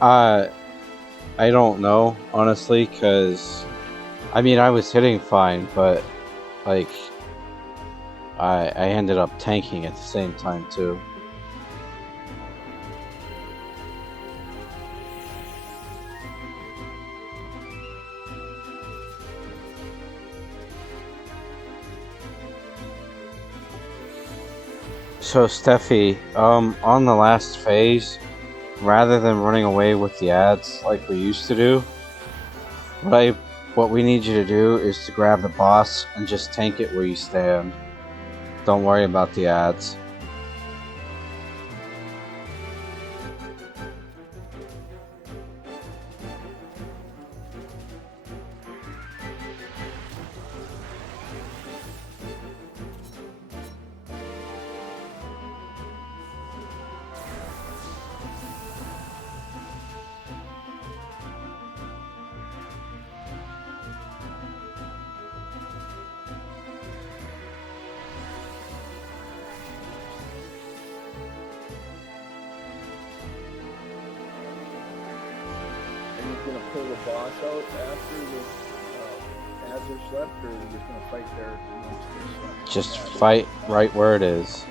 Uh, I don't know, honestly, because I mean, I was hitting fine, but like, I ended up tanking at the same time too. So Steffi, on the last phase, rather than running away with the ads like we used to do, what we need you to do is to grab the boss and just tank it where you stand. Don't worry about the ads. Are you gonna pull the boss out after the ads are slept, or are you just gonna fight there once they're slept? Just fight right where it is.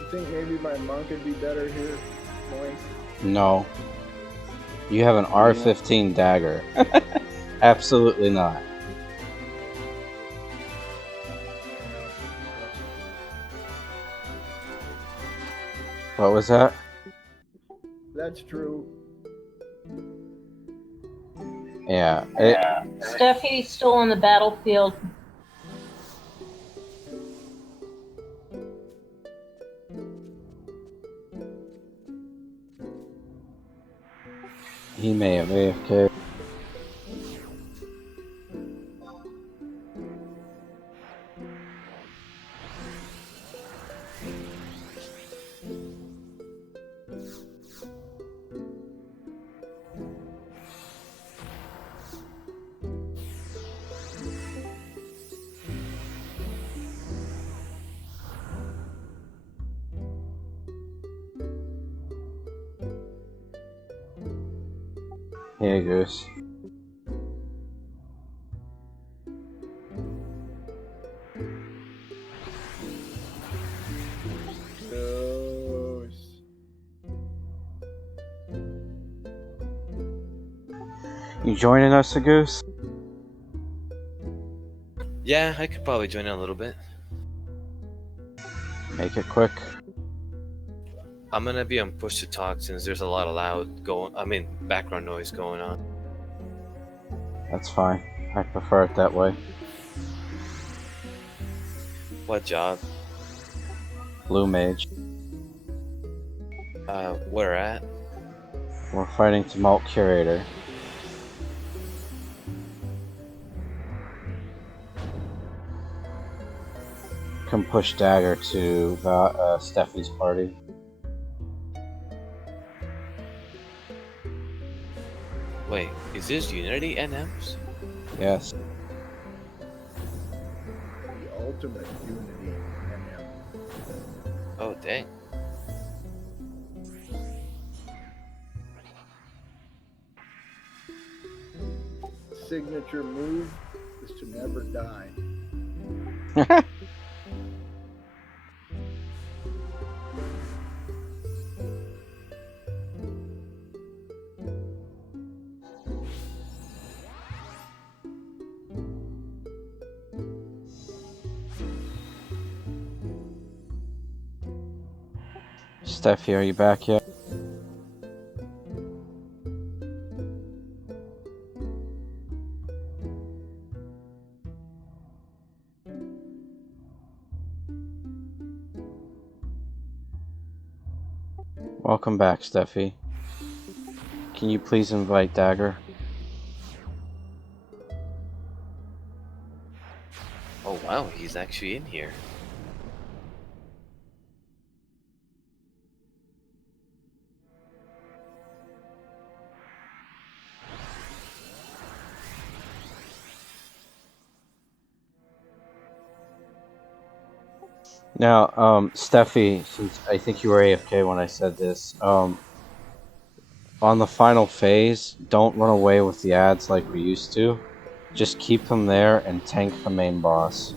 You think maybe my monk would be better here, Moink? No. You have an R15 dagger. Absolutely not. What was that? That's true. Yeah. Steffi's still on the battlefield. He may have AFK. Here goes. You joining us, Goose? Yeah, I could probably join in a little bit. Make it quick. I'm gonna be on push to talk since there's a lot of background noise going on. That's fine. I prefer it that way. What job? Blue Mage. Where at? We're fighting Tumult Curator. Come push dagger to Steffi's party. Wait, is this Unity NMs? Yes. The ultimate unity NM. Oh, dang. Signature move is to never die. Steffi, are you back yet? Welcome back, Steffi. Can you please invite Dagger? Oh wow, he's actually in here. Now, Steffi, since I think you were AFK when I said this, on the final phase, don't run away with the ads like we used to. Just keep them there and tank the main boss.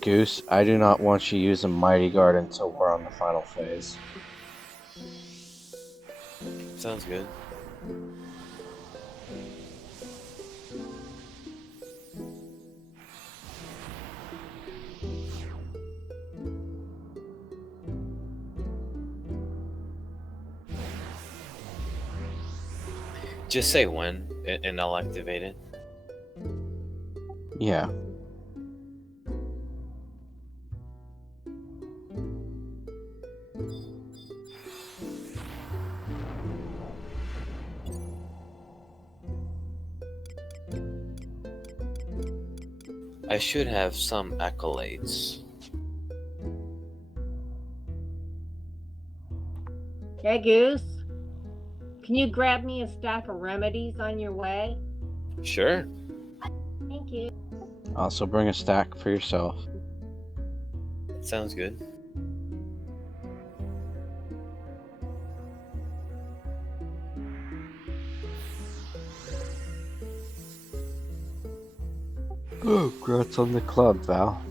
Goose, I do not want you using Mighty Guard until we're on the final phase. Sounds good. Just say when, and I'll activate it. Yeah. I should have some accolades. Hey, Goose. Can you grab me a stack of remedies on your way? Sure. Thank you. Also bring a stack for yourself. Sounds good. Oh, congrats on the club, Val.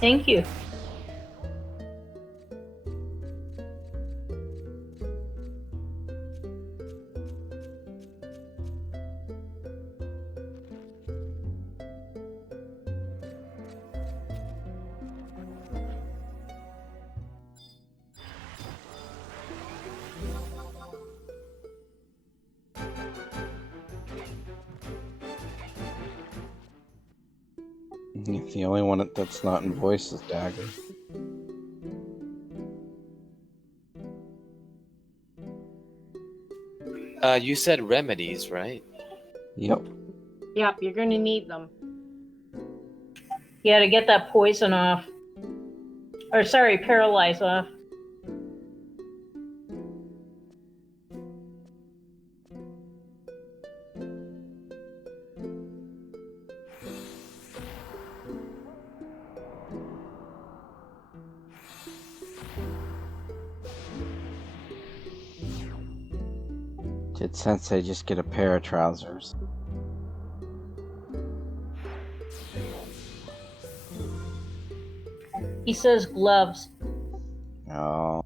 Thank you. The only one that's not in voice is Dagger. You said remedies, right? Yep. Yep, you're gonna need them. Yeah, to get that poison off. Or sorry, paralyze off. Did Sensei just get a pair of trousers? He says gloves. Oh.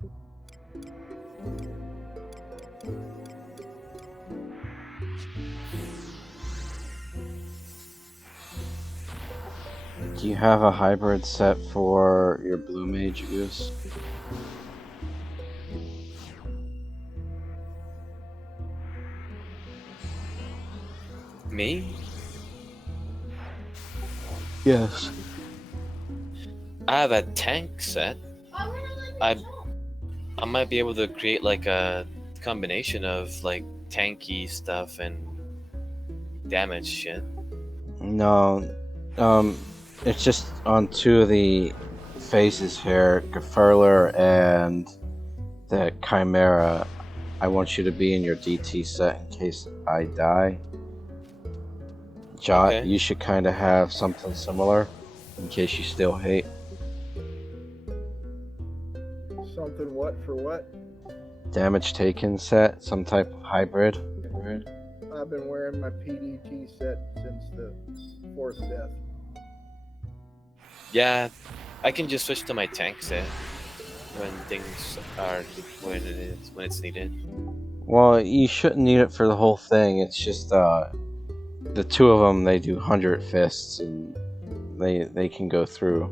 Do you have a hybrid set for your blue mage, Goose? Me? Yes. I have a tank set. I might be able to create like a combination of like tanky stuff and damage shit. No. It's just on two of the faces here, Gefurler and the Chimera. I want you to be in your DT set in case I die. Jot, Okay. you should kind of have something similar in case you still hate. Something what for what? Damage taken set, some type of hybrid. I've been wearing my PDT set since the 4th death. Yeah, I can just switch to my tank set when things are when it's needed. Well, you shouldn't need it for the whole thing. It's just the two of them, they do 100 fists and they can go through.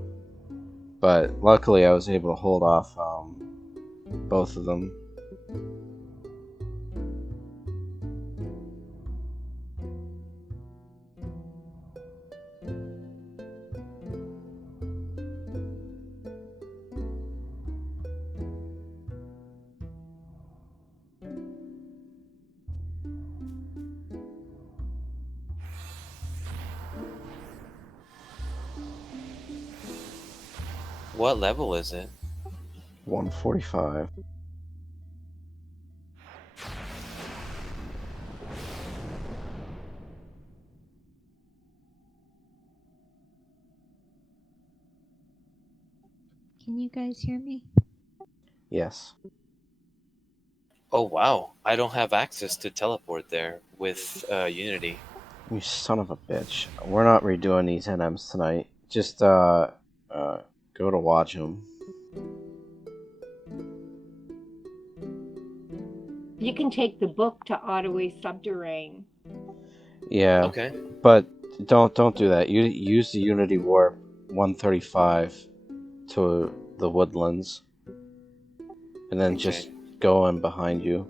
But luckily I was able to hold off both of them. What level is it? 145. Can you guys hear me? Yes. Oh wow, I don't have access to teleport there with Unity. You son of a bitch. We're not redoing these NMs tonight. Just, go to watch them. You can take the book to Ottaway Subterrane. Yeah. Okay. But don't do that. You use the Unity Warp 135 to the woodlands. And then just go in behind you.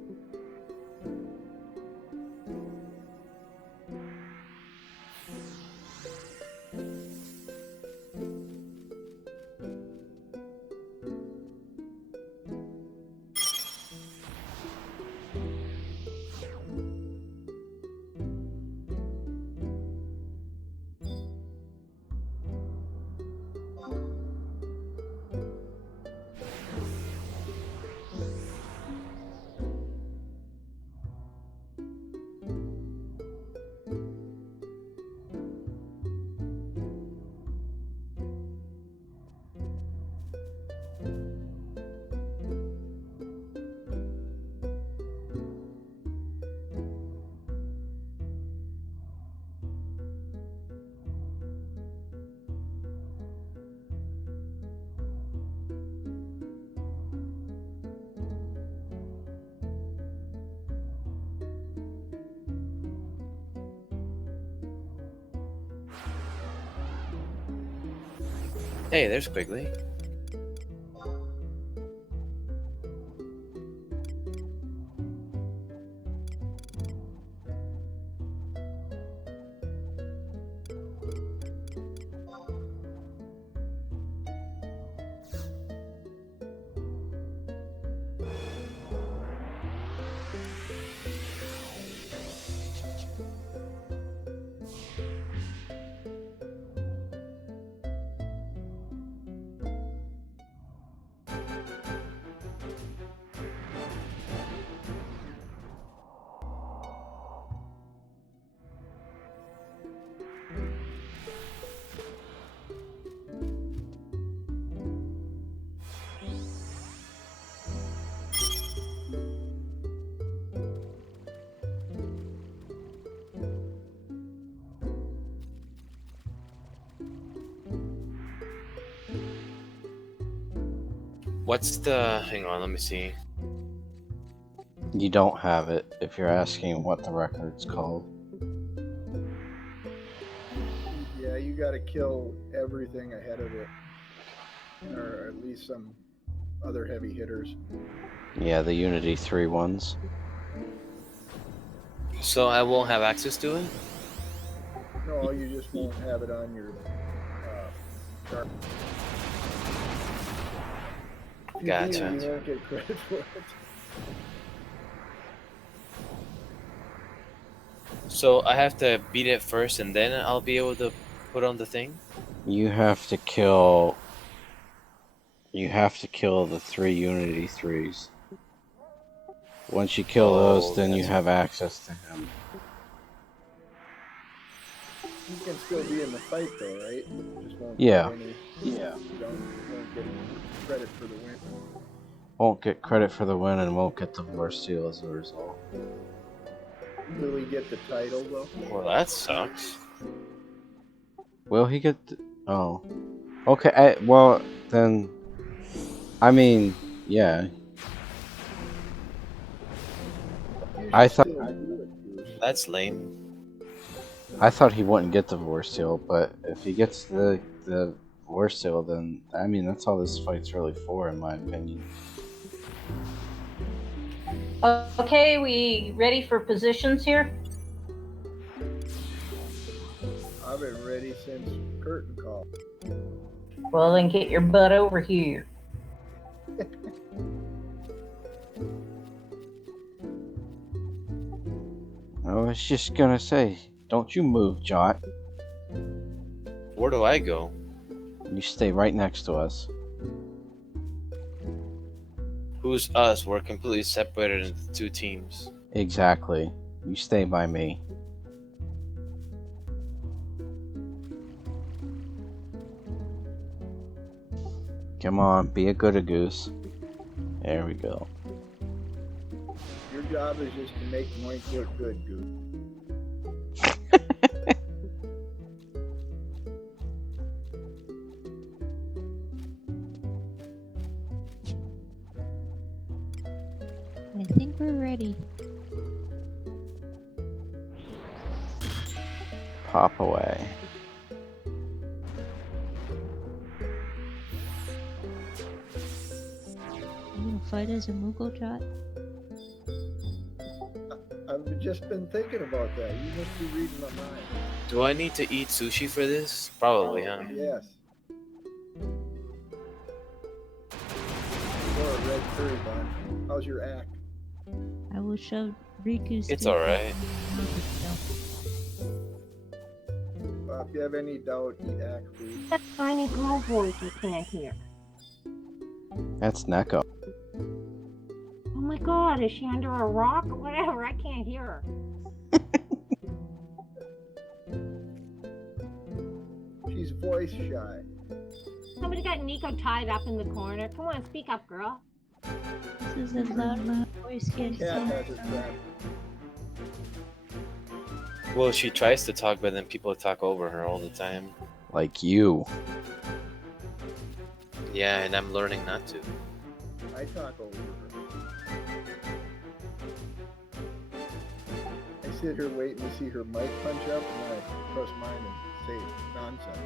Hey, there's Quigley. What's the... Hang on, let me see. You don't have it if you're asking what the record's called. Yeah, you got to kill everything ahead of it, or at least some other heavy hitters. Yeah, the Unity 3 ones. So I won't have access to it? No, you just won't have it on your chart. If you Gotcha. beat it, you won't get credit for it. So I have to beat it first and then I'll be able to put on the thing? You have to kill... You have to kill the 3 Unity 3s. Once you kill those, then you that's have access to him. You can still be in the fight though, right? Just won't Yeah. get any. Yeah. You won't get credit for the win. Won't get credit for the win and won't get the Divorce Seal as a result. Will he get the title though? Well, that sucks. Will he get the... Oh. Okay, well, then... I mean, yeah. You I should thought... still do it, Bruce. That's lame. I thought he wouldn't get the Divorce Seal, but if he gets the Divorce Seal, then, I mean, that's all this fight's really for, in my opinion. Okay, we ready for positions here? I've been ready since curtain call. Well, then get your butt over here. I was just gonna say, don't you move, Jot. Where do I go? You stay right next to us. Who's us? We're completely separated into two teams. Exactly. You stay by me. Come on, be a goody goose. There we go. Your job is just to make Moink look good, Goose. I think we're ready. Pop away. You gonna fight as a Moogle-jot? I've just been thinking about that. You must be reading my mind. Do I need to eat sushi for this? Probably, huh? Yes. Or a red curry bun. How's your act? I will shove Riku's. It's teeth alright. If you have any doubt, eat act food. That tiny girl voice you can't hear. That's Neko. Oh my god, is she under a rock or whatever? I can't hear her. She's voice shy. Somebody got Nico tied up in the corner. Come on, speak up, girl. This is a loud voice getting Cat so has it back. Well, she tries to talk, but then people talk over her all the time. Like you. Yeah, and I'm learning not to. I talk over her. I sit here waiting to see her mic punch up, and then I press mine and say nonsense.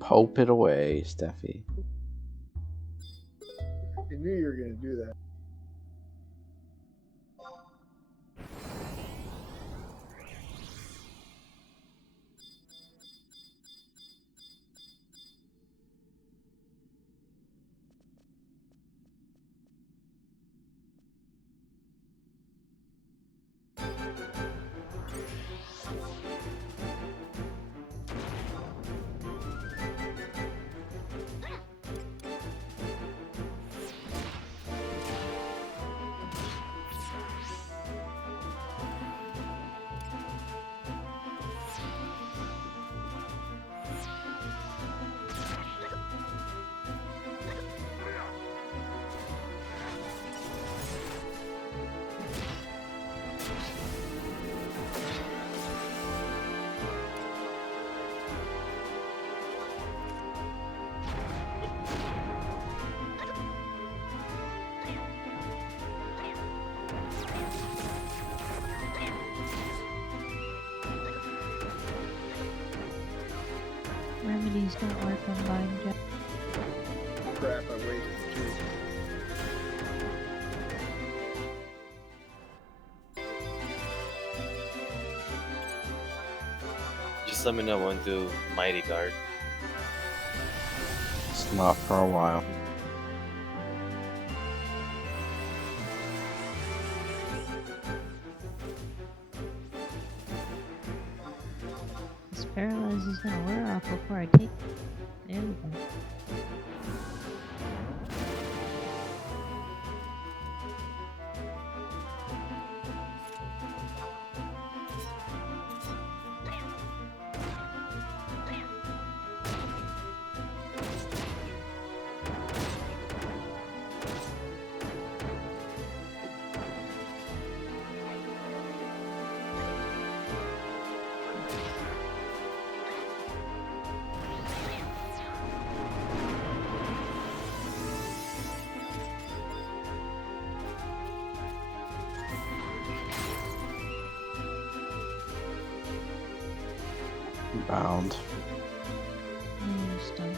Pope it away, Steffi. I knew you were going to do that. remedies don't work on Vine Jet. Crap, I wasted two. Just let me know when to Mighty Guard. It's not for a while. This paralyze is gonna wear off before I take. There we go. Bound. Stun.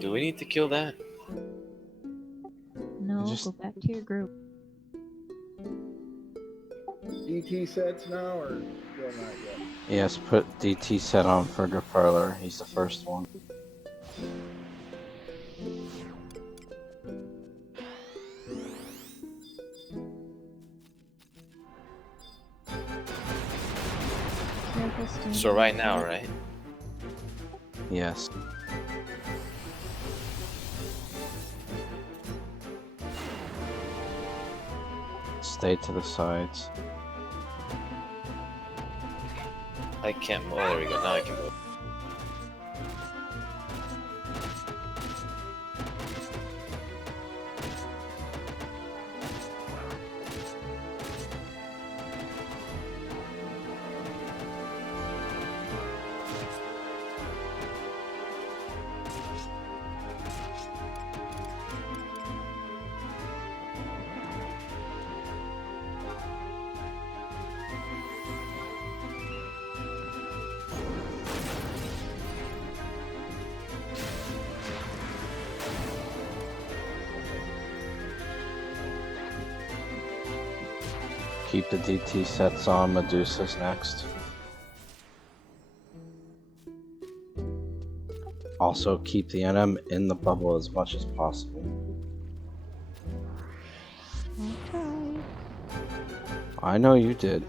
Do we need to kill that? No, Just- go back to your group. DT sets now, or still not yet? Yes, put DT set on for Deferler. He's the first one. Careful, stand So right now, right? Yes. Stay to the sides. I can't move. Oh, there we go. Now I can move. Keep the DT sets on. Medusa's next. Also, keep the NM in the bubble as much as possible. I'll try. I know you did.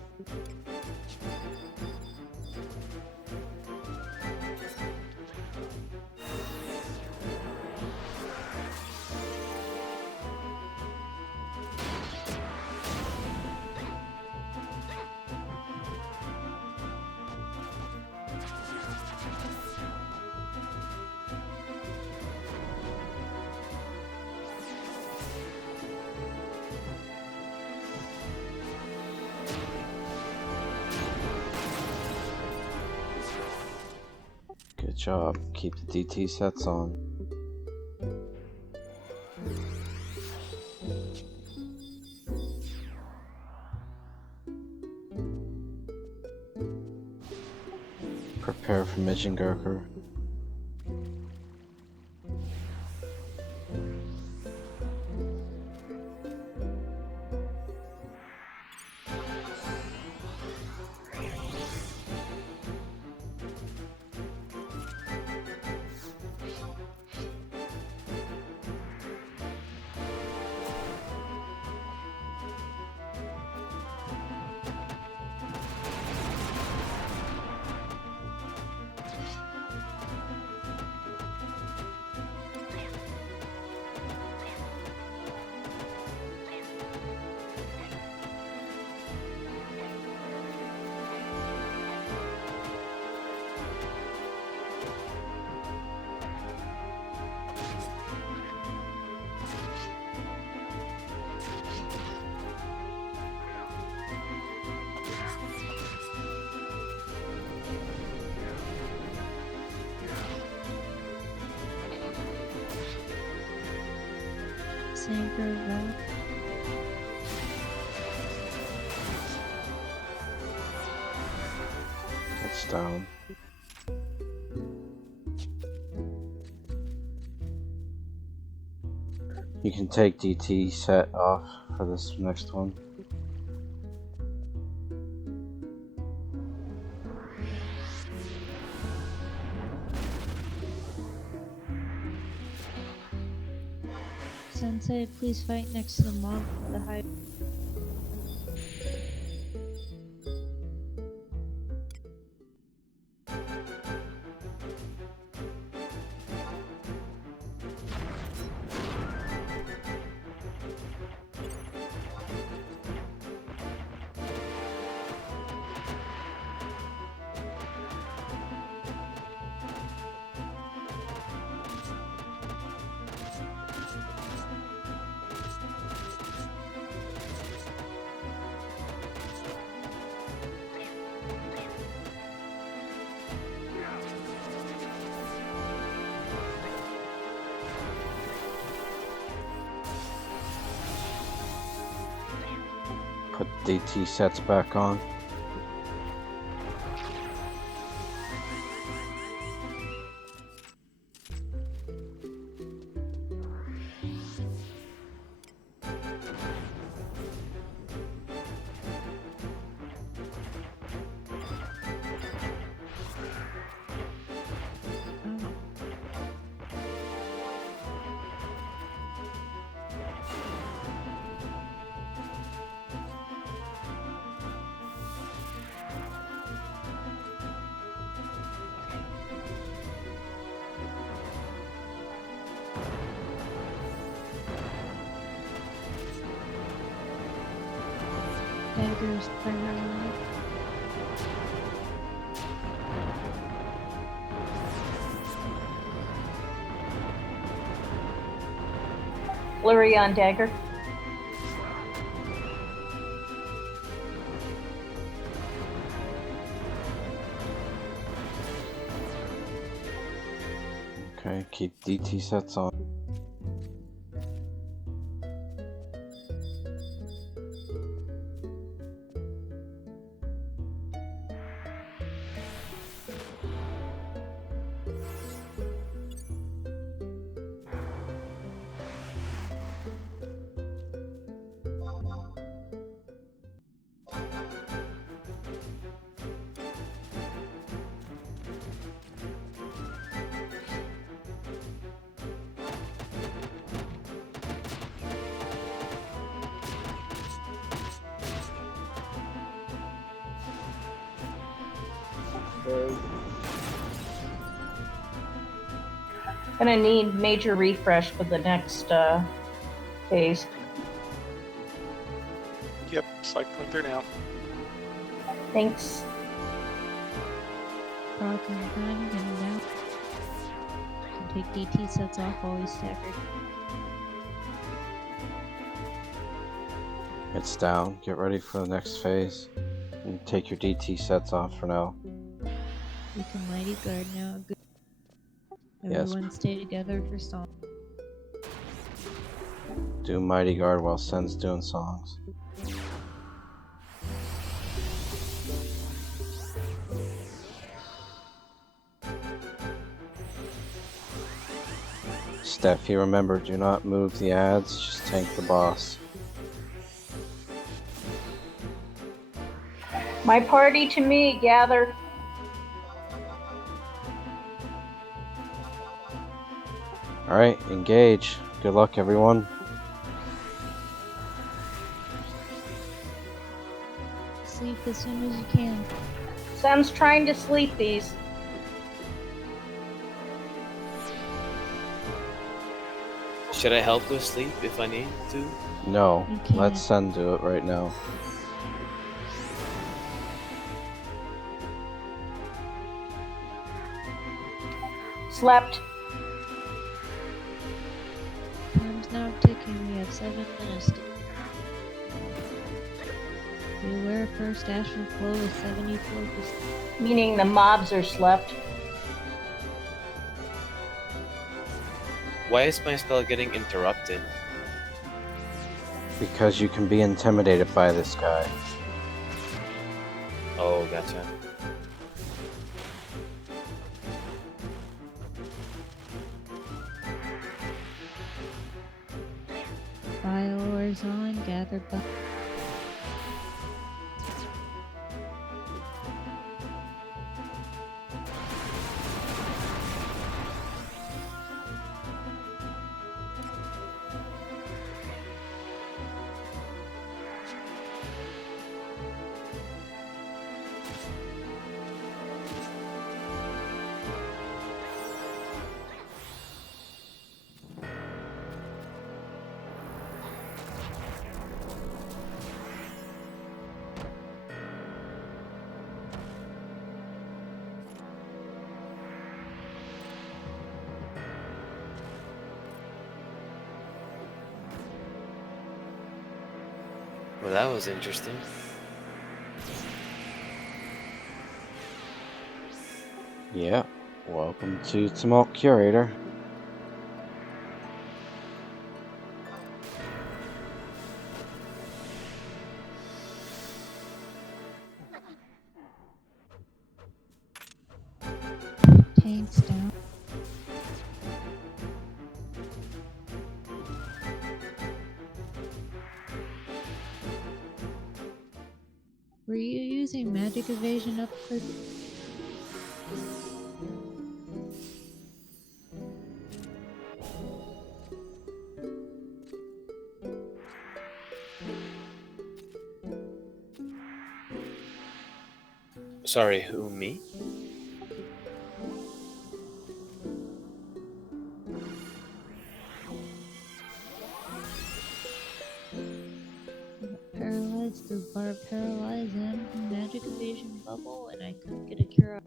Good job. Keep the DT sets on. Prepare for Mijingerker. Same for that. It's down. You can take DT set off for this next one. Sensei, please fight next to the mob with the high. Put DT sets back on. There's fire. Flurry on dagger. Okay, keep DT sets on. Okay. Gonna need major refresh for the next phase. Yep, cycling through now. Thanks. Proc and grind and now. Can take DT sets off while he's staggered. It's down. Get ready for the next phase. And take your DT sets off for now. We can mighty guard now. Good. Yes. Everyone stay together for song. Do Mighty Guard while Sen's doing songs. Steffi, remember, do not move the ads, just tank the boss. My party to me, gather. Alright, engage. Good luck, everyone. Sleep as soon as you can. Sam's trying to sleep these. Should I help with sleep if I need to? No, You can't. let Sen do it right now. Slept. Time's now ticking. We have 7 minutes to. Beware first astral flow is 74%. Meaning the mobs are slept. Why is my spell getting interrupted? Because you can be intimidated by this guy. Oh, gotcha. Bile ores on, gather buff. Well, that was interesting. Yeah, welcome to Tumult Curator. Tanks down. Were you using magic evasion up for? Sorry, who, me? Paralyzed through bar paralyzed. bubble and I couldn't get a cure.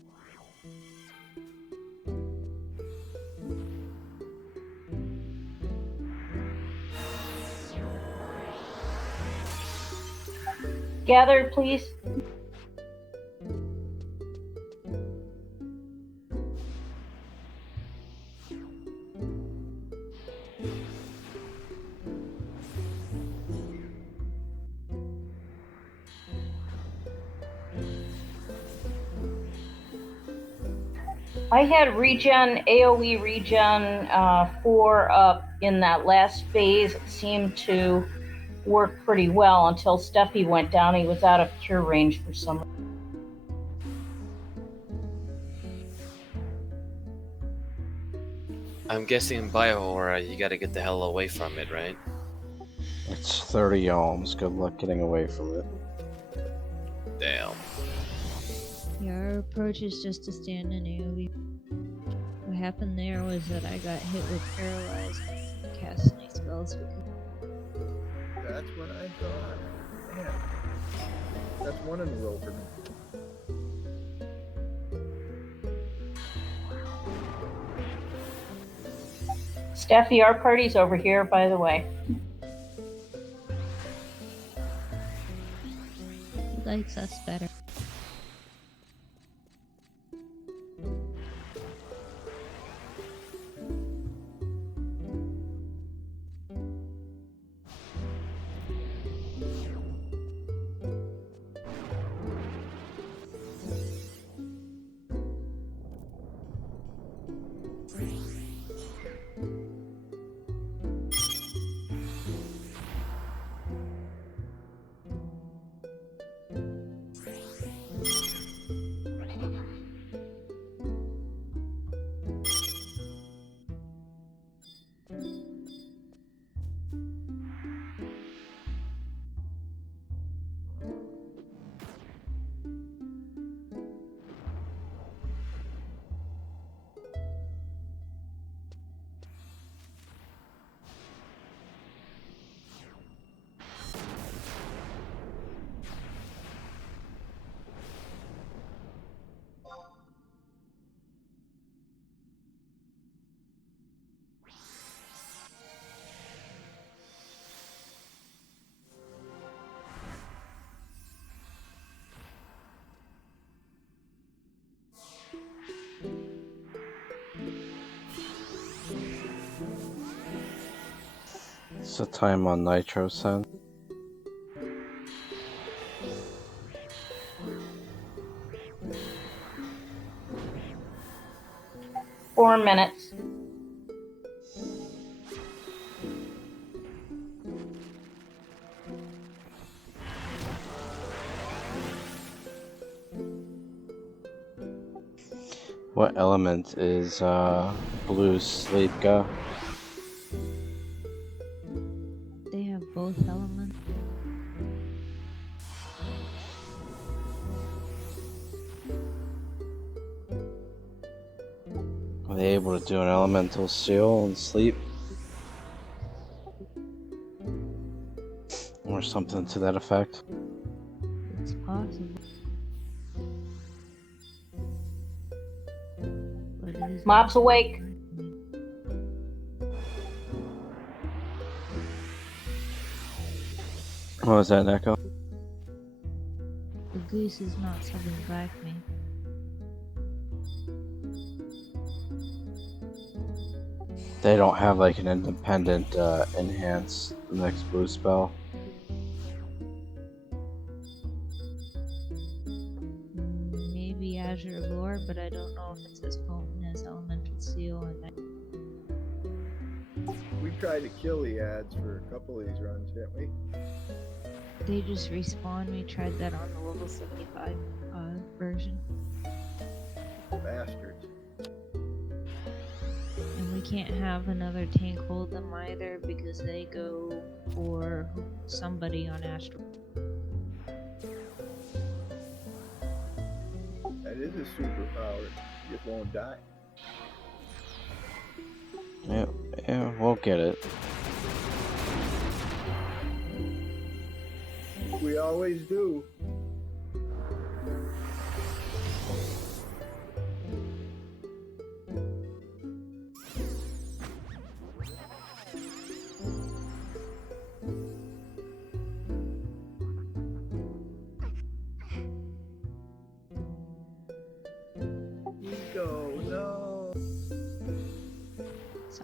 Gather, please. I had regen, AoE regen 4 up in that last phase. It seemed to work pretty well until Steffi went down. He was out of cure range for some reason. I'm guessing Biohora, you gotta get the hell away from it, right? It's 30 ohms. Good luck getting away from it. Damn. Yeah, our approach is just to stand in AoE. What happened there was that I got hit with paralyzed and cast any spells. That's what I thought. Man, that's one in a row for me. Steffi, our party's over here, by the way. He likes us better. What's the time on Nitro, son? Four minutes. What element is blue Sleepga? They have both elements. Are they able to do an elemental seal and sleep? Or something to that effect? It's possible. But it is Mob's awake. What was that, Echo? The goose is not something back me. They don't have like an independent enhance the next blue spell. Maybe Azure Lore, but I don't know if it's as potent as Elemental Seal. And We tried to kill the ads for a couple of these runs, didn't we? they just respawn. We tried that on the level 75 version. Bastards. And we can't have another tank hold them either because they go for somebody on Astral. That is a superpower. You just won't die. Yeah, we'll get it. We always do.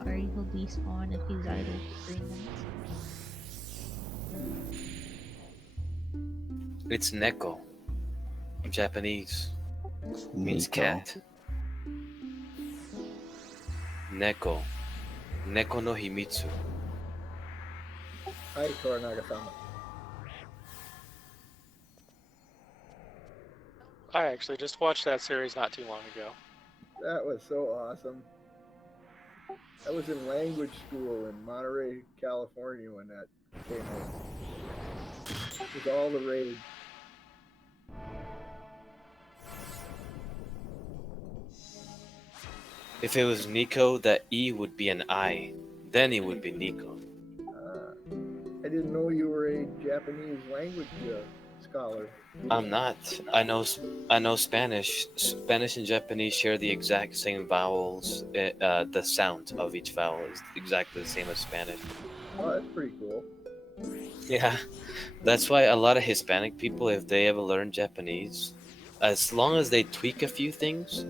sorry, he'll despawn if he's idle for 3 minutes. It's Neko. Japanese. Means Nico. cat. Neko. Neko no Himitsu. Hi, Toranaga-sama. I actually just watched that series not too long ago. That was so awesome. I was in language school in Monterey, California when that came out. It was all the rage. If it was Nico, that E would be an I. Then it would be Nico. I didn't know you were a Japanese language scholar. I'm not. I know Spanish. Spanish and Japanese share the exact same vowels. The sound of each vowel is exactly the same as Spanish. Oh, that's pretty cool. Yeah, that's why a lot of Hispanic people, if they ever learn Japanese, as long as they tweak a few things,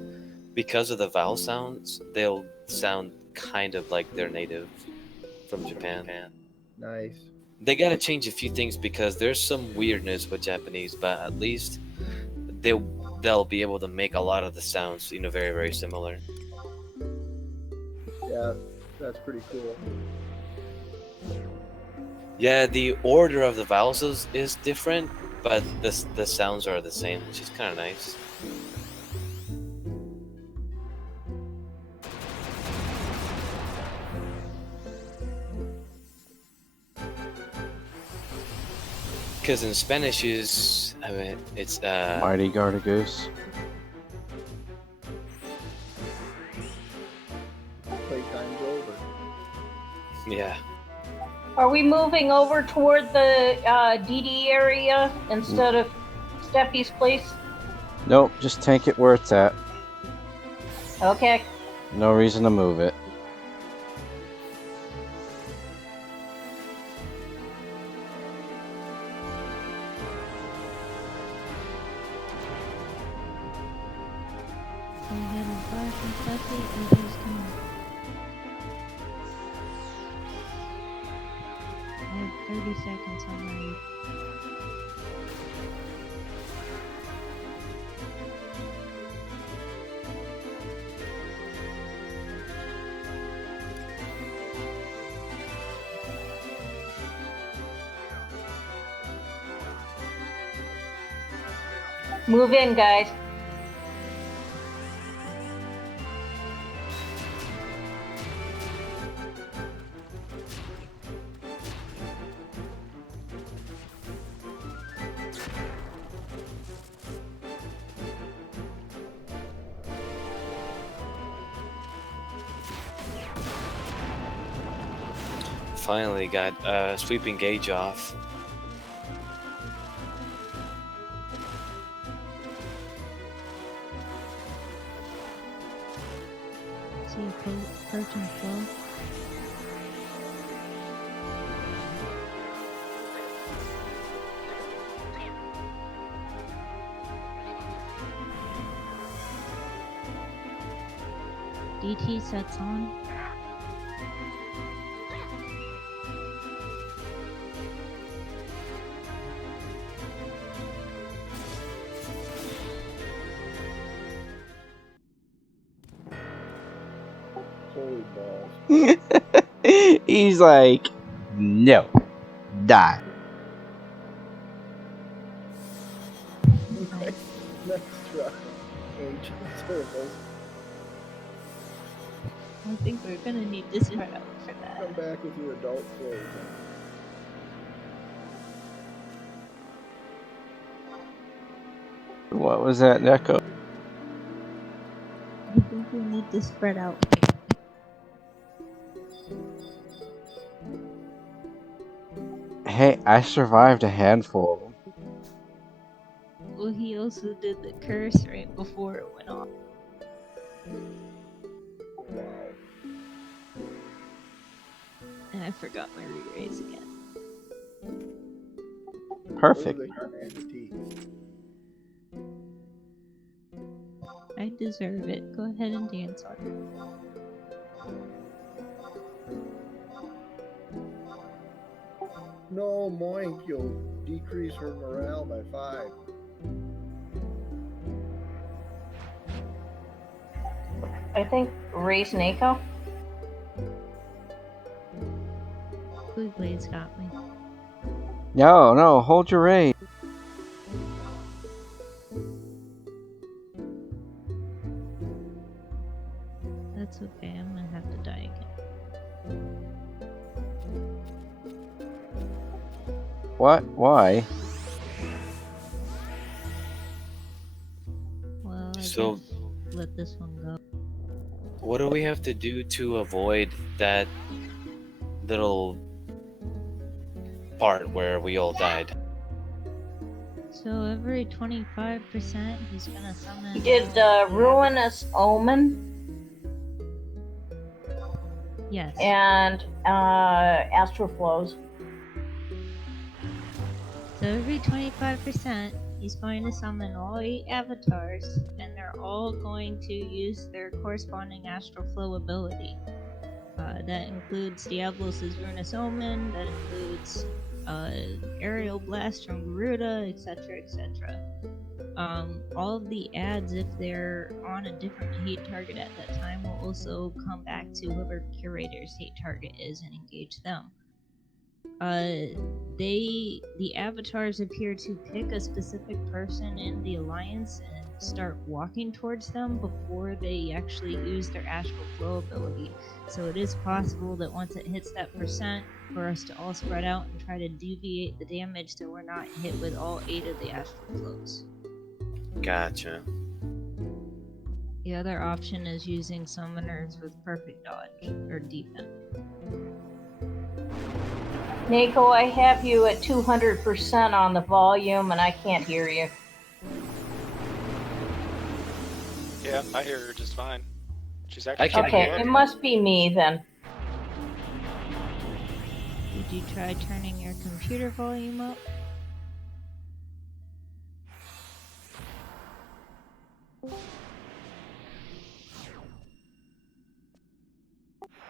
because of the vowel sounds, they'll sound kind of like they're native from Japan. Nice. They gotta change a few things because there's some weirdness with Japanese, but at least they'll be able to make a lot of the sounds, very, very similar. Yeah, that's pretty cool. Yeah, the order of the vowels is different, but the sounds are the same, which is kind of nice. Because in Spanish it's Mighty Gardagoose. Playtime's over. yeah. Are we moving over toward the DD area instead of Steffi's place? Nope, just tank it where it's at. Okay. No reason to move it. Go ahead and flash and Steffi as he's coming. I have 30 seconds on my read. Move in, guys. Finally got sweeping gauge off. See approaching flow. DT sets on. Holy balls. He's like, no, die. Nice try. Ancient circles. I think we're gonna need this part out for that. Come back with your adult clothes on. What was that, Neko? I think we need this spread out. Hey, I survived a handful of them. Well, he also did the curse right before it went off. Wow. And I forgot my re-raise again. Perfect. Those are entities. I deserve it. Go ahead and dance on No, Moink, you'll decrease her morale by 5. I think raise Nako. Blue Blade's got me. No, hold your rage. That's okay, I'm gonna have to die again. What? Why? Well, I So- guess let this one go. What do we have to do to avoid that little part where we all died? So every 25%, he's gonna summon. You did Ruinous Omen Yes. and Astral Flows. So every 25%, he's going to summon all 8 avatars, and they're all going to use their corresponding astral flow ability. That includes Diablos' Ruinous Omen, that includes Aerial Blast from Garuda, etc., etc. All of the ads, if they're on a different hate target at that time, will also come back to whoever Curator's hate target is and engage them. The avatars appear to pick a specific person in the alliance and start walking towards them before they actually use their astral flow ability. So it is possible that once it hits that percent, for us to all spread out and try to deviate the damage so we're not hit with all 8 of the astral flows. Gotcha. The other option is using summoners with perfect dodge or defense. Nako, I have you at 200% on the volume and I can't hear you. Yeah, I hear her just fine. She's I actually can Okay, hear it must be me then. Did you try turning your computer volume up?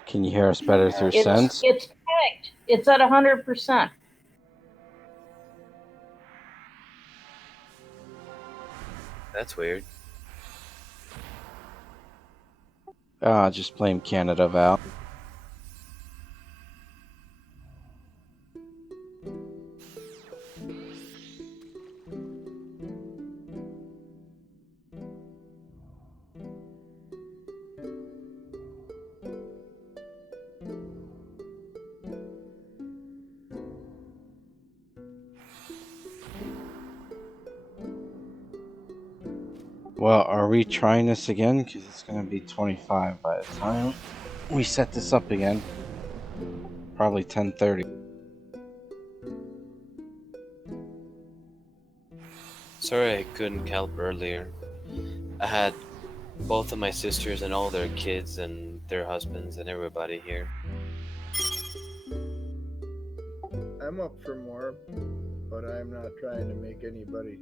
Can you hear us better through It's sense? pegged. It's at 100%. That's weird. Just blame Canada, Val. Well, are we trying this again? Because it's going to be 25 by the time we set this up again. Probably 10:30. Sorry I couldn't help earlier. I had both of my sisters and all their kids and their husbands and everybody here. I'm up for more, but I'm not trying to make anybody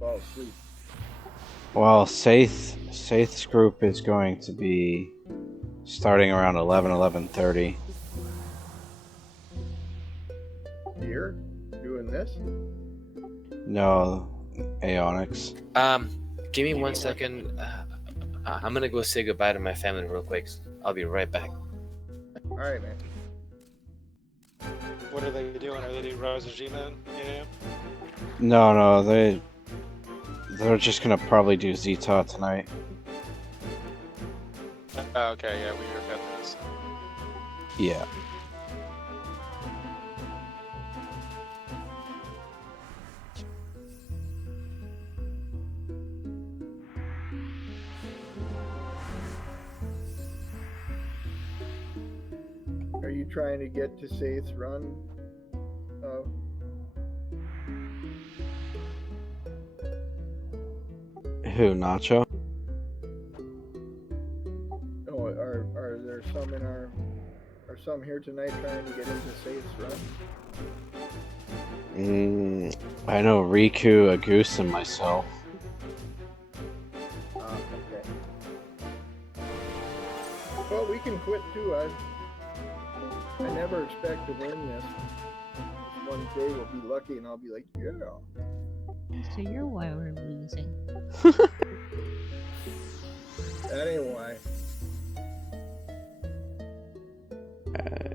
fall asleep. Well, Saith's group is going to be starting around 11:30. Here? Doing this? No, Aeonics. Give me 1 second. I'm gonna go say goodbye to my family real quick. I'll be right back. Alright, man. What are they doing? Are they doing Rosajima? Yeah. No, they're just gonna probably do Zi'Tah tonight. Oh, okay, yeah, we heard about this. Yeah. Are you trying to get to Saith's run? Who, Nacho? Oh, are there some in our... Are some here tonight trying to get into Saith's run? I know Riku, a goose, and myself. Okay. Well, we can quit too. I never expect to win this. one day we'll be lucky, and I'll be like, yeah. So you're why we're losing. That ain't why.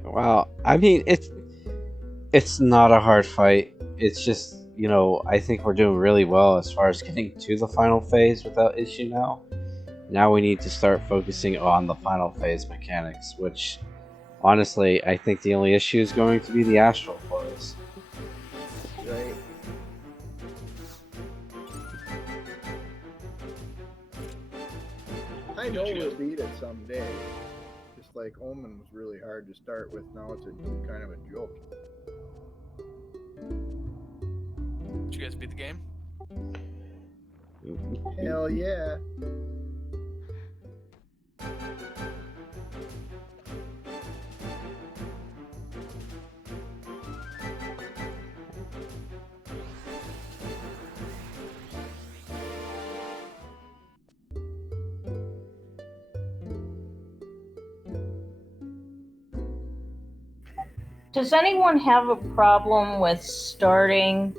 Well, I mean, it's not a hard fight. It's just, you know, I think we're doing really well as far as getting to the final phase without issue now. Now we need to start focusing on the final phase mechanics, which, honestly, I think the only issue is going to be the astral flows. Right. I know we'll beat it someday. Just like Omen was really hard to start with, now it's a kind of a joke. Did you guys beat the game? Hell yeah. Does anyone have a problem with starting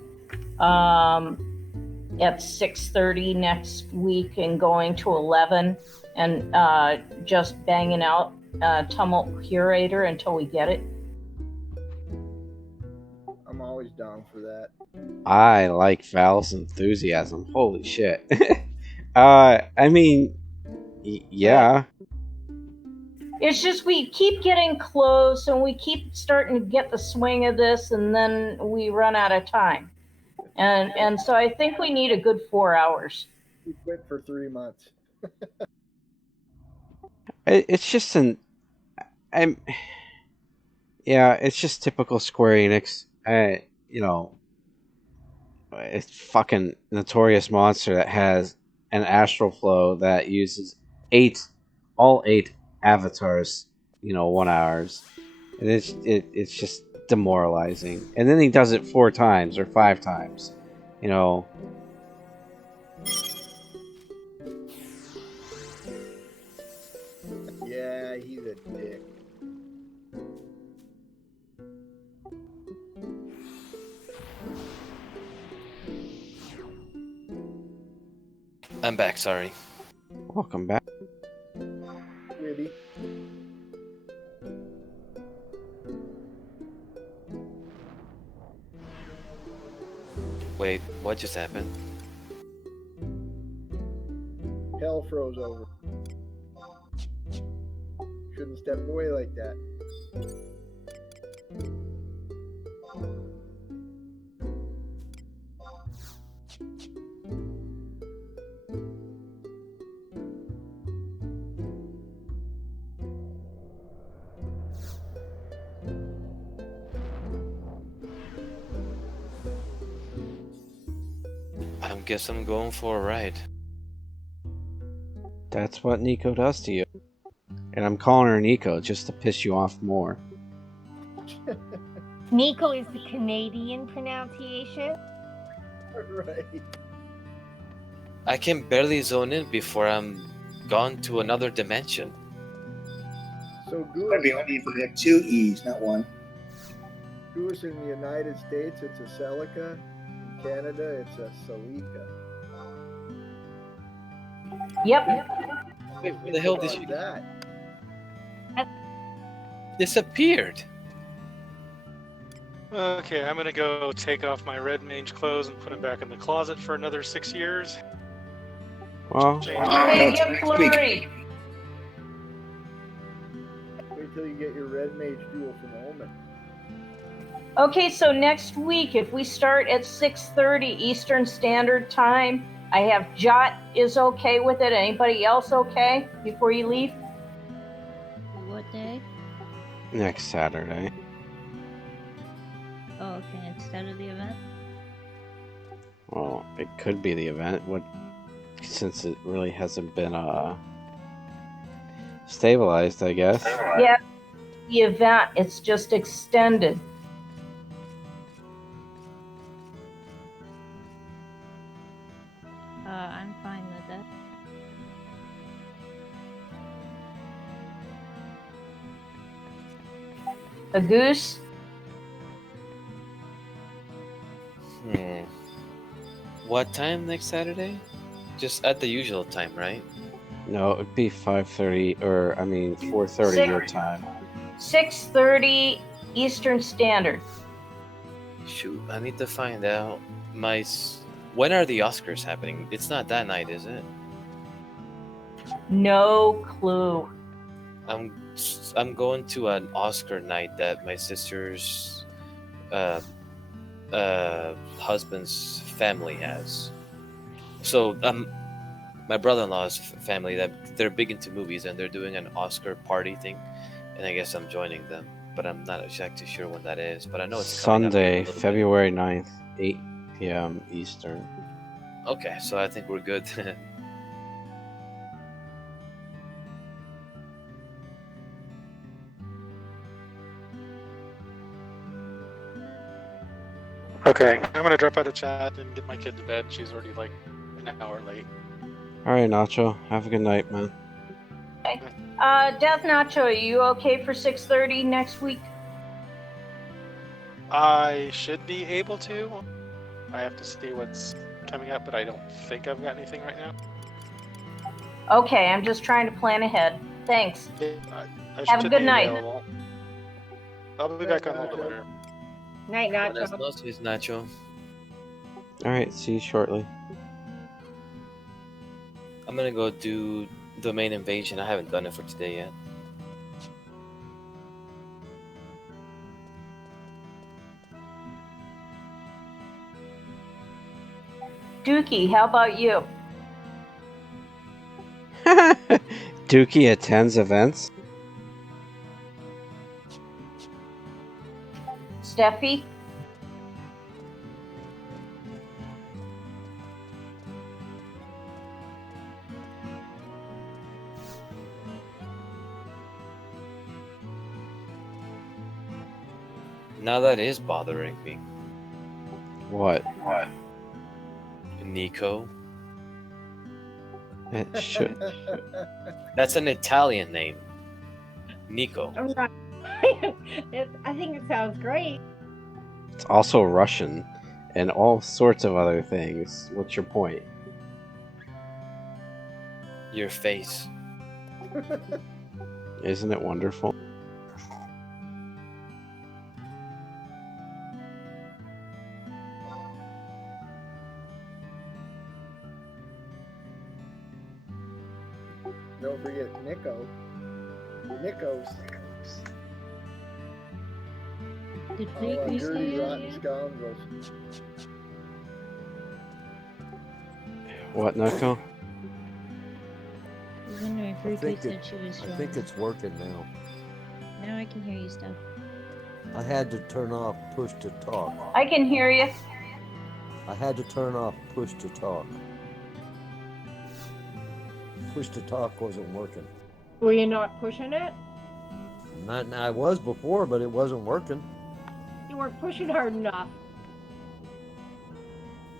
at 6:30 next week and going to 11 and just banging out Tumult Curator until we get it? I'm always down for that. I like Val's enthusiasm. Holy shit. I mean, yeah. It's just we keep getting close and we keep starting to get the swing of this, and then we run out of time. And so I think we need a good 4 hours. We quit for 3 months. It's just it's just typical Square Enix. You know, it's fucking notorious monster that has an astral flow that uses all eight avatars, 1 hours, and it's just demoralizing. And then he does it 4 times or 5 times, Yeah, he's a dick. I'm back, sorry. Welcome back. Really? Wait, what just happened? Hell froze over. Shouldn't step away like that. I guess I'm going for a ride. That's what Nico does to you. And I'm calling her Nico just to piss you off more. Nico is the Canadian pronunciation. Right. I can barely zone in before I'm gone to another dimension. So That'd be only if we have 2 E's, not 1. Goose in the United States, it's a Celica. In Canada, it's a Celica. Yep. Wait, where the hell did she that? disappeared? Okay, I'm gonna go take off my red mage clothes and put them back in the closet for another 6 years. Well, Hey, get flurry. Wait till you get your red mage duel from Omen. Okay, so next week, if we start at 6:30 Eastern Standard Time, I have Jot is okay with it. Anybody else okay before you leave? What day? next Saturday. Oh, okay, instead of the event? Well, it could be the event. Since it really hasn't been stabilized, I guess. Yeah, the event, it's just extended. I'm fine with that. A goose? What time next Saturday? Just at the usual time, right? No, it'd be 5:30, or I mean 4:30 your time. 6:30 Eastern Standard. Shoot, I need to find out. When are the Oscars happening? It's not that night, is it? No clue. I'm going to an Oscar night that my sister's husband's family has. So my brother-in-law's family, that they're big into movies, and they're doing an Oscar party thing, and I guess I'm joining them, but I'm not exactly sure when that is. But I know it's coming up in a Sunday, little February 9th, 8 p.m. Eastern. bit. Okay, so I think we're good. Okay, I'm gonna drop out of chat and get my kid to bed. She's already like an hour late. All right, Nacho. Have a good night, man. Death Nacho, are you okay for 6:30 next week? I should be able to. I have to see what's coming up, but I don't think I've got anything right now. Okay, I'm just trying to plan ahead. Thanks. Yeah, I Have a should good be night. available. I'll be back on a little bit later. Night, Buenas Nacho. noches, Nacho. All right, see you shortly. I'm gonna go do the main invasion. I haven't done it for today yet. Dookie, how about you? Dookie attends events. Steffi? Now that is bothering me. What? Nico. It should. That's an Italian name. Nico. I'm not. I think it sounds great. It's also Russian, and all sorts of other things. What's your point? Your face. Isn't it wonderful? Don't forget Nico. Nico's. Did All Riku dirty, stay rotten on? scoundrels. What, Nico? I was wondering if I Riku think said it- she was I joining. think it's working now. Now I can hear you, Steph. I had to turn off push to talk. I can hear you. I had to turn off push to talk. Push to talk wasn't working. Were you not pushing it? Not I was before, but it wasn't working. You weren't pushing hard enough.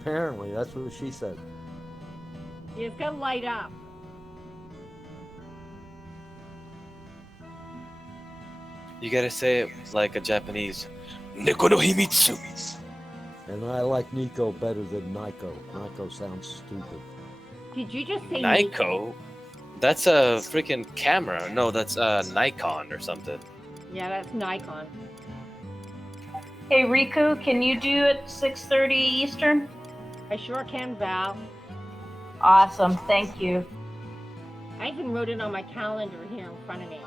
Apparently, that's what she said. You just gotta light up. You gotta say it like a Japanese. Nico no Himitsu. And I like Nico better than Nico. Nico sounds stupid. Did you just say Nico? That's a freaking camera. No, that's Nikon or something. Yeah, that's Nikon. Hey, Riku, can you do it 6:30 Eastern? I sure can, Val. Awesome, thank you. I even wrote it on my calendar here in front of me.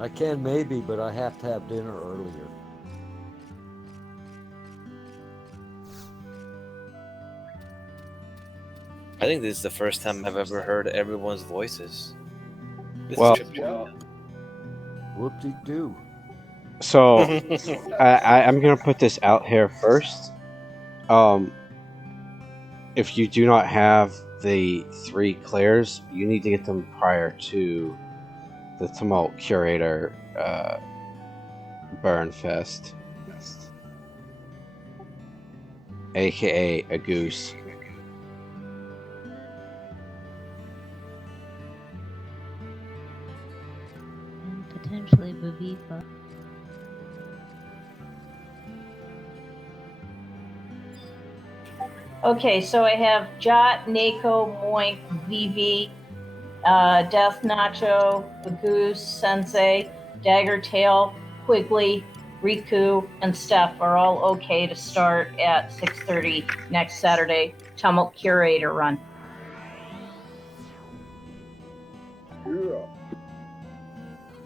I can maybe, but I have to have dinner earlier. I think this is the first time I've ever heard everyone's voices. This Well- is tripping me out. Whoop-de-doo. So, I'm gonna put this out here first. If you do not have the 3 clears, you need to get them prior to the Tumult Curator Burn Fest, aka a goose. And potentially Bavifa. Okay, so I have Jot, Nako, Moink, Vivi, Death Nacho, Bagoose, Sensei, Daggertail, Quigley, Riku, and Steph are all okay to start at 6:30 next Saturday. Tumult Curator run. Yeah.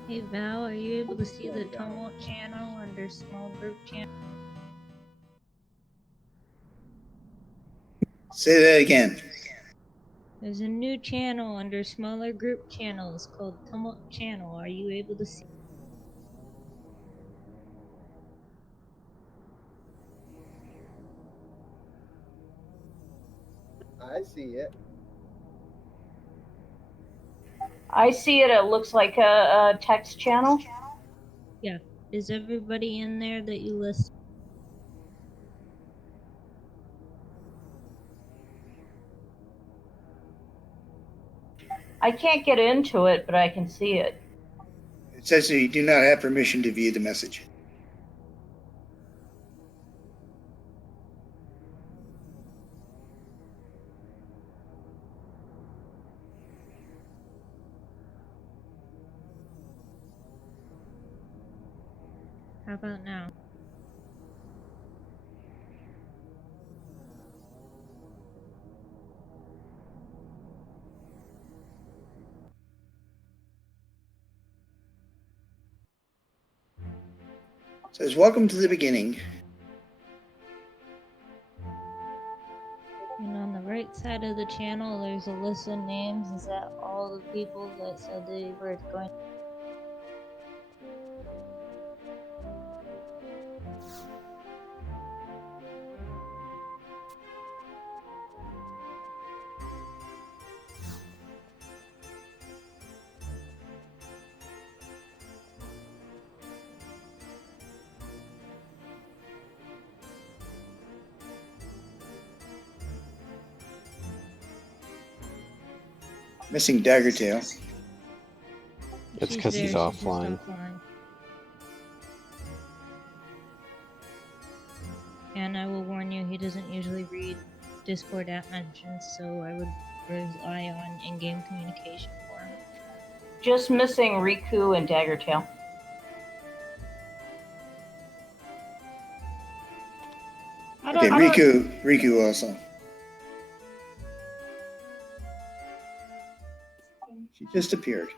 Hey Val, are you able to see the Tumult channel under small group channel? Say that again. There's a new channel under smaller group channels called Tumult Channel. Are you able to see? I see it. I see it. It looks like a text channel. Yeah. Is everybody in there that you list? I can't get into it, but I can see it. It says that you do not have permission to view the message. How about now? It says, welcome to the beginning. And on the right side of the channel, there's a list of names. Is that all the people that said they were going? Missing Daggertail. It's She's because there, he's she's just offline. And I will warn you, he doesn't usually read Discord app mentions, so I would rely on in-game communication for him. Just missing Riku and Daggertail. Okay, Riku also. She just appeared.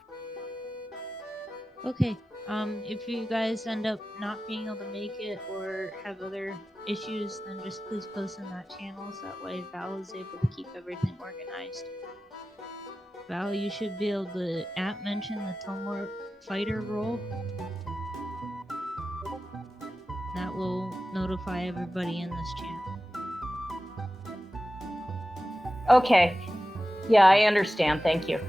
Okay, if you guys end up not being able to make it or have other issues, then just please post in that channel so that way Val is able to keep everything organized. Val, you should be able to app mention the Tumult fighter role. That will notify everybody in this channel. Okay. Yeah, I understand. Thank you.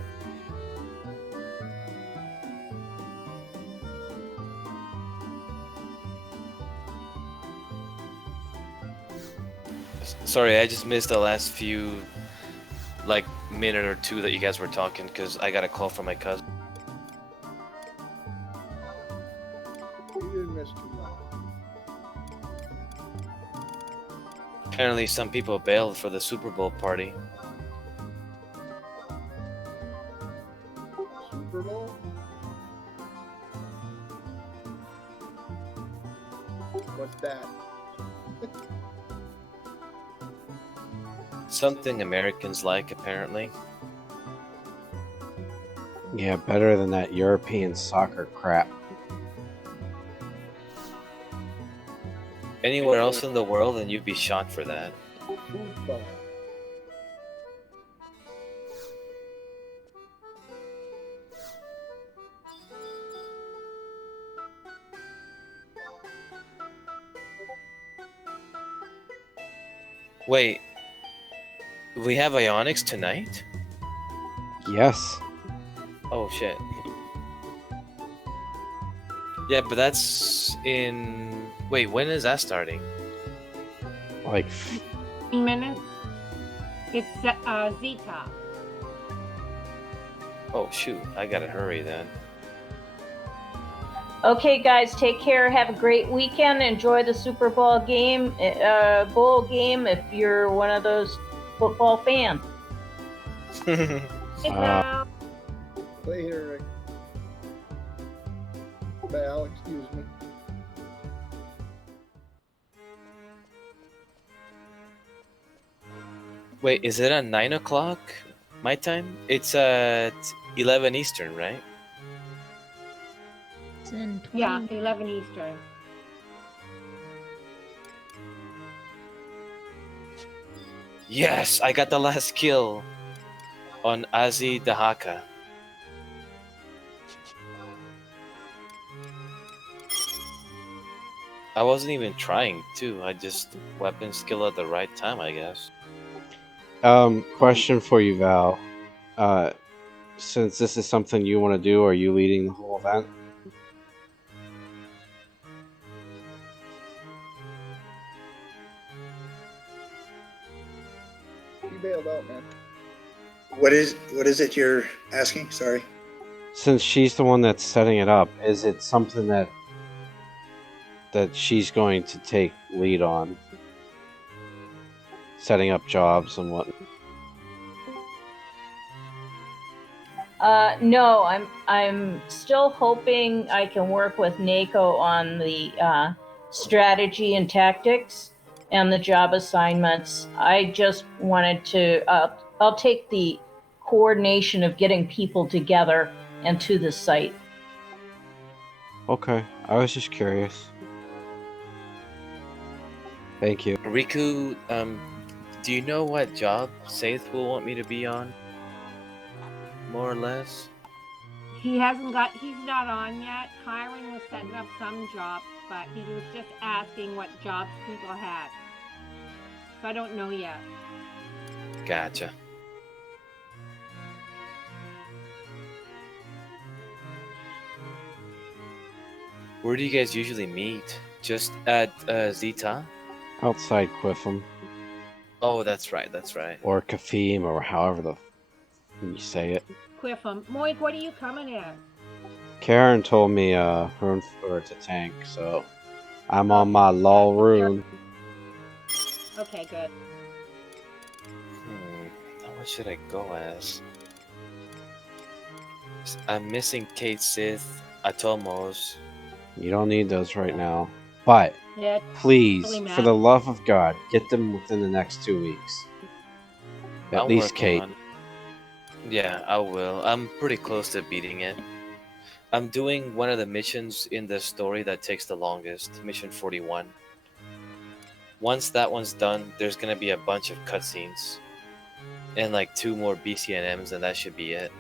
Sorry, I just missed the last few, like, minute or two that you guys were talking because I got a call from my cousin. You didn't miss too much. Apparently, some people bailed for the Super Bowl party. Super Bowl? What's that? Something Americans like, apparently. Yeah, better than that European soccer crap. Anywhere else in the world, and you'd be shot for that. Football. Wait, we have Ionics tonight? Yes. Oh shit. Yeah, but that's in... Wait, when is that starting? Like 15 minutes. It's Zi'Tah. Oh shoot, I gotta hurry then. Okay, guys, take care. Have a great weekend. Enjoy the Super Bowl game, bowl game, if you're one of those football fans. Hey, Val. Later, Val, excuse me. Wait, is it at 9 o'clock my time? It's at 11 Eastern, right? It's in 20 Yeah, 11 Eastern. Yes, I got the last kill on Zi'Tah. I wasn't even trying to. I just weapon skill at the right time, I guess. Question for you, Val. Since this is something you want to do, are you leading the whole event? She bailed out, man. What is it you're asking? Sorry. Since she's the one that's setting it up, is it something that she's going to take lead on? Setting up jobs and whatnot? No, I'm still hoping I can work with NACO on the strategy and tactics and the job assignments. I just wanted to. I'll take the coordination of getting people together and to the site. Okay, I was just curious. Thank you. Riku, do you know what job Saith will want me to be on? More or less? He's not on yet. Kyron was setting up some jobs, but he was just asking what jobs people had. So I don't know yet. Gotcha. Where do you guys usually meet? Just at Zi'Tah? Outside Quiffum. Oh, that's right, that's right. Or Kafim, or however the you say it. Quiffum. Moik, what are you coming at? Karen told me rune for to tank, so I'm on my law rune. Okay, good. What should I go as? I'm missing Kate Sith, Atomos. You don't need those right now. But Yeah, please, really for the love of God, get them within the next 2 weeks. At least Kate. Yeah, I will. I'm pretty close to beating it. I'm doing one of the missions in the story that takes the longest, mission 41. Once that one's done, there's gonna be a bunch of cutscenes. And like 2 more BCNMs, and that should be it.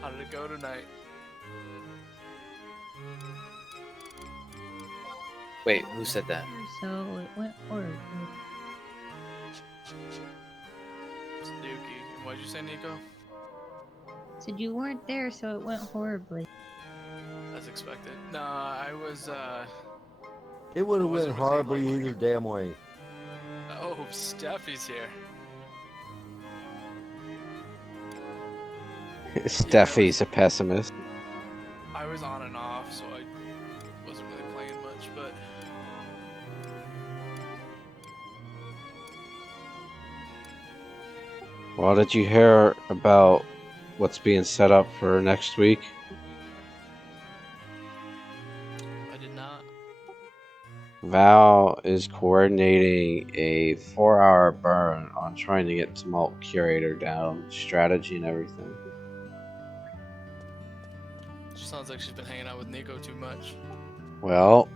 How did it go tonight? Wait, who said that? So it went horribly. Dookie. What'd you say, Nico? Said you weren't there, so it went horribly. As expected. Nah, I was, It would have was went it? Was he, horribly like- either damn way. Oh, Steffi's here. Steffi's a pessimist. I was on and off, so I wasn't really playing much, but Well, did you hear about what's being set up for next week? I did not. Val is coordinating a 4-hour burn on trying to get Tumult Curator down, strategy and everything. She sounds like she's been hanging out with Nico too much. Well,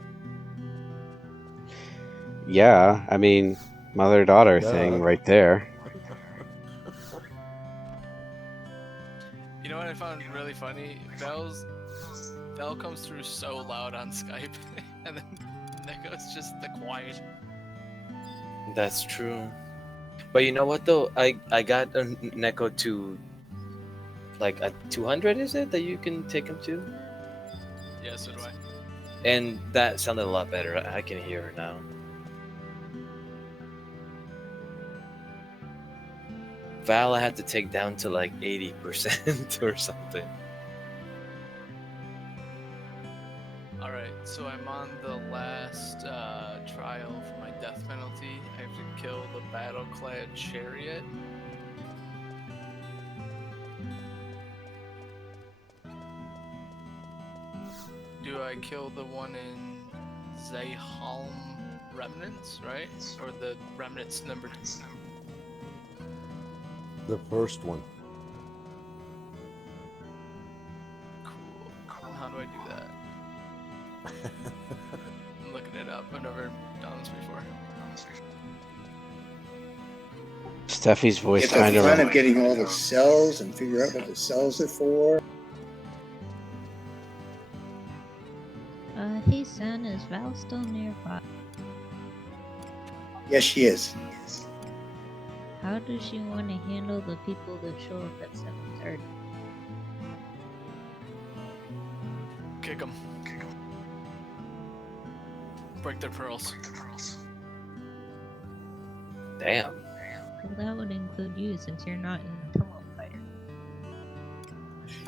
yeah, I mean, mother-daughter thing right there. You know what I found really funny? Val comes through so loud on Skype, and then Nico's just the quiet. That's true. But you know what though? I got a Neko to like a 200, is it, that you can take him to? Yeah, so do I. And that sounded a lot better. I can hear her now. Val I had to take down to like 80% or something. Alright, so I'm on the last trial for my death penalty. I have to kill the battle-clad chariot. Do I kill the one in Zi'Tah Remnants, right? Or the Remnants number 2? The first one. Cool. And how do I do that? I'm looking it up. I've never done this before. Steffi's voice Get the kind fun of. of getting all the cells and figure out what the cells are for. Hey son, is Val still nearby? Yes, she is. How does she want to handle the people that show up at 7:30? Kick them. Break their pearls. Damn. Well, that would include you since you're not in the Tumult fighter.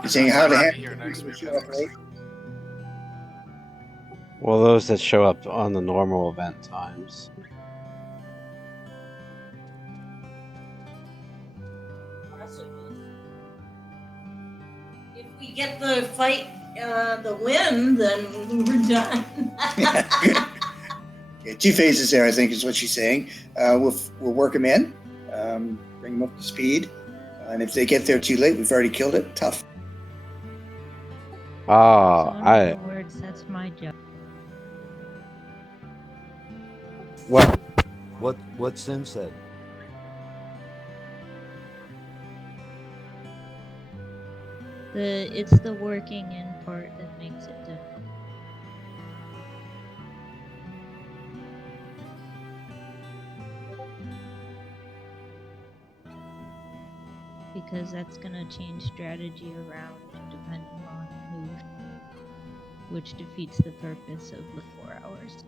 You're saying how to I'll be handle here next people week. who show up late? Well, those that show up on the normal event times. If we get the fight, the win, then we're done. Yeah, 2 phases there, I think, is what she's saying. We'll work them in, bring them up to speed, and if they get there too late, we've already killed it. Tough. Ah, So in I. other words, that's my job. What Sin said. It's the working in part that makes it difficult. Because that's gonna change strategy around depending on who, which defeats the purpose of the 4 hours.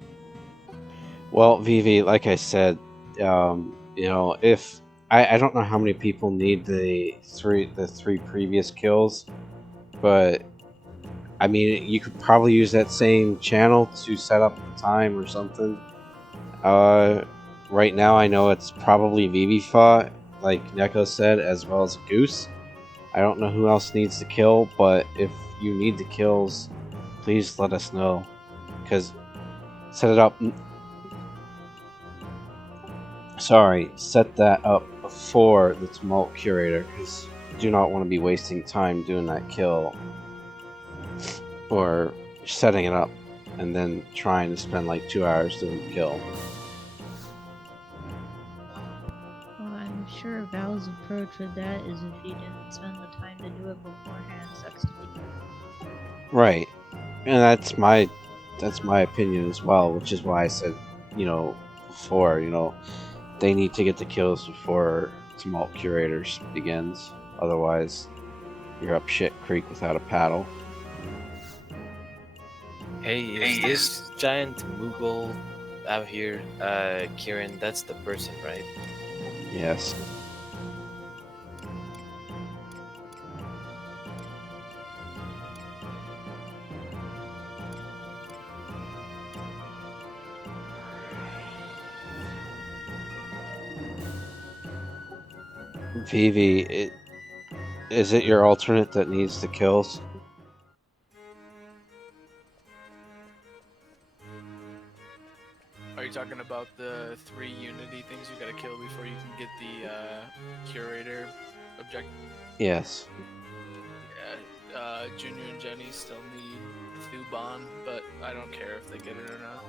Well, Vivi, like I said, if I don't know how many people need the three previous kills, but I mean, you could probably use that same channel to set up the time or something. Right now I know it's probably Vivi fought, like Neko said, as well as Goose. I don't know who else needs to kill, but if you need the kills, please let us know, because set it up. Set that up before the Tumult Curator, because you do not want to be wasting time doing that kill or setting it up and then trying to spend like 2 hours doing the kill. Well, I'm sure Val's approach with that is if he didn't spend the time to do it beforehand, sucks to be. Right, and that's my opinion as well, which is why I said, before, they need to get the kills before Tumult Curators begins. Otherwise, you're up shit creek without a paddle. Hey, is this giant Moogle out here, Kieran? That's the person, right? Yes. Vivi, is it your alternate that needs the kills? Are you talking about the 3 Unity things you gotta kill before you can get the Curator objective? Yes. Yeah, Junior and Jenny still need Thuban, but I don't care if they get it or not.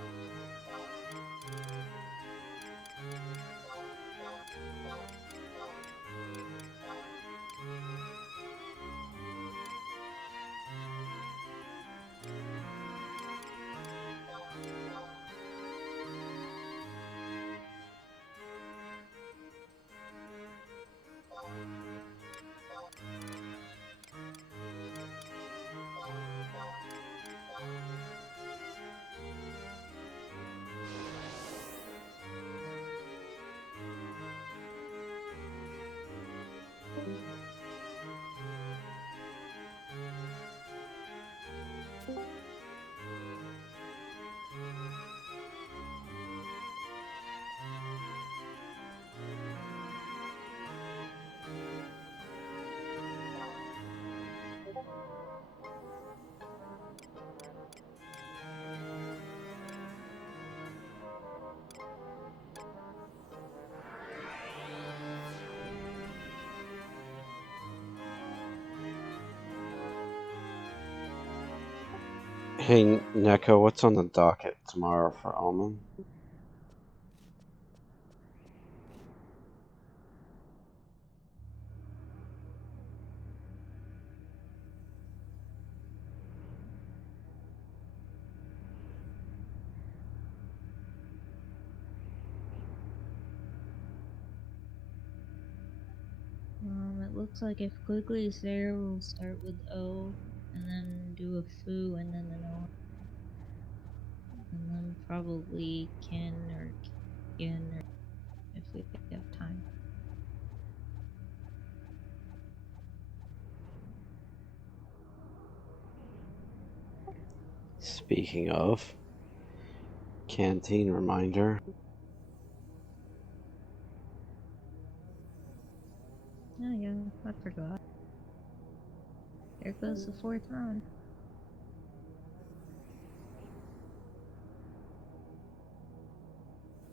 Hey, Neko, what's on the docket tomorrow for Almond? It looks like if Quigley's there, we'll start with O, and then do a foo, and then an O. And then probably Ken or Kin, or if we have time. Speaking of, canteen reminder. Oh yeah, I forgot. There goes the 4th round.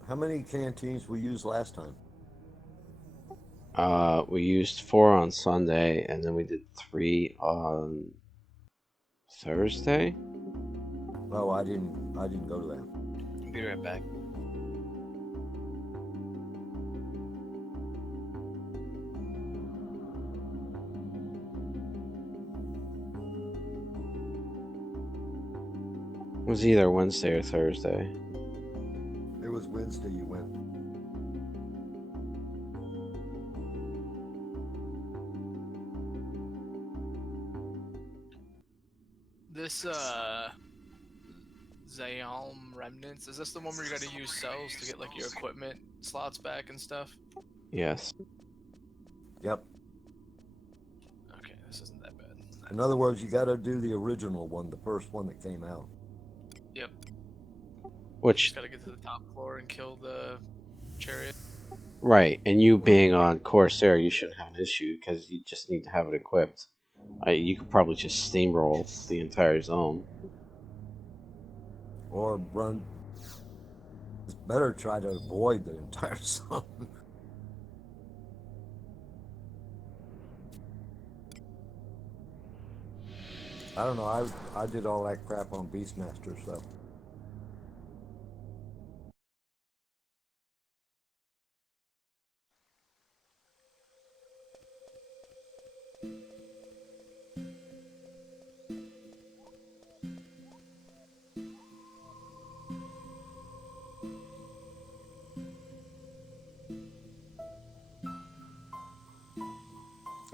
How many canteens we used last time? We used 4 on Sunday, and then we did 3 on Thursday. Oh, I didn't go to that. I'll be right back. It was either Wednesday or Thursday. It was Wednesday you went. This Zayalm Remnants, is this the one where you gotta use cells to get like your equipment slots back and stuff? Yes. Yep. Okay, this isn't that bad. In other words, you got to do the original one, the first one that came out. Yep. Which, Just gotta get to the top floor and kill the chariot. right, and you being on Corsair, you shouldn't have an issue because you just need to have it equipped. You could probably just steamroll the entire zone. Or run. It's better try to avoid the entire zone. I don't know. I did all that crap on Beastmaster, so.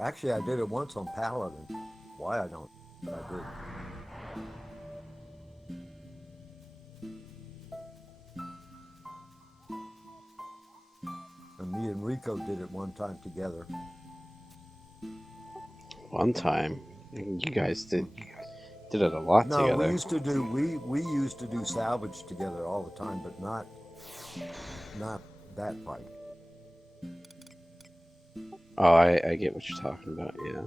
Actually, I did it once on Paladin. Why I don't, but I did. And me and Rico did it one time together. One time, you guys did it a lot No, together. we used to do salvage together all the time, but not that fight. Oh, I get what you're talking about. Yeah.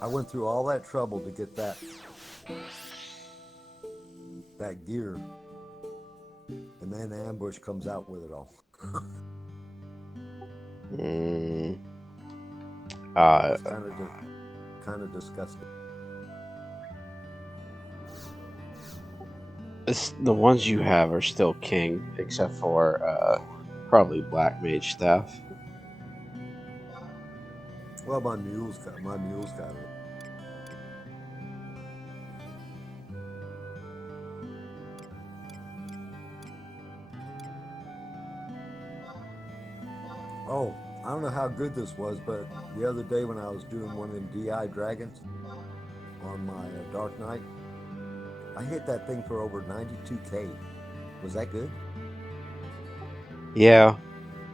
I went through all that trouble to get that gear, and then Ambush comes out with it all. Mm. It's kind of disgusting. The ones you have are still king, except for probably Black Mage Staff. Well, my mule's got it. Oh, I don't know how good this was, but the other day when I was doing one of them DI dragons on my Dark Knight, I hit that thing for over 92k. Was that good? Yeah,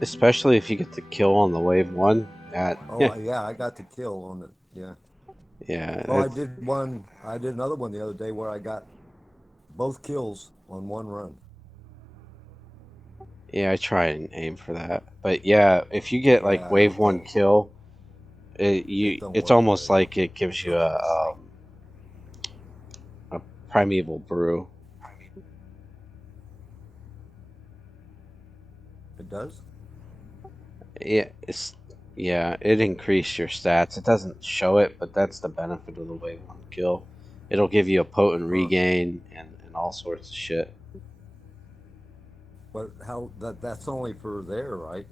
especially if you get the kill on the wave 1. Yeah, I got the kill on it. Yeah. Yeah. Well, I did another one the other day where I got both kills on one run. Yeah, I try and aim for that. But yeah, if you get like wave 1 kill don't it's work almost very like it gives you a primeval brew. It does? Yeah, it increased your stats. It doesn't show it, but that's the benefit of the wave 1 kill. It'll give you a potent regain and all sorts of shit. But that's only for there, right?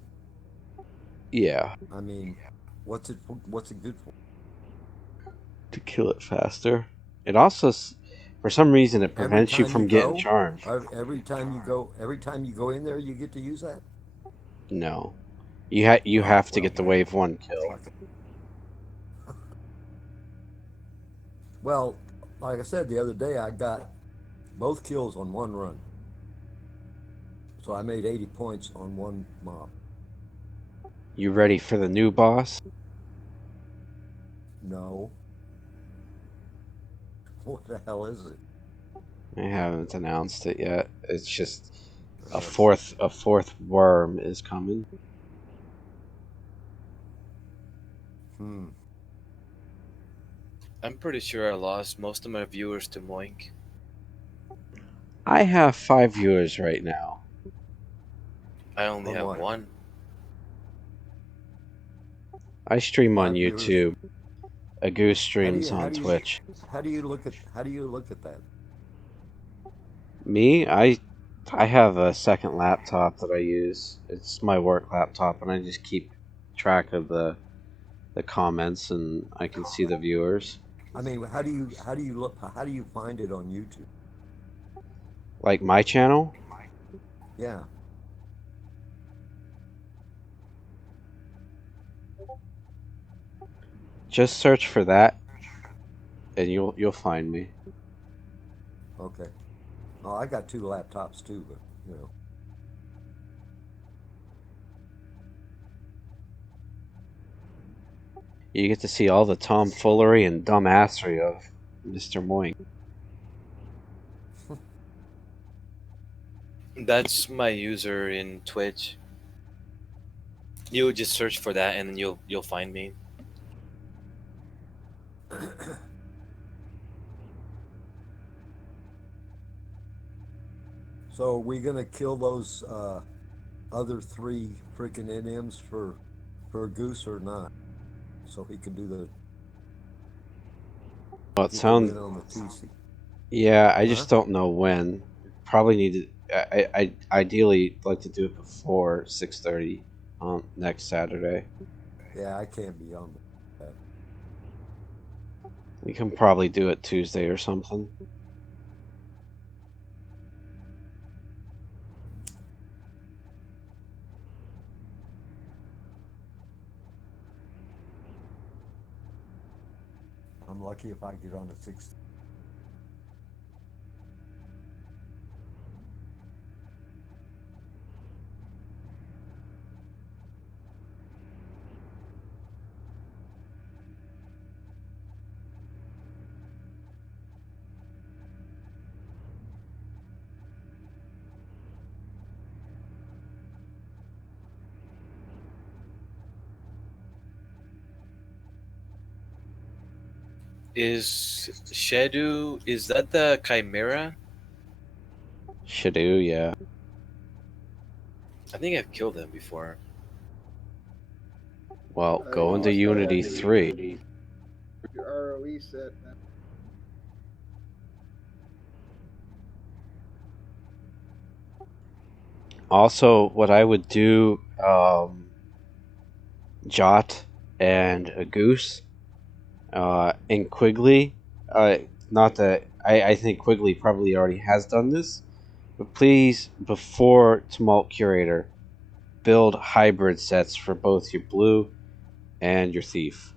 Yeah. I mean, what's it good for? To kill it faster. It also, for some reason, it prevents you from getting charged. Every time you go in there, you get to use that? No. You have to get the wave 1 kill. Well, like I said the other day, I got both kills on one run. So I made 80 points on one mob. You ready for the new boss? No. What the hell is it? I haven't announced it yet. It's just a fourth worm is coming. I'm pretty sure I lost most of my viewers to Moink. I have 5 viewers right now. I only have one. I stream on YouTube. A Goose streams on Twitch. How do you look at that? Me, I have a second laptop that I use. It's my work laptop, and I just keep track of the comments, and I can see the viewers. I mean, how do you find it on YouTube? Like my channel? Yeah. Just search for that, and you'll find me. Okay. Oh, I got 2 laptops too, but you know. You get to see all the tomfoolery and dumbassery of Mr. Moink. That's my user in Twitch. You just search for that, and then you'll find me. So are we gonna kill those other 3 freaking NMs for Goose or not? So he can do the. Well, it sounds. On the TC. Yeah, I just don't know when. Probably need to. I ideally like to do it before 6:30 on next Saturday. Yeah, I can't be on that. We can probably do it Tuesday or something. I'm lucky if I get on at 6. Is Shedu, is that the Chimera? Shedu, yeah. I think I've killed him before. Well, go into Unity 3. Your ROE set. Also, what I would do, Jot and a Goose, and Quigley. Not that I think Quigley probably already has done this, but please, before Tumult Curator, build hybrid sets for both your blue and your thief.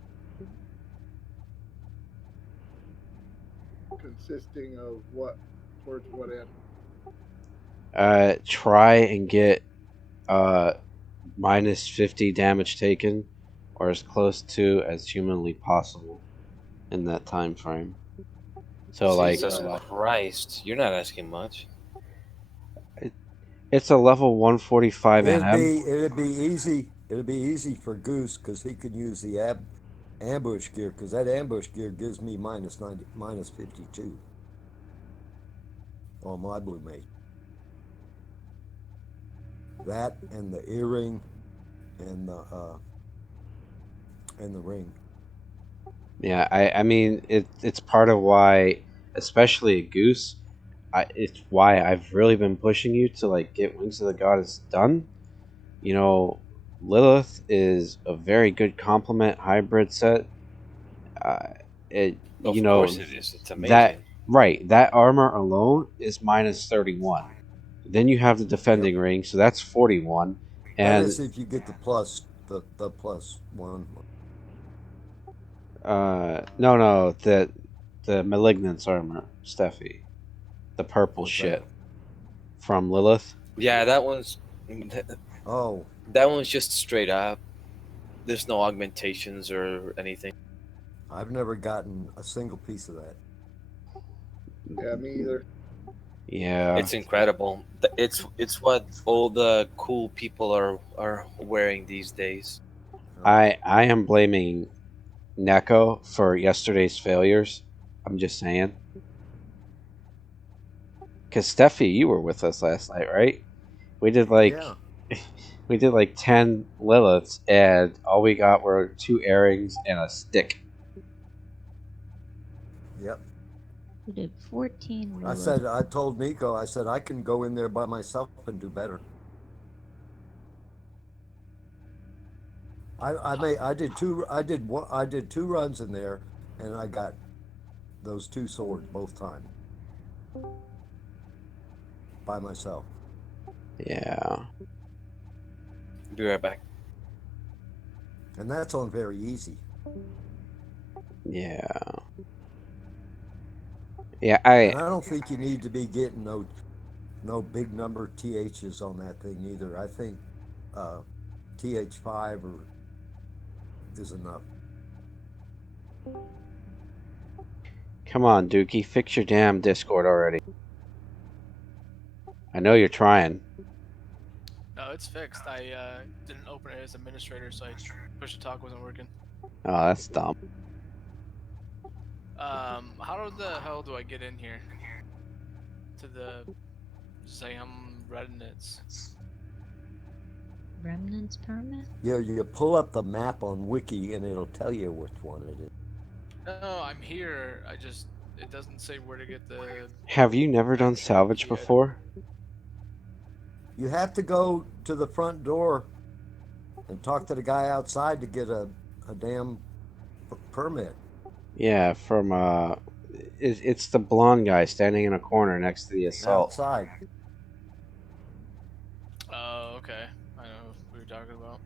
Consisting of what? Towards what end? Try and get minus 50 damage taken, or as close to as humanly possible in that time frame. So Jesus Christ, you're not asking much. It's a level 145 NM. It'd be easy for Goose because he could use the ambush gear, because that ambush gear gives me minus 90, minus 52 on my blue mage. That and the earring and the ring. Yeah, I mean it's part of why, especially a Goose, it's why I've really been pushing you to like get Wings of the Goddess done. You know, Lilith is a very good complement hybrid set. It Of you know course it is. It's that amazing. right, that armor alone is minus 31. Then you have the defending ring, so that's 41. That And is if you get the plus one. no, the malignance armor, Steffi, the purple What's shit that? from Lilith. Yeah, that one's Oh, that one's just straight up. There's no augmentations or anything. I've never gotten a single piece of that. Yeah, me either. Yeah, It's incredible. It's what all the cool people are wearing these days. I am blaming Neko for yesterday's failures. I'm just saying. Because Steffi, you were with us last night, right? We did like Yeah. we did like 10 Liliths, and all we got were 2 earrings and a stick. Yep. We did 14 I told Nico, I said I can go in there by myself and do better. I did two runs in there, and I got those 2 swords both times by myself. Yeah. Be right back. And that's on very easy. Yeah. And I don't think you need to be getting no big number THs on that thing either. I think TH5 is enough. Come on, Dookie, fix your damn Discord already. I know you're trying. No, it's fixed. I didn't open it as administrator, so I push to talk wasn't working. Oh, that's dumb. How the hell do I get in here? To the Remnants. Remnants permit? Yeah, you pull up the map on Wiki and it'll tell you which one it is. No, I'm here. It doesn't say where to get the. Have you never done salvage before? You have to go to the front door and talk to the guy outside to get a damn permit. Yeah, from it's the blonde guy standing in a corner next to the assault. Outside. Oh, okay. I know what you're talking about.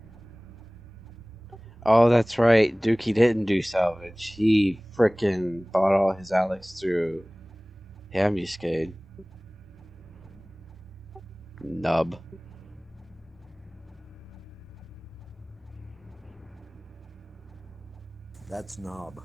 Oh, that's right. Dookie didn't do salvage. He frickin' bought all his Alex through Ambuscade. Nub. That's knob.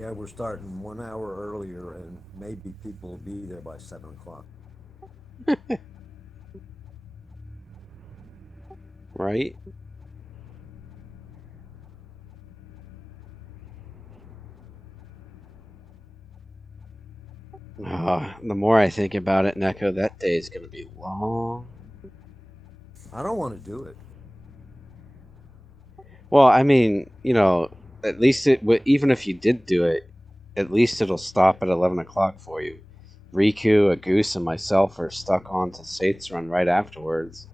Yeah, we're starting 1 hour earlier, and maybe people will be there by 7 o'clock. Right? The more I think about it, Neko, that day is going to be long. I don't want to do it. Well, I mean, you know, at least even if you did do it, at least it'll stop at 11 o'clock for you. Riku, a Goose, and myself are stuck on to Sate's run right afterwards.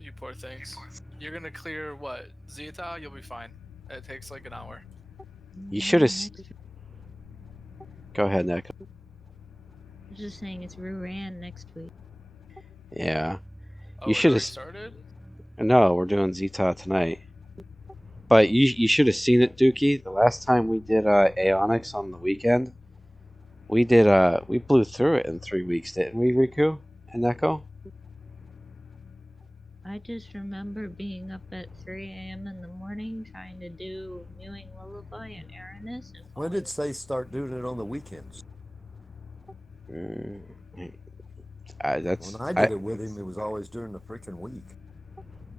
You poor things. You're gonna clear what? Zi'Tah? You'll be fine. It takes like an hour. You should have. Go ahead, Neko. I was just saying it's Ruran next week. Yeah. Oh, You should have started. No, we're doing Zi'Tah tonight. But you should have seen it, Dookie. The last time we did Aeonics on the weekend, we blew through it in 3 weeks, didn't we, Riku and Neko? I just remember being up at 3 a.m. in the morning trying to do Mewing Lullaby and Aranis and When falling. did they start doing it on the weekends? When When I did it with him, it was always during the freaking week.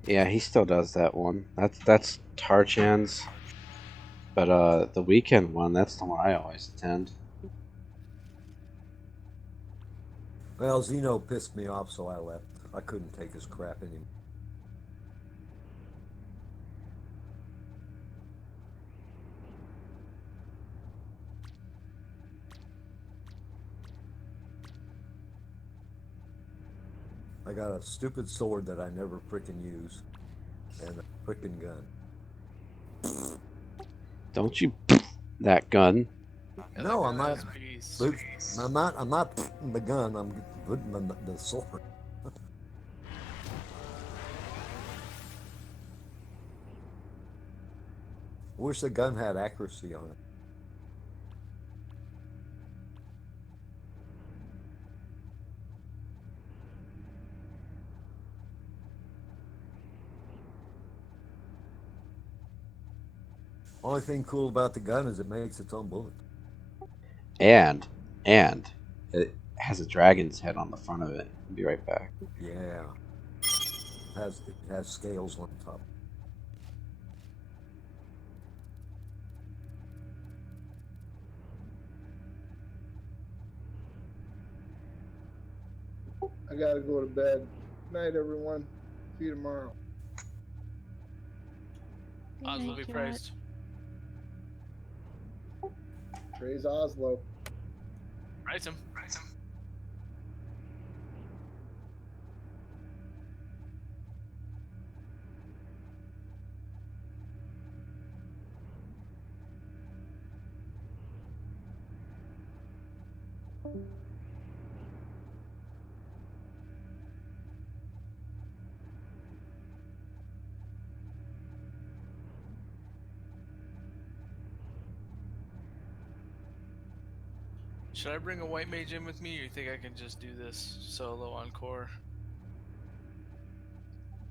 Yeah, he still does that one. That's Tarchan's. But the weekend one, that's the one I always attend. Well, Zeno pissed me off, so I left. I couldn't take his crap anymore. I got a stupid sword that I never frickin' use, and a frickin' gun. Don't you that gun? Yeah, No, that I'm gun not. is beast. I'm not the gun. I'm putting the sword. Wish the gun had accuracy on it. Only thing cool about the gun is it makes its own bullet. And it has a dragon's head on the front of it. I'll be right back. Yeah. It has scales on top. I gotta go to bed. Good night, everyone. See you tomorrow. Oslo be praised. Praise Oslo. Praise him. Should I bring a white mage in with me, or you think I can just do this solo on core?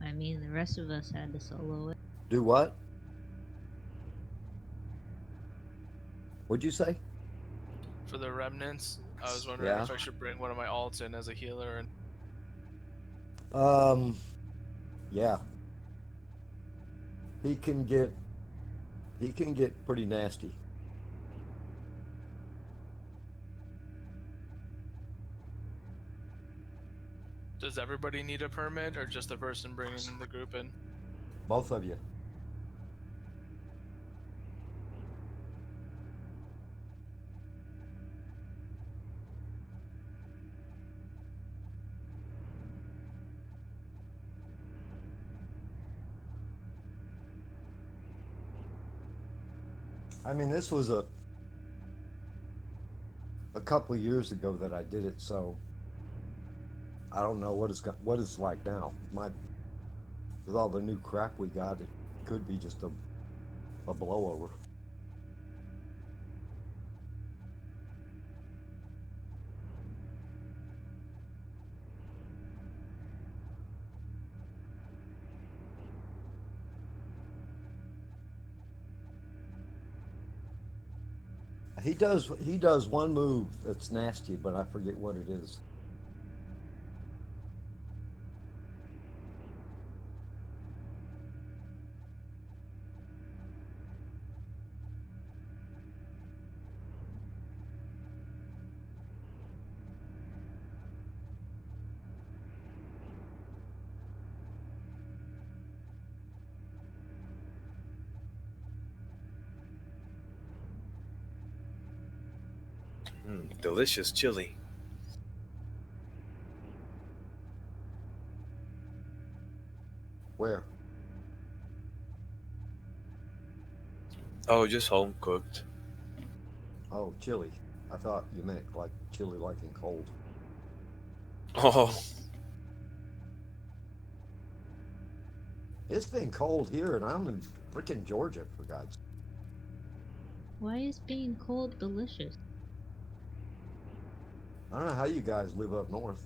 I mean, the rest of us had to solo it. Do what? What'd you say? For the remnants, I was wondering Yeah. if I should bring one of my alts in as a healer. And Yeah. He can get pretty nasty. does everybody need a permit, or just the person bringing the group in? Both of you. I mean, this was a couple of years ago that I did it, so I don't know what it's like now. With all the new crap we got, it could be just a blowover. He does one move that's nasty, but I forget what it is. Delicious chili. Where? Oh, just home cooked. Oh, chili. I thought you meant like chili like in cold. Oh, It's been cold here, and I'm Freaking Georgia, for God's sake. Why is being cold delicious? I don't know how you guys live up north.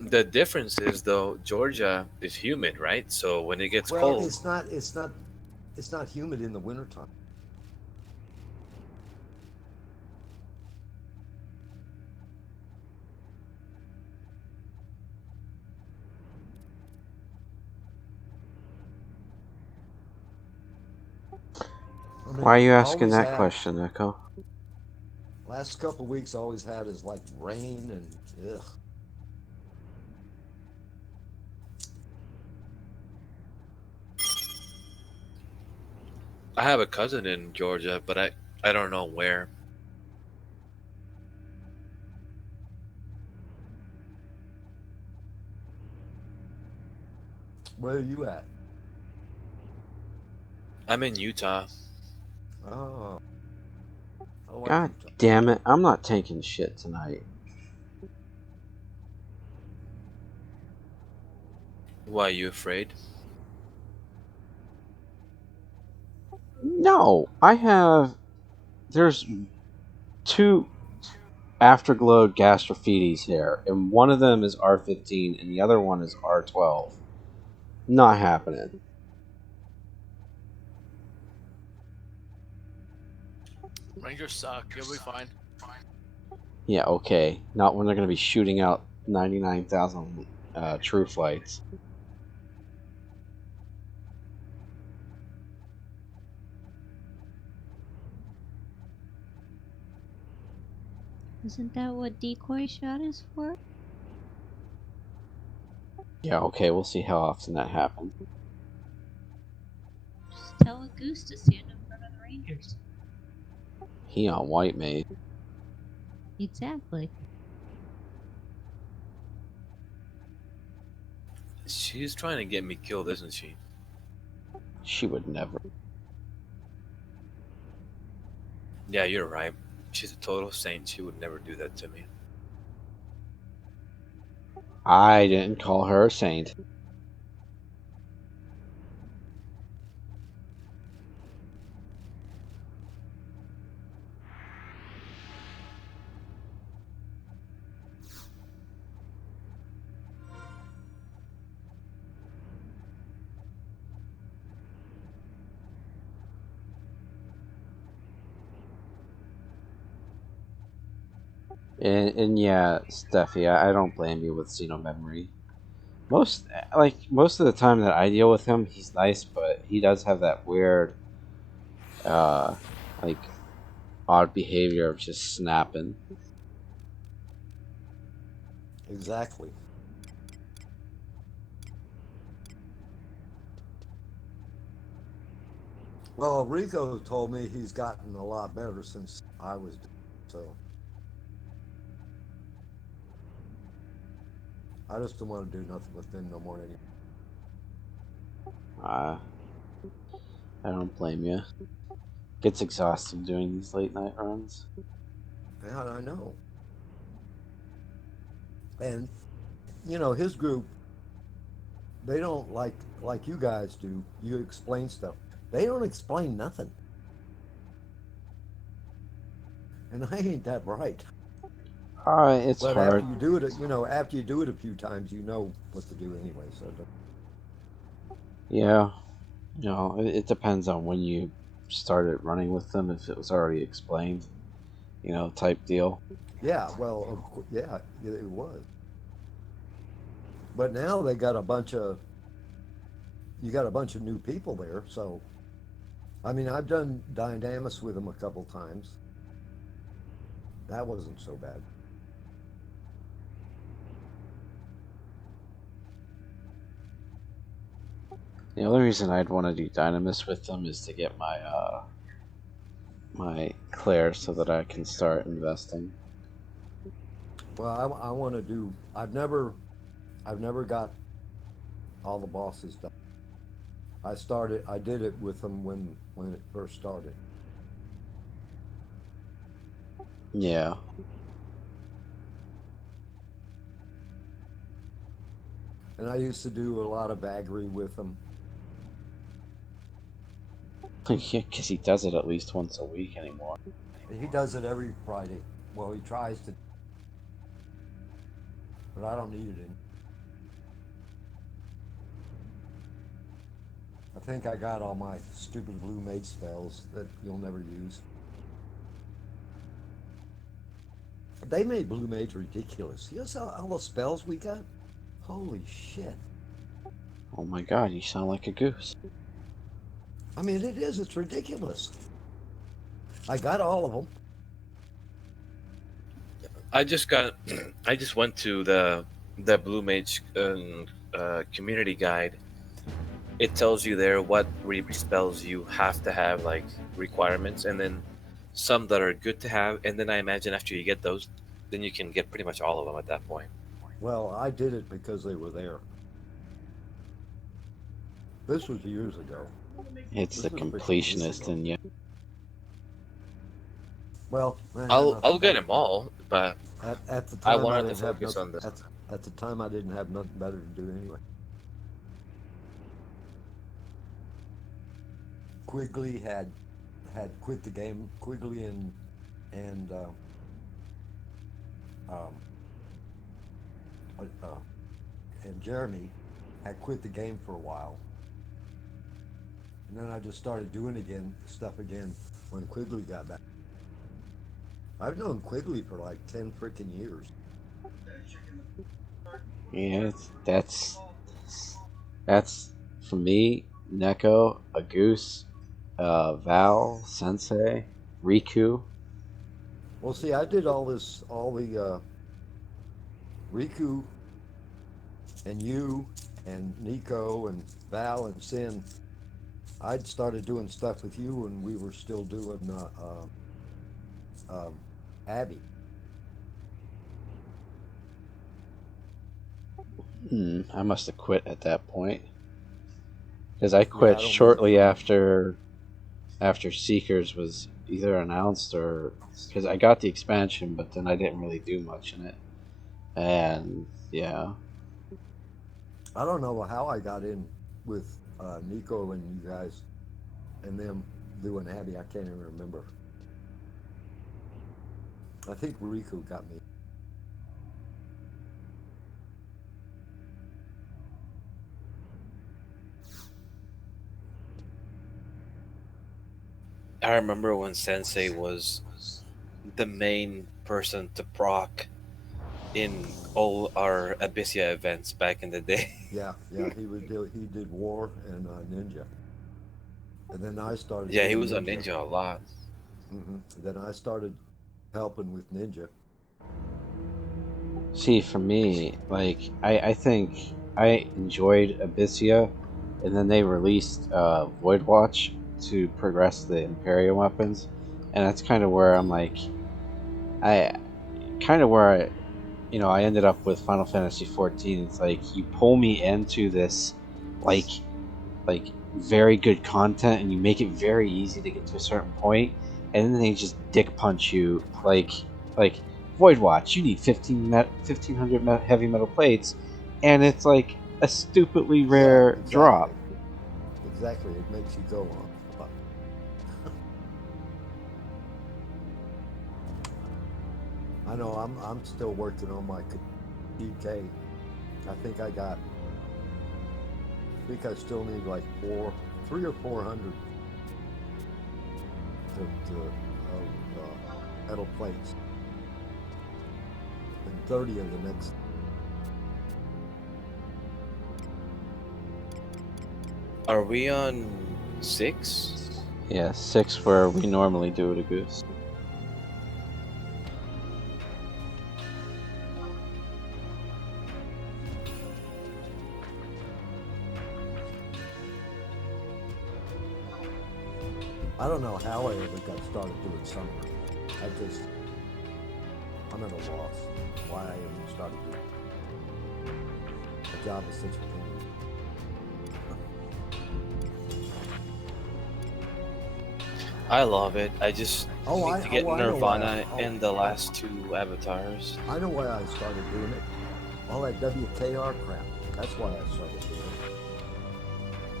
The difference is though, Georgia is humid, right? So when it gets Well, cold, it's not humid in the wintertime. I mean, Why are you all asking we've that had, question, Echo? last couple of weeks, all we've had is like rain and ugh. I have a cousin in Georgia, but I don't know where. Where are you at? I'm in Utah. Oh, I like God Utah. damn it! I'm not taking shit tonight. Why are you afraid? No, I have. There's 2 Afterglow Gastrophetes here, and one of them is R15, and the other one is R12. Not happening. Rangers suck. You'll be fine. Yeah, okay. Not when they're going to be shooting out 99,000 true flights. Isn't that what decoy shot is for? Yeah, okay, we'll see how often that happens. Just tell a goose to stand in front of the Rangers. He on white mate. Exactly. She's trying to get me killed, isn't she? She would never. Yeah, you're right. She's a total saint. She would never do that to me. I didn't call her a saint. And yeah, Steffi, I don't blame you with Xeno Memory. Most of the time that I deal with him, he's nice, but he does have that weird, uh, like odd behavior of just snapping. Exactly. Well, Rico told me he's gotten a lot better since I was, so I just don't want to do nothing with him no more anymore. I don't blame you. Gets exhausting doing these late night runs. Yeah, I know. And you know, his group, they don't like you guys do. You explain stuff. They don't explain nothing. And I ain't that bright. It's But hard. after you do it, you know, after you do it a few times, you know what to do anyway. So Yeah, it depends on when you started running with them. If it was already explained, type deal. yeah, well, yeah, it was. But now they got you got a bunch of new people there. So, I mean, I've done Dynamis with them a couple times. That wasn't so bad. The only reason I'd want to do Dynamis with them is to get my Claire so that I can start investing. Well, I want to do. I've never got all the bosses done. I did it with them when it first started. Yeah. And I used to do a lot of vagary with them. Yeah, because he does it at least once a week anymore. He does it every Friday. Well, he tries to, but I don't need it in. I think I got all my stupid blue mage spells that you'll never use. They made blue mage ridiculous. You know all the spells we got? Holy shit. Oh my god, you sound like a goose. I mean, it is. It's ridiculous. I got all of them. I just went to the Blue Mage community guide. It tells you there what spells you have to have, like requirements, and then some that are good to have. And then I imagine after you get those, then you can get pretty much all of them at that point. Well, I did it because they were there. This was years ago. It's the completionist in you. Well, I'll get them all, but at the time I wanted to didn't have focus on nothing- this. At the time, I didn't have nothing better to do anyway. Quigley had quit the game. Quigley and Jeremy had quit the game for a while, and then I just started doing stuff again when Quigley got back. I've known Quigley for like 10 freaking years. Yeah, that's for me, Neko, a goose, Val, Sensei, Riku. Well, see, I did all the Riku and you and Nico and Val and Sin. I'd started doing stuff with you when we were still doing Abby. I must have quit at that point. Because I quit I don't shortly remember. after Seekers was either announced or because I got the expansion, but then I didn't really do much in it. And yeah, I don't know how I got in with Nico and you guys and them doing Abby. I can't even remember. I think Riku got me. I remember when Sensei was the main person to proc in all our Abyssia events back in the day. Yeah, he did War and Ninja, and then I started. Yeah, he doing was a ninja a lot. Then I started helping with Ninja. see, for me, like I think I enjoyed Abyssia, and then they released Void Watch to progress the Imperium weapons, and that's kind of where I'm like, I ended up with Final Fantasy 14. It's like you pull me into this, like very good content, and you make it very easy to get to a certain point, and then they just dick punch you like Void Watch. You need 1,500 heavy metal plates, and it's like a stupidly rare drop. Exactly, it makes you go on. I know I'm still working on my DK. I think I still need like 300 or 400 metal plates, and 30 of the next. Are we on 6? Yeah, 6 where we normally do it a goose. I don't know how I ever got started doing summer. I'm at a loss why I even started doing it. The job is such a pain. I love it. I just need to get Nirvana know and the last 2 avatars. I know why I started doing it. All that WKR crap. That's why I started doing it.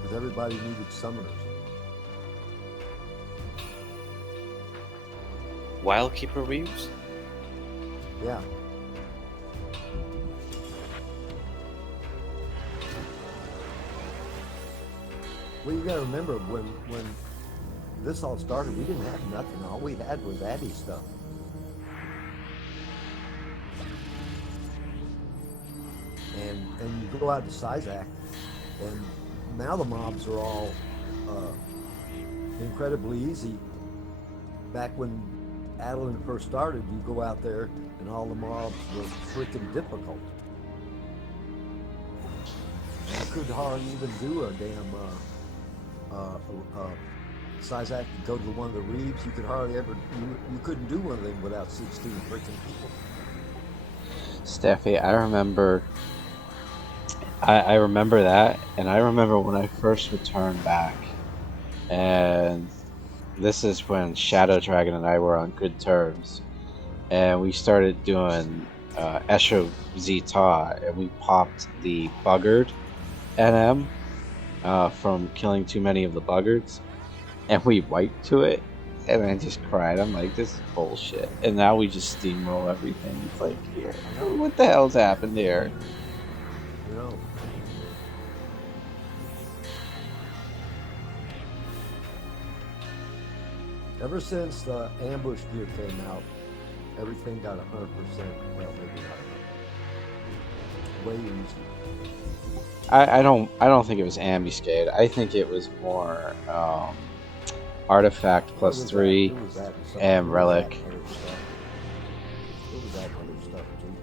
Because everybody needed summoners. Wildkeeper Reeves? Yeah. Well, you gotta remember when this all started, we didn't have nothing. All we had was Abby stuff. And you go out to Sizak, and now the mobs are all incredibly easy. Back when Adeline first started, you go out there and all the mobs were freaking difficult. You could hardly even do a damn Sizak to go to one of the Reeves. You could hardly ever, you couldn't do one of them without 16 freaking people. Steffi, I remember that, and I remember when I first returned back, and this is when Shadow Dragon and I were on good terms, and we started doing Escha Zi'Tah, and we popped the buggered NM from killing too many of the buggards, and we wiped to it, and I just cried. I'm like, this is bullshit. And now we just steamroll everything. It's like, what the hell's happened here? You know. Ever since the ambush gear came out, everything got 100%. Well, maybe not 100%. Way easier. I don't think it was ambuscade. I think it was more artifact plus 3 and relic. It was that other stuff too.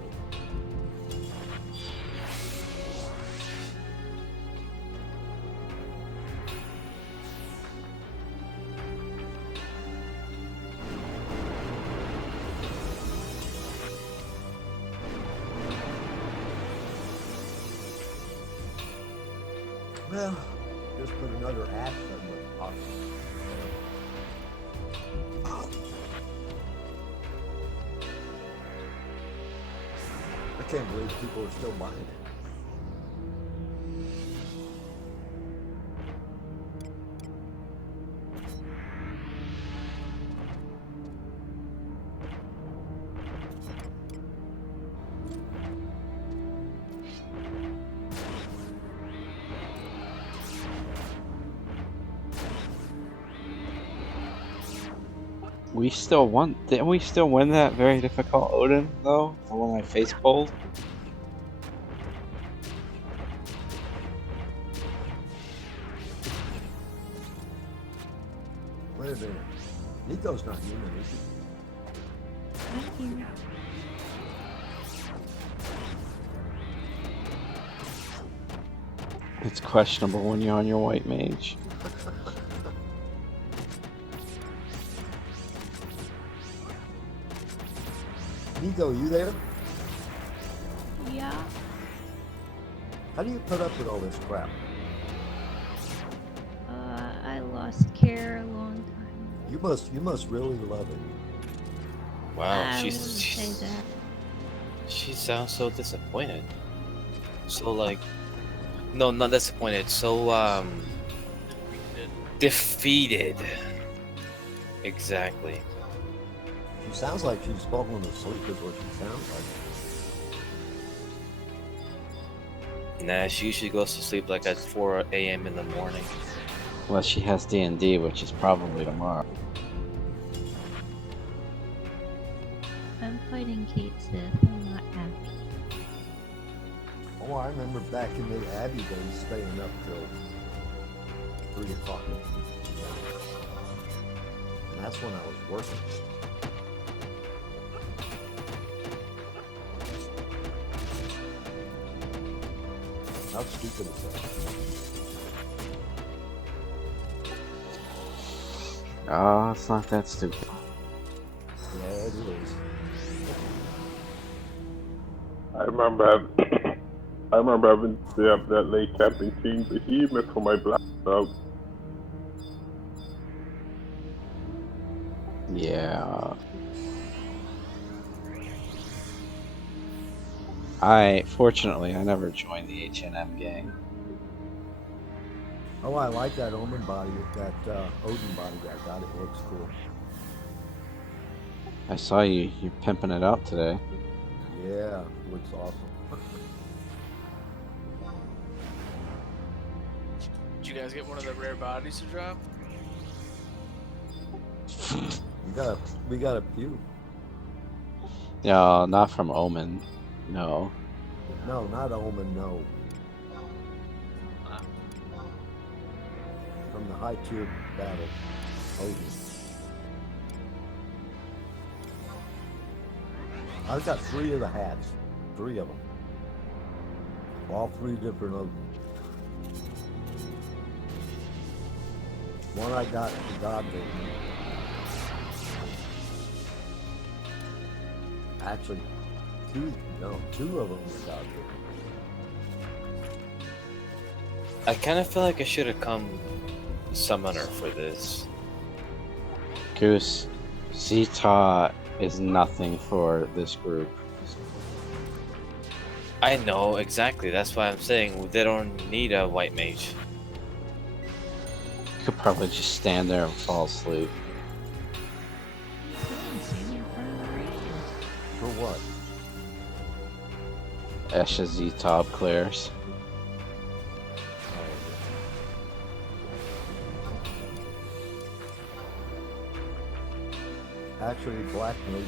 Well, just put another app in the pocket. I can't believe people are still buying it. We still won. Didn't we still win that very difficult Odin, though? The one I face pulled? Wait a minute. Nico's not human, is he? I'm here. It's questionable when you're on your white mage. Nico, you there? Yeah. How do you put up with all this crap? I lost care a long time. You must really love it. Wow, I wouldn't say that. She sounds so disappointed. So like, no, not disappointed. So defeated. Exactly. She sounds like she's falling asleep is what she sounds like. Nah, she usually goes to sleep like at 4 a.m. in the morning. Well, she has D&D, which is probably tomorrow. I'm fighting Kate Sith. I'm not happy. Oh, I remember back in the Abbey days staying up till 3 o'clock. And that's when I was working. How stupid is that? Oh, it's not that stupid. Yeah, it is. I remember having to stay up that late camping King Behemoth for my black belt. Yeah. Fortunately, I never joined the H&M gang. Oh, I like that Omen body, that Odin body I got. It looks cool. I saw you pimping it out today. Yeah, looks awesome. Did you guys get one of the rare bodies to drop? We got a few. No, not from Omen. No. No, not Omen, no. From the high tier battle. Odin. I've got 3 of the hats. 3 of them. All 3 different Odin. One I got from God gave me. Actually, 2 of them were God gave me. I kind of feel like I should have come summoner for this. Goose, Zi'Tah is nothing for this group. I know, exactly. That's why I'm saying they don't need a white mage. You could probably just stand there and fall asleep. For what? Escha Zi'Tah clears. Actually, Black Mage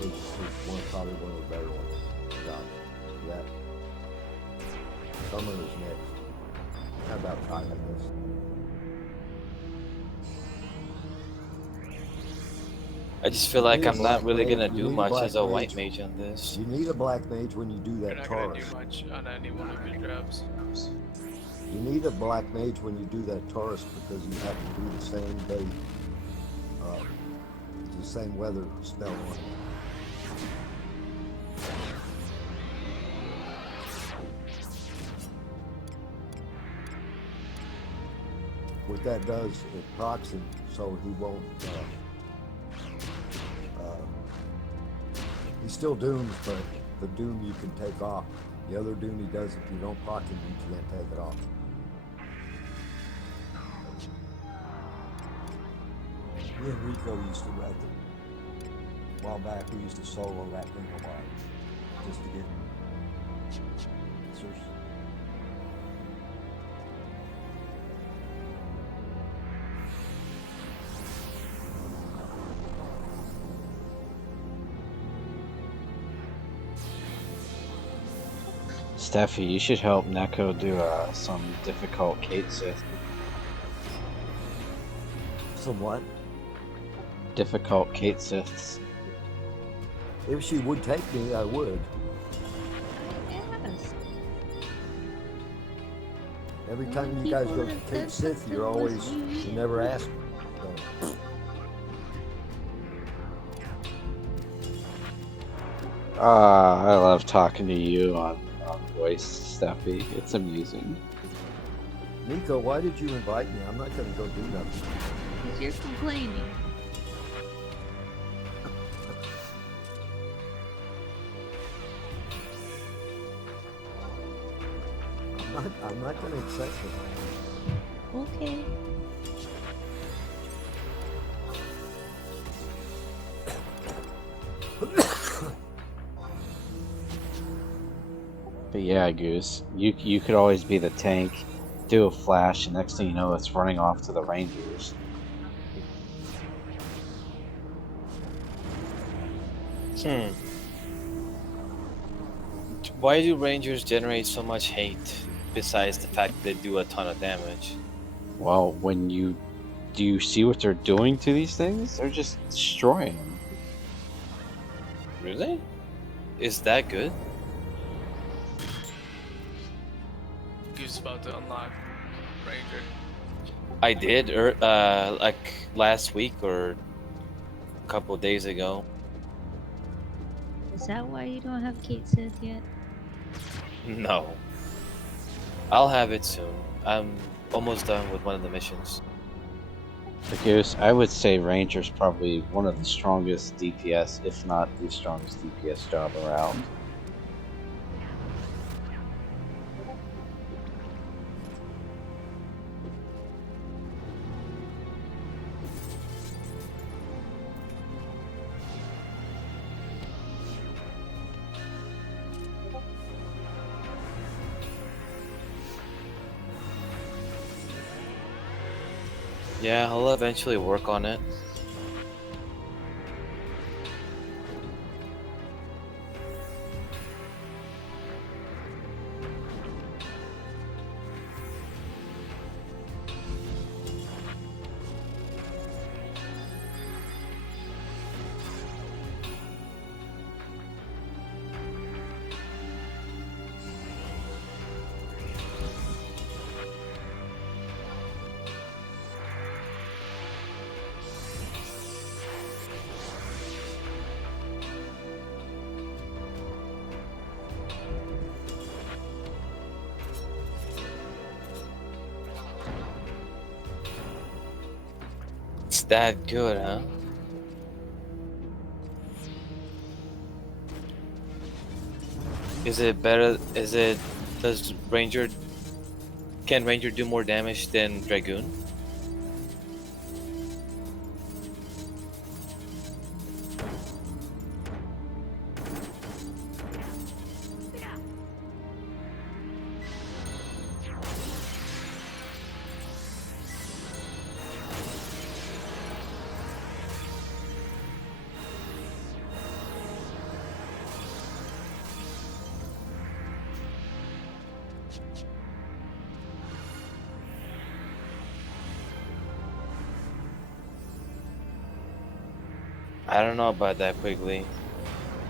is probably one of the better ones. That. Summer is next. How about time, I guess. I just feel like I'm not really gonna You do need much Black as a Mage. white mage on this. You need a Black Mage when you do You're that not gonna Taurus. do much on any one of your drops. You need a Black Mage when you do that Taurus because you have to do the same day, the same weather spell on it. What that does, it procs him so he won't. He still dooms, but the doom you can take off. The other doom he does, if you don't proc him, you can't take it off. Me and Rico used to write them. A while back, we used to solo that thing a while, just to get answers. Steffi, you should help Neko do some difficult Kate Sith. Some what? Difficult Kate Siths. If she would take me, I would. Yes. Every Well, time you guys people go to that Kate said Sith, you're something was always, you. you never ask me. So, I love talking to you on voice, Steffi. It's amusing. Nico, why did you invite me? I'm not gonna go do nothing. Because you're complaining. I'm not gonna accept it. Okay. But yeah, Goose, you could always be the tank, do a flash, and next thing you know, it's running off to the Rangers. Why do Rangers generate so much hate, besides the fact that they do a ton of damage? Well, do you see what they're doing to these things? They're just destroying them. Really? Is that good? Goose about to unlock Ranger. I did, like last week or a couple of days ago. Is that why you don't have Kate Sith yet? No. I'll have it soon. I'm almost done with one of the missions. But Goose, I would say Ranger's probably one of the strongest DPS, if not the strongest DPS job around. Yeah, I'll eventually work on it. It's that good, huh? Is it better? Does Ranger, can Ranger do more damage than Dragoon? I don't know about that, Quigley.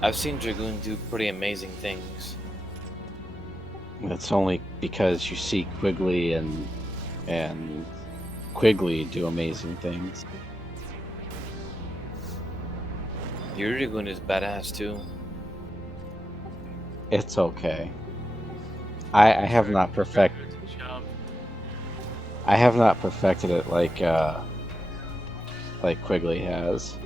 I've seen Dragoon do pretty amazing things. It's only because you see Quigley and Quigley do amazing things. Your Dragoon is badass too. It's okay. I have not perfected. Good job. I have not perfected it like Quigley has.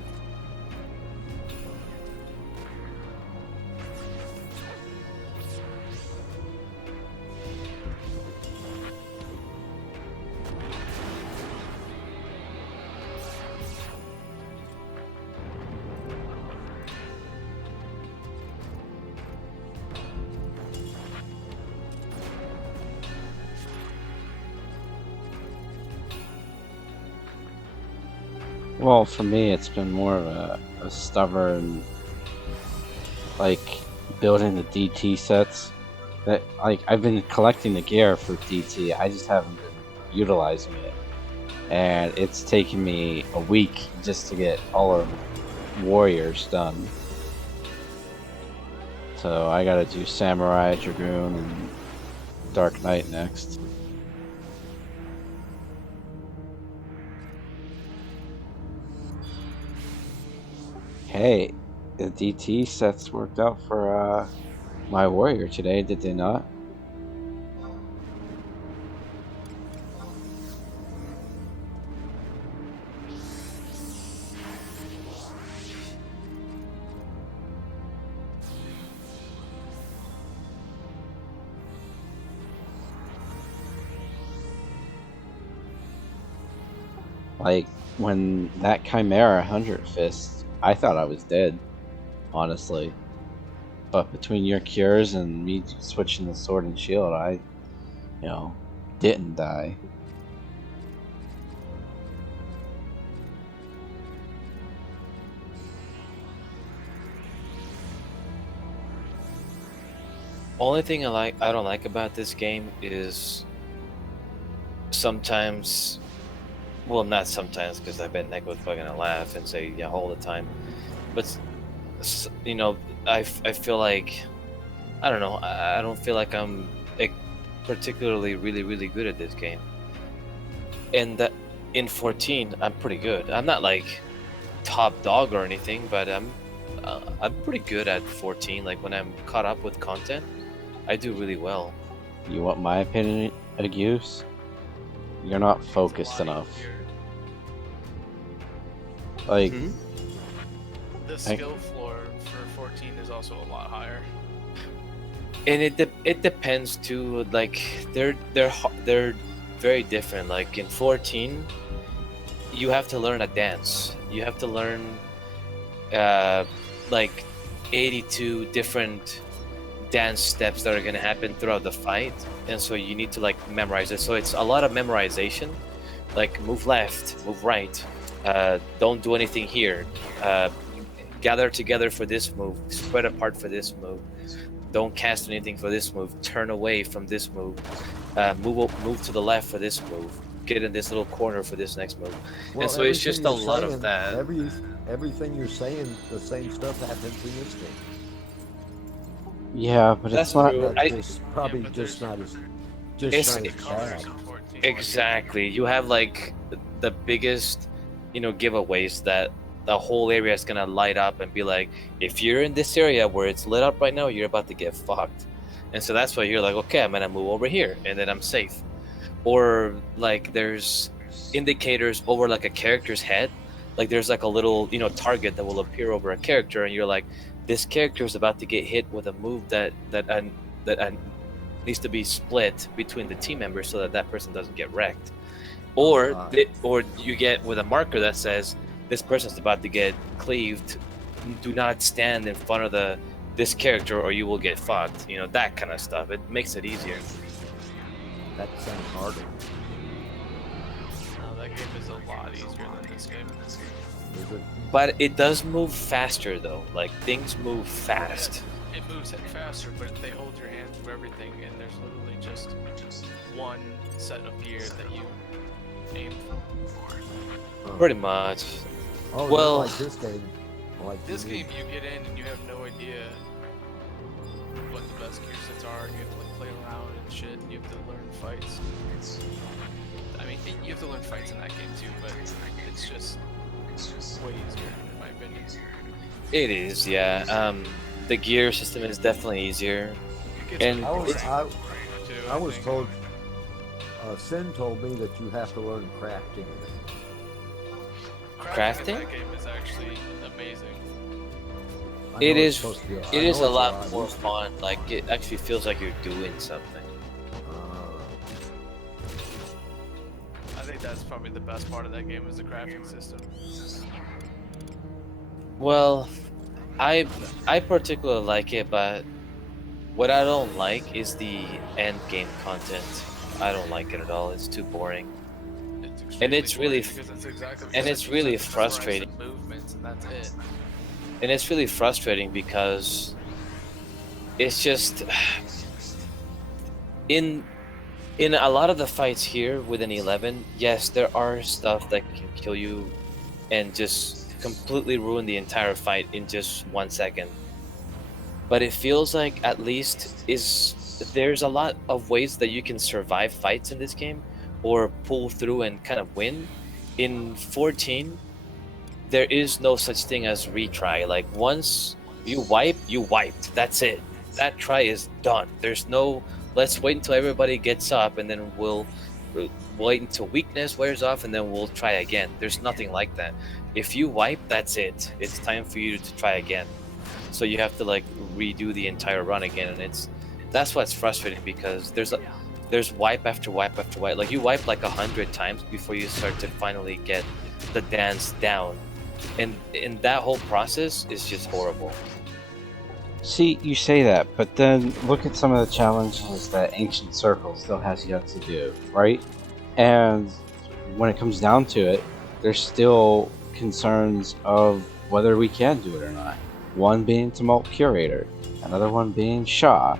Well, for me, it's been more of a stubborn, like, building the DT sets. That, like, I've been collecting the gear for DT, I just haven't been utilizing it. And it's taken me a week just to get all of Warriors done. So I gotta do Samurai, Dragoon, and Dark Knight next. Hey, the DT sets worked out for my warrior today, did they not? Like, when that Chimera 100 Fist, I thought I was dead, honestly. But between your cures and me switching the sword and shield, I, didn't die. Only thing I don't like about this game is sometimes, well, not sometimes, because I bet Nick was fucking gonna laugh and say yeah all the time, but I feel like, I don't know, I don't feel like I'm particularly really good at this game. And that in 14 I'm pretty good. I'm not like top dog or anything, but I'm pretty good at 14. Like when I'm caught up with content, I do really well. You want my opinion, Agius? You're not focused enough. Like, The skill floor for 14 is also a lot higher. And it depends too. Like they're very different. Like in 14, you have to learn a dance. You have to learn like 82 different dance steps that are gonna happen throughout the fight, and so you need to like memorize it. So it's a lot of memorization, like move left, move right, don't do anything here, gather together for this move, spread apart for this move, don't cast anything for this move, turn away from this move, move to the left for this move, get in this little corner for this next move. Well, and so it's everything just a you're lot saying, of that. Everything you're saying, the same stuff happens in this game. Yeah, but That's it's not. true. Probably but just not as It's bad. exactly. You have like the biggest, giveaways that the whole area is gonna light up and be like, if you're in this area where it's lit up right now, you're about to get fucked. And so that's why you're like, okay, I'm gonna move over here, and then I'm safe. Or like there's indicators over like a character's head, like there's like a little target that will appear over a character, and you're like, this character is about to get hit with a move that needs to be split between the team members so that that person doesn't get wrecked. Or or you get with a marker that says this person's about to get cleaved, do not stand in front of this character or you will get fucked. That kind of stuff. It makes it easier. That sounds harder. No, that game is a lot easier than this game. But it does move faster though. Like things move fast. It moves faster, but they hold your hand through everything, and there's literally just one set of gear that you aim for. Pretty much. Oh, well, like this game. This game, you get in and you have no idea what the best gear sets are. You have to like play around and shit. You have to learn fights. I mean, you have to learn fights in that game too, but it's just way easier in my opinion. It is, yeah. The gear system is definitely easier. And I was told, Sin told me that you have to learn crafting. Crafting? In that game is actually amazing. It is a lot more fun. Like it actually feels like you're doing something. I think that's probably the best part of that game is the crafting system. Well, I particularly like it, but what I don't like is the end game content. I don't like it at all. It's too boring. It's really frustrating. Movements and that's it. And it's really frustrating because it's just in a lot of the fights here within 11, yes, there are stuff that can kill you and just completely ruin the entire fight in just 1 second. But it feels like at least there's a lot of ways that you can survive fights in this game or pull through and kind of win. In 14, there is no such thing as retry. Like once you wiped. That's it. That try is done. There's no let's wait until everybody gets up and then we'll wait until weakness wears off and then we'll try again. There's nothing like that. If you wipe, that's it. It's time for you to try again. So you have to like redo the entire run again, and that's what's frustrating because there's wipe after wipe after wipe. Like you wipe like 100 times before you start to finally get the dance down, and that whole process is just horrible. See, you say that, but then look at some of the challenges that Ancient Circle still has yet to do, right? And when it comes down to it, there's still concerns of whether we can do it or not. One being Tumult Curator, another one being Shaw,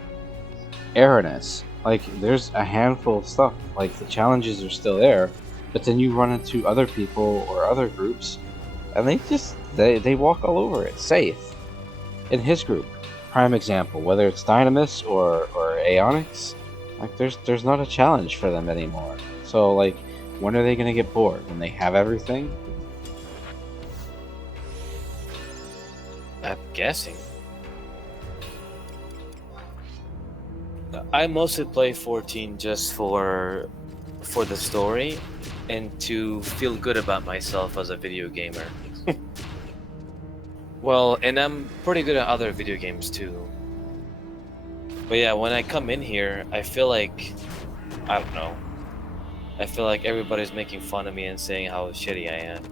Aranus. Like, there's a handful of stuff. Like, the challenges are still there, but then you run into other people or other groups, and they walk all over it. Safe. In his group, prime example, whether it's Dynamis or Aeonics, like, there's not a challenge for them anymore. So, like, when are they going to get bored? When they have everything? I'm guessing. I mostly play 14 just for the story and to feel good about myself as a video gamer. Well, and I'm pretty good at other video games too. But yeah, when I come in here, I feel like, I don't know, I feel like everybody's making fun of me and saying how shitty I am.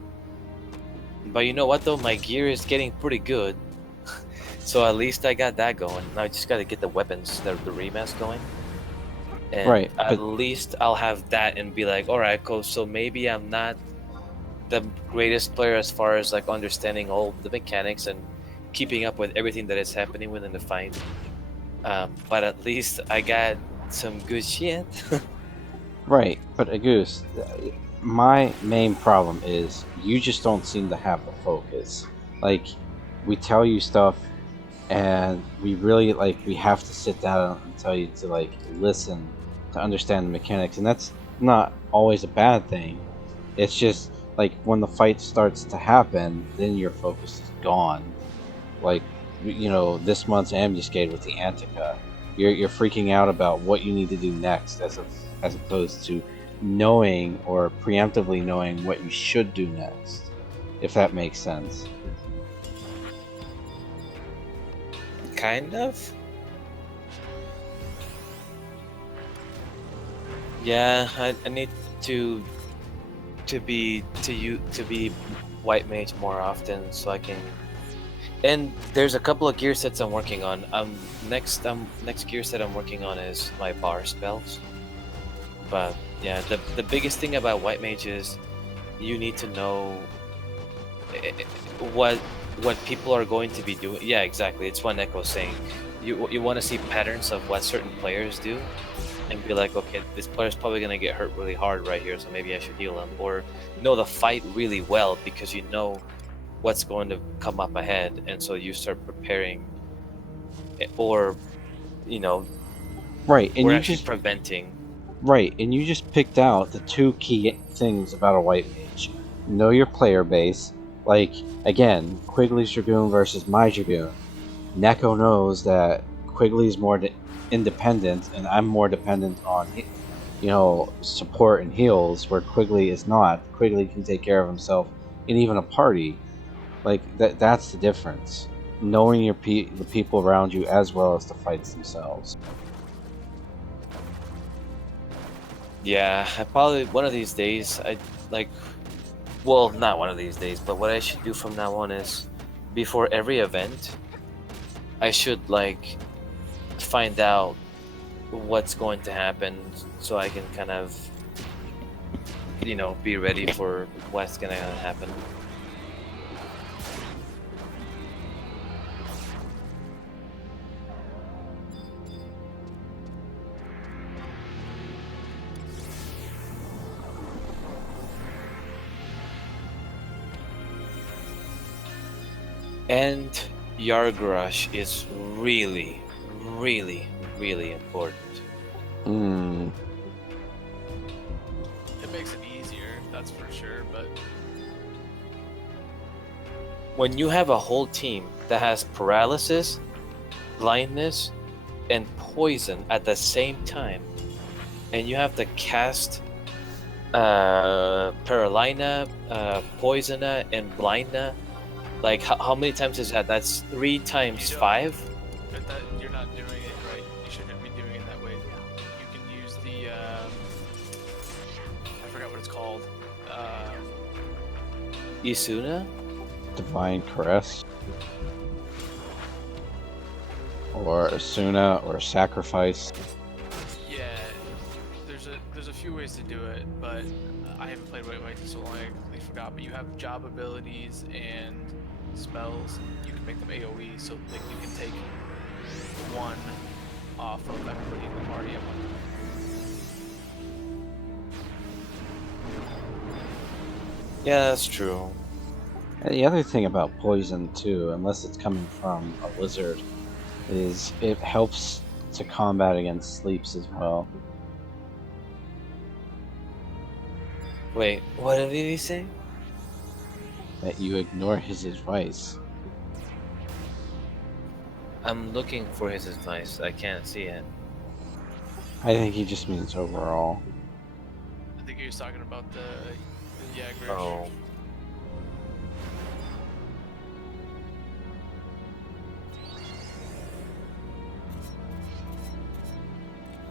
But you know what though, my gear is getting pretty good. So at least I got that going. Now I just gotta get the weapons, the remask going. And Right, at but least I'll have that and be like, all right, cool. So maybe I'm not the greatest player as far as like understanding all the mechanics and keeping up with everything that is happening within the fight. But at least I got some good shit. right, but Goose, my main problem is you just don't seem to have the focus. Like, we tell you stuff, and we really we have to sit down and tell you to listen to understand the mechanics, and that's not always a bad thing. It's just when the fight starts to happen, then your focus is gone. Like, this month's ambuscade with the Antica, you're freaking out about what you need to do next, as opposed to knowing or preemptively knowing what you should do next, if that makes sense. Kind of. Yeah, I need to be white mage more often so I can. And there's a couple of gear sets I'm working on. Next gear set I'm working on is my bar spells. But yeah, the biggest thing about white mage is you need to know what people are going to be doing. Yeah, exactly. It's what Neko was saying. You want to see patterns of what certain players do, and be like, okay, this player's probably gonna get hurt really hard right here, so maybe I should heal him, or know the fight really well because you know what's going to come up ahead, and so you start preparing, or Right, and we're you actually just preventing. Right, and you just picked out the two key things about a white mage. Know your player base. Like, again, Quigley's Dragoon versus my Dragoon. Neko knows that Quigley's more independent, and I'm more dependent on, support and heals, where Quigley is not. Quigley can take care of himself in even a party. That's the difference. Knowing the people around you as well as the fights themselves. Yeah, I probably one of these days well, not one of these days, but what I should do from now on is before every event I should find out what's going to happen so I can kind of be ready for what's gonna happen. And Yargrush is really, really, really important. It makes it easier, that's for sure, but when you have a whole team that has paralysis, blindness, and poison at the same time, and you have to cast Paralina, Poisona, and Blindna, how many times is that? That's 3 times 5? but that you're not doing it right. You shouldn't be doing it that way. You can use the I forgot what it's called. Isuna? Divine Caress. Or Asuna, or Sacrifice. Yeah, there's a few ways to do it, but I haven't played White Mage in so long I completely forgot. But you have job abilities and spells. You can make them AOE, so you can take one off of everybody in the party at one time. Yeah, that's true. And the other thing about poison too, unless it's coming from a wizard, is it helps to combat against sleeps as well. Wait, what did he say? That you ignore his advice. I'm looking for his advice. I can't see it. I think he just means overall. I think he was talking about the Jagger. Oh.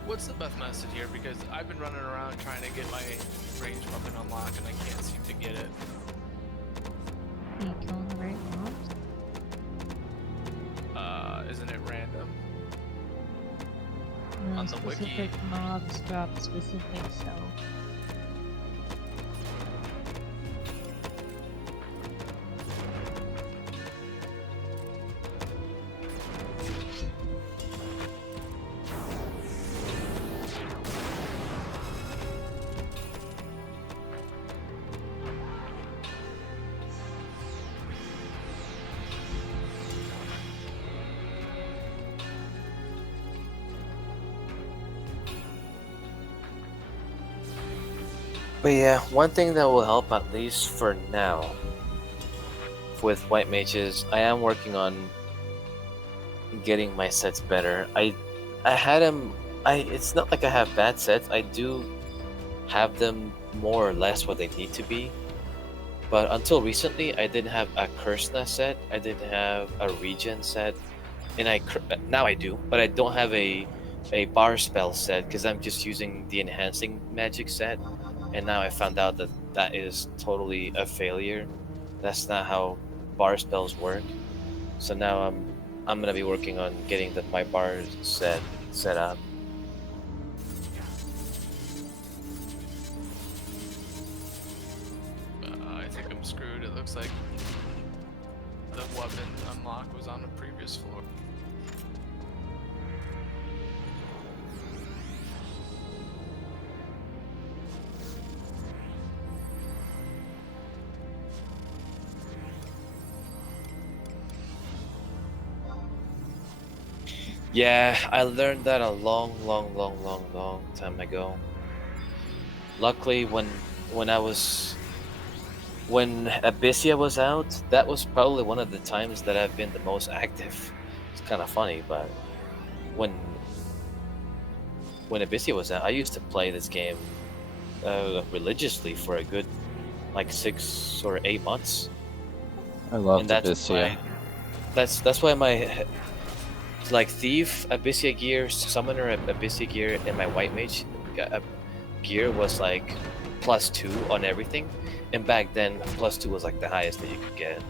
What's the best method here? Because I've been running around trying to get my range weapon unlocked and I can't seem to get it. Are you killing the right mobs? Isn't it random? No, on the wiki. specific mobs drop specific stuff. But yeah, one thing that will help at least for now with white mages, I am working on getting my sets better. I had them. It's not like I have bad sets. I do have them more or less what they need to be. But until recently, I didn't have a Kursna set. I didn't have a regen set, and now I do. But I don't have a bar spell set because I'm just using the enhancing magic set. And now I found out that that is totally a failure. That's not how bar spells work. So now I'm gonna be working on getting my bar set up. I think I'm screwed. It looks like the weapon unlock was on the previous floor. Yeah, I learned that a long time ago. Luckily, when Abyssia was out, that was probably one of the times that I've been the most active. It's kind of funny, but when Abyssia was out, I used to play this game religiously for a good 6 or 8 months. I love And that's Abyssia. that's why my Thief Abyssia gear, Summoner Abyssia gear, and my White Mage gear was +2 on everything, and back then +2 was the highest that you could get.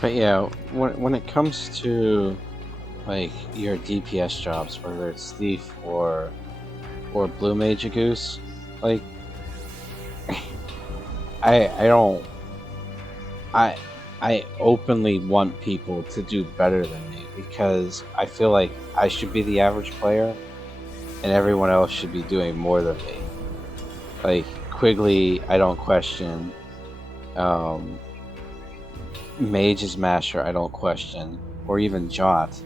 But yeah, when it comes to your DPS jobs, whether it's Thief or Blue Mage Goose, I openly want people to do better than me because I feel like I should be the average player and everyone else should be doing more than me. Quigley, I don't question. Mage's Master, I don't question. Or even Jot,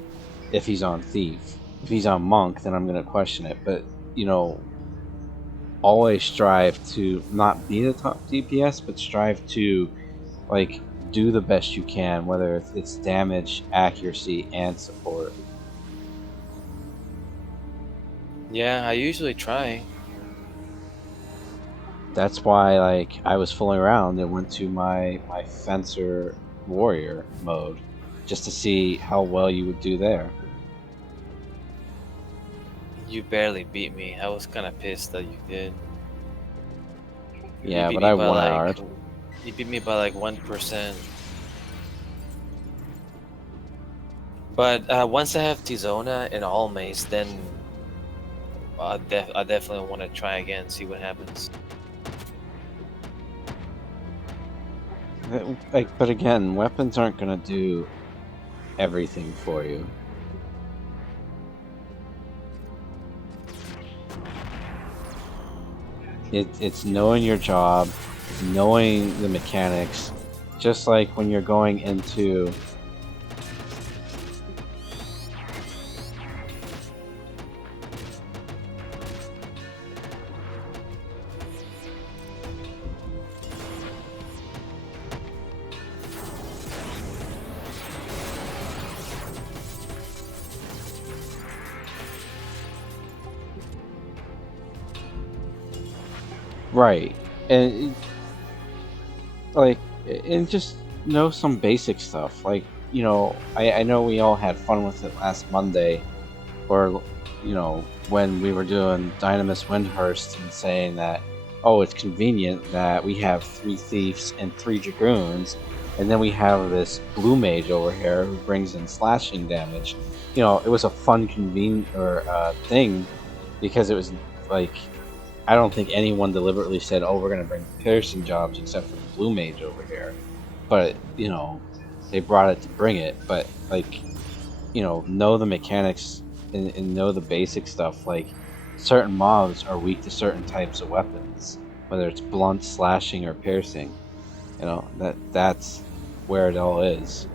if he's on Thief. If he's on Monk, then I'm going to question it. But, always strive to not be the top DPS, but strive to, do the best you can, whether it's damage, accuracy, and support. Yeah, I usually try. That's why, I was fooling around and went to my Fencer Warrior mode, just to see how well you would do there. You barely beat me. I was kind of pissed that you did. Yeah, but I won hard. You beat me by 1%. But once I have Tizona and all mace, then I definitely want to try again, see what happens. But again, weapons aren't gonna do everything for you. It's knowing your job, knowing the mechanics, just like when you're going into right, and and just know some basic stuff. I know we all had fun with it last Monday, or when we were doing Dynamis Windhurst and saying that oh, it's convenient that we have 3 thieves and 3 dragoons, and then we have this blue mage over here who brings in slashing damage. You know, it was a fun thing because it was like, I don't think anyone deliberately said, "Oh, we're gonna bring piercing jobs," except for the blue mage over here. But you know, they brought it to bring it. But like, you know the mechanics and know the basic stuff. Like, certain mobs are weak to certain types of weapons, whether it's blunt, slashing, or piercing. You know, that's where it all is.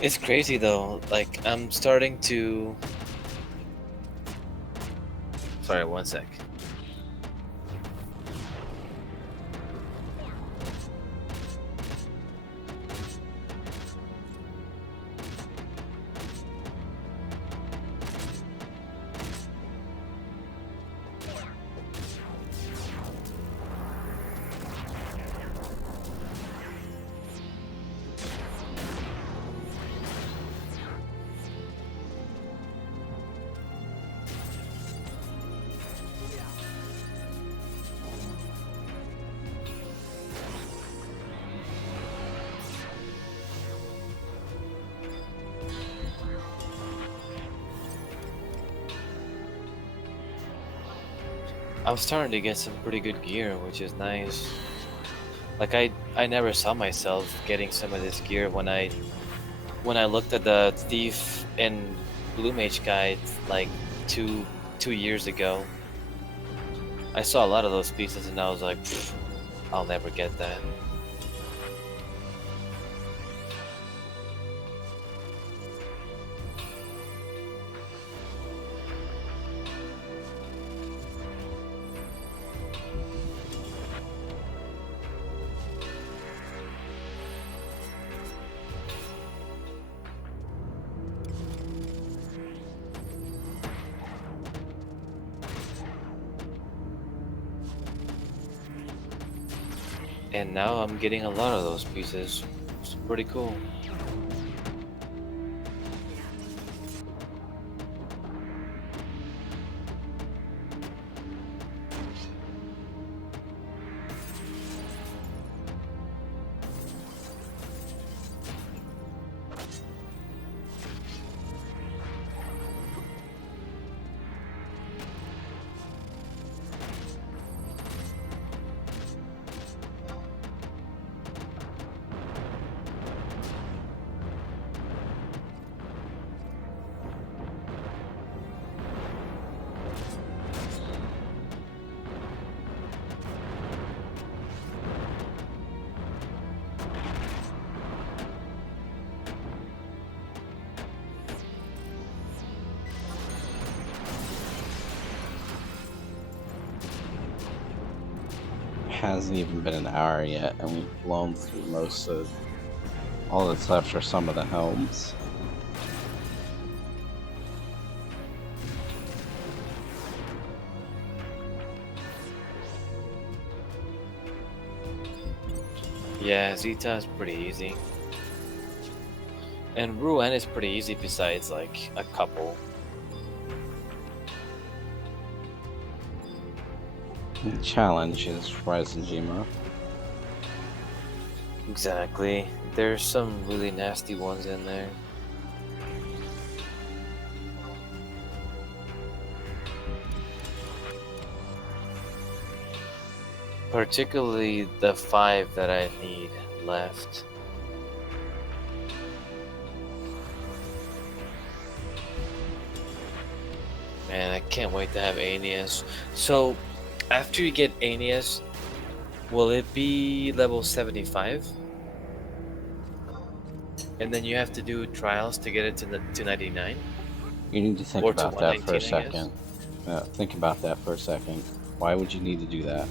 It's crazy though. Like, I'm starting to. Sorry, one sec. I'm starting to get some pretty good gear, which is nice. Like, I never saw myself getting some of this gear when I looked at the Thief and Blue Mage guide like two years ago. I saw a lot of those pieces and I was like, I'll never get that. And now I'm getting a lot of those pieces. It's pretty cool. Hasn't even been an hour yet, and we've blown through most of all that's left for some of the helms. Yeah, Zi'Tah is pretty easy. And Ruan is pretty easy besides like a couple. The challenge is Ryzenjima. Exactly. There's some really nasty ones in there. Particularly the 5 that I need left. Man, I can't wait to have Aeneas. So, after you get Aeneas, will it be level 75? And then you have to do trials to get it to 99? You need to think Or about to that for a 119, I guess. second. Think about that for a second. Why would you need to do that?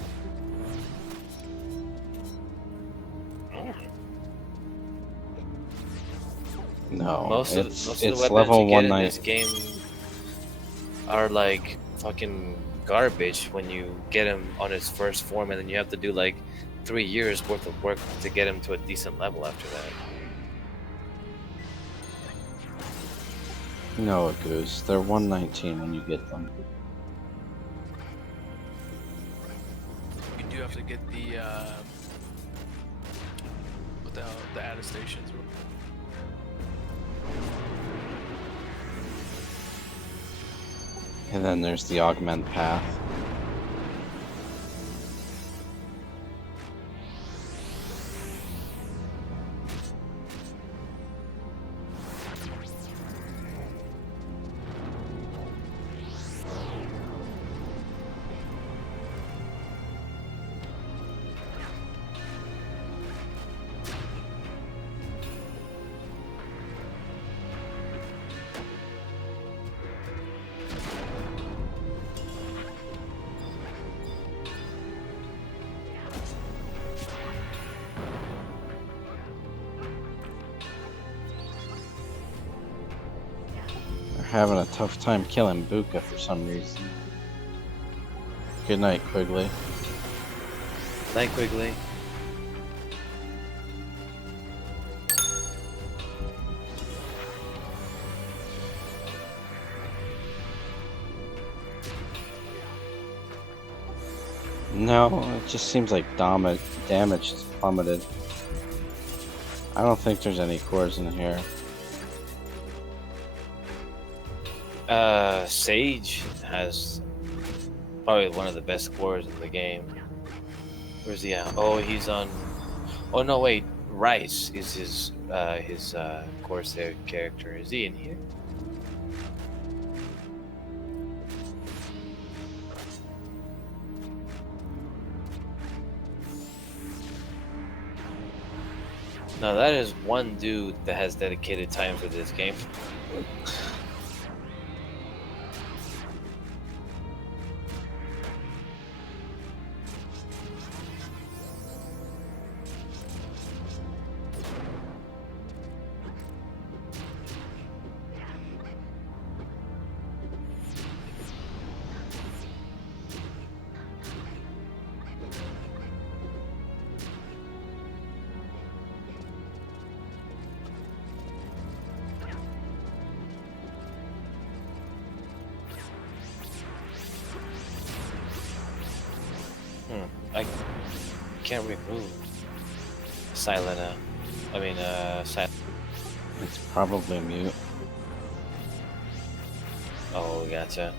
No, Most of the it's weapons level you get in 190. this game are like fucking garbage when you get him on his first form, and then you have to do like 3 years worth of work to get him to a decent level after that. No, Goose. They're 119 when you get them. You do have to get the what the hell, the attestations. And then there's the augment path. Having a tough time killing Buka for some reason. Good night, Quigley. Night, Quigley. No, it just seems like damage is plummeted. I don't think there's any cores in here. Sage has probably one of the best cores in the game. Where's he at? Oh, he's on. Oh no, wait. Rice is his Corsair character. Is he in here? No, that is one dude that has dedicated time for this game. I can't remove Silent. Silent. It's probably mute. Oh, gotcha.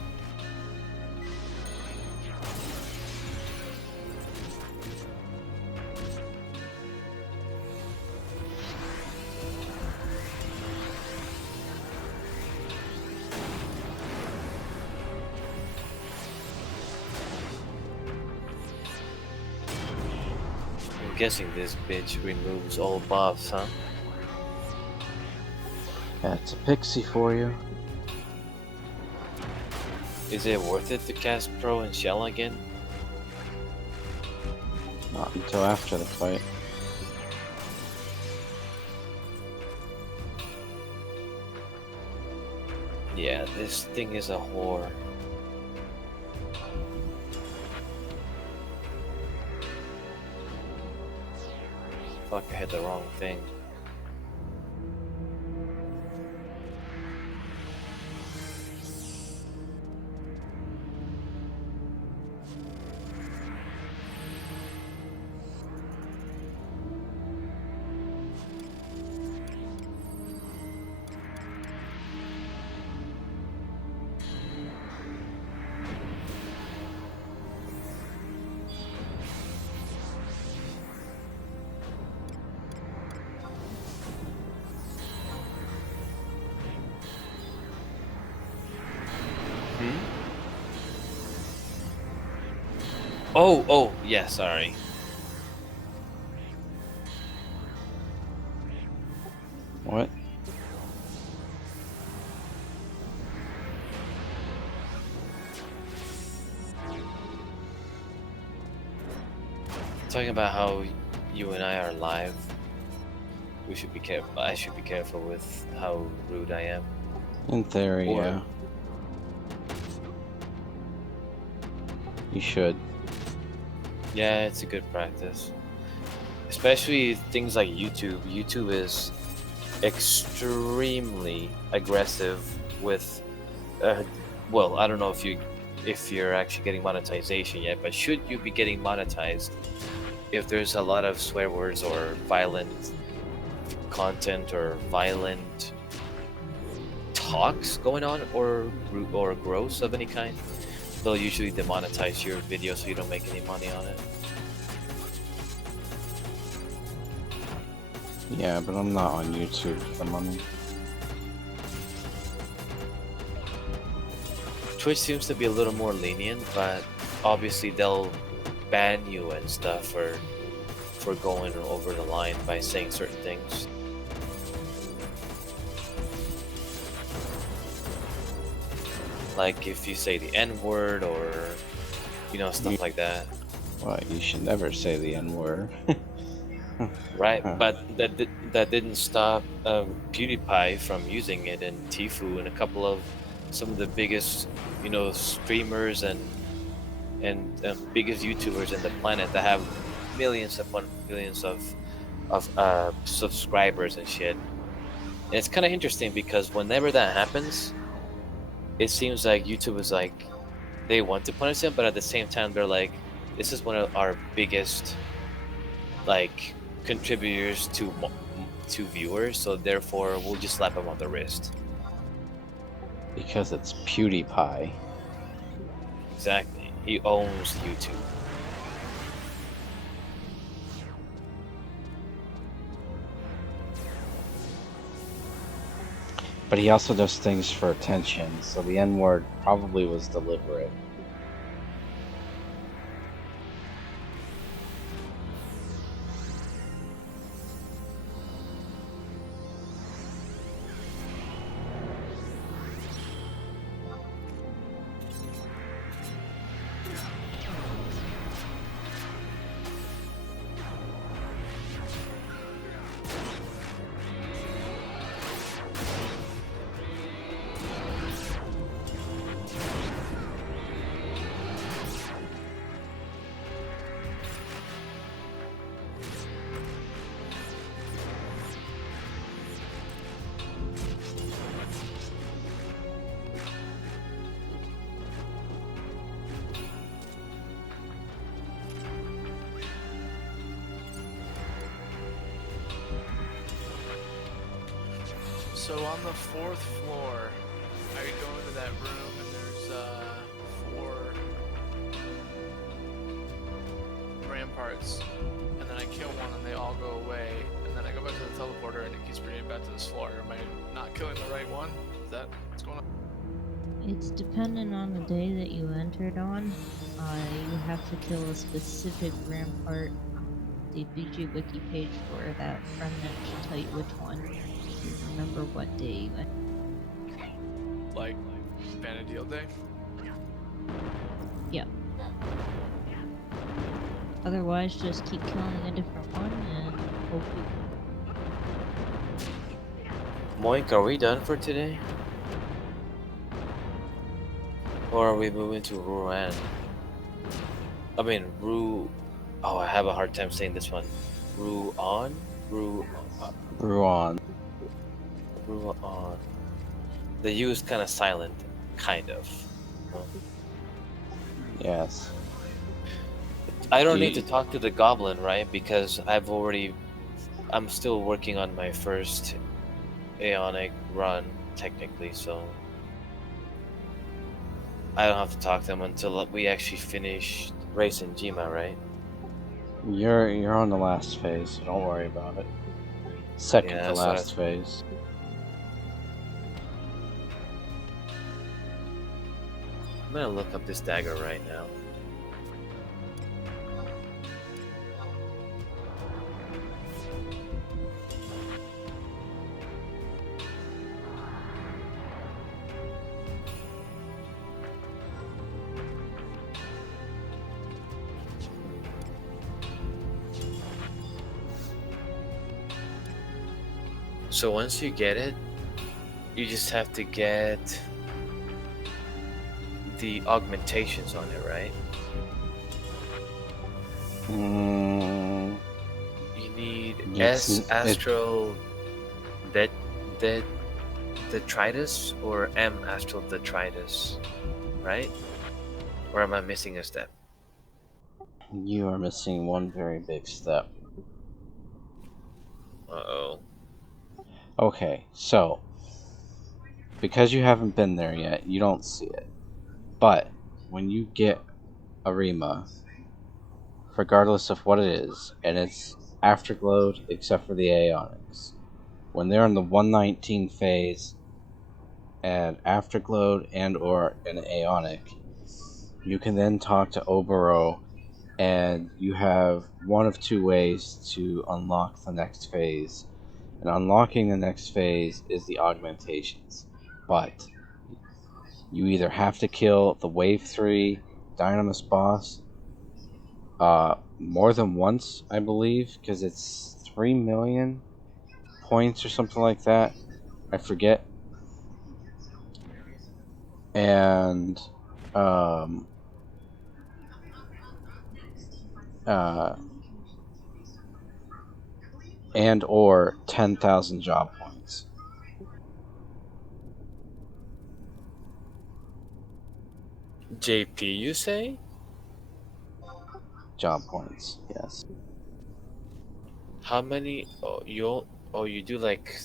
I'm guessing this bitch removes all buffs, huh? That's a pixie for you. Is it worth it to cast Pro and Shell again? Not until after the fight. Yeah, this thing is a whore. Fuck, I hit the wrong thing. Oh, yeah, sorry. What? Talking about how you and I are live. We should be careful. I should be careful with how rude I am. In theory, Or- yeah. You should. Yeah, it's a good practice. Especially things like YouTube. YouTube is extremely aggressive with well, I don't know if you're actually getting monetization yet, but should you be getting monetized if there's a lot of swear words or violent content or violent talks going on or gross of any kind, they'll usually demonetize your video so you don't make any money on it. Yeah, but I'm not on YouTube for the money. Twitch seems to be a little more lenient, but obviously they'll ban you and stuff for going over the line by saying certain things. Like if you say the N-word or stuff like that. Well, you should never say the N-word. Right, but that didn't stop PewDiePie from using it, and Tfue and some of the biggest streamers and biggest YouTubers in the planet that have millions upon millions of subscribers and shit. And it's kind of interesting because whenever that happens, it seems like YouTube is like they want to punish them, but at the same time they're like, this is one of our biggest contributors to viewers, so therefore we'll just slap him on the wrist. Because it's PewDiePie. Exactly. He owns YouTube. But he also does things for attention, so the N-word probably was deliberate. So on the 4th floor, I go into that room and there's 4 ramparts, and then I kill one and they all go away, and then I go back to the teleporter and it keeps bringing me back to this floor. Am I not killing the right one? Is that what's going on? It's dependent on the day that you entered on. You have to kill a specific rampart. The BG wiki page for that remnant should tell you which one. If you remember what day you entered. Like Vanadil Day? Yep. Otherwise, just keep killing a different one and hope you... Moink, are we done for today? Or are we moving to Rouen? I mean, Oh, I have a hard time saying this one. Rouen? Rouen. Rouen. The U is kind of silent, kind of. Yes. I don't need to talk to the goblin, right? Because I'm still working on my first Aeonic run, technically, so I don't have to talk to him until we actually finish racing Jima, right? You're on the last phase, so don't worry about it. Second Yeah, to so last phase. I'm gonna look up this dagger right now. So once you get it, you just have to get the augmentations on it, right? Mm, You need it's S it, astral detritus or M astral detritus, right? Or am I missing a step? you are missing one very big step. Uh-oh. Okay, so because you haven't been there yet, you don't see it. But when you get a Rima, regardless of what it is, and it's afterglowed except for the Aeonics, when they're in the 119 phase and afterglowed and or an Aeonic, you can then talk to Obero, and you have one of two ways to unlock the next phase. And unlocking the next phase is the augmentations. But you either have to kill the Wave 3 Dynamis boss more than once, I believe, because it's 3 million points or something like that. I forget. And um, uh, and or 10,000 job points. JP, you say? Job points, yes. How many? You do like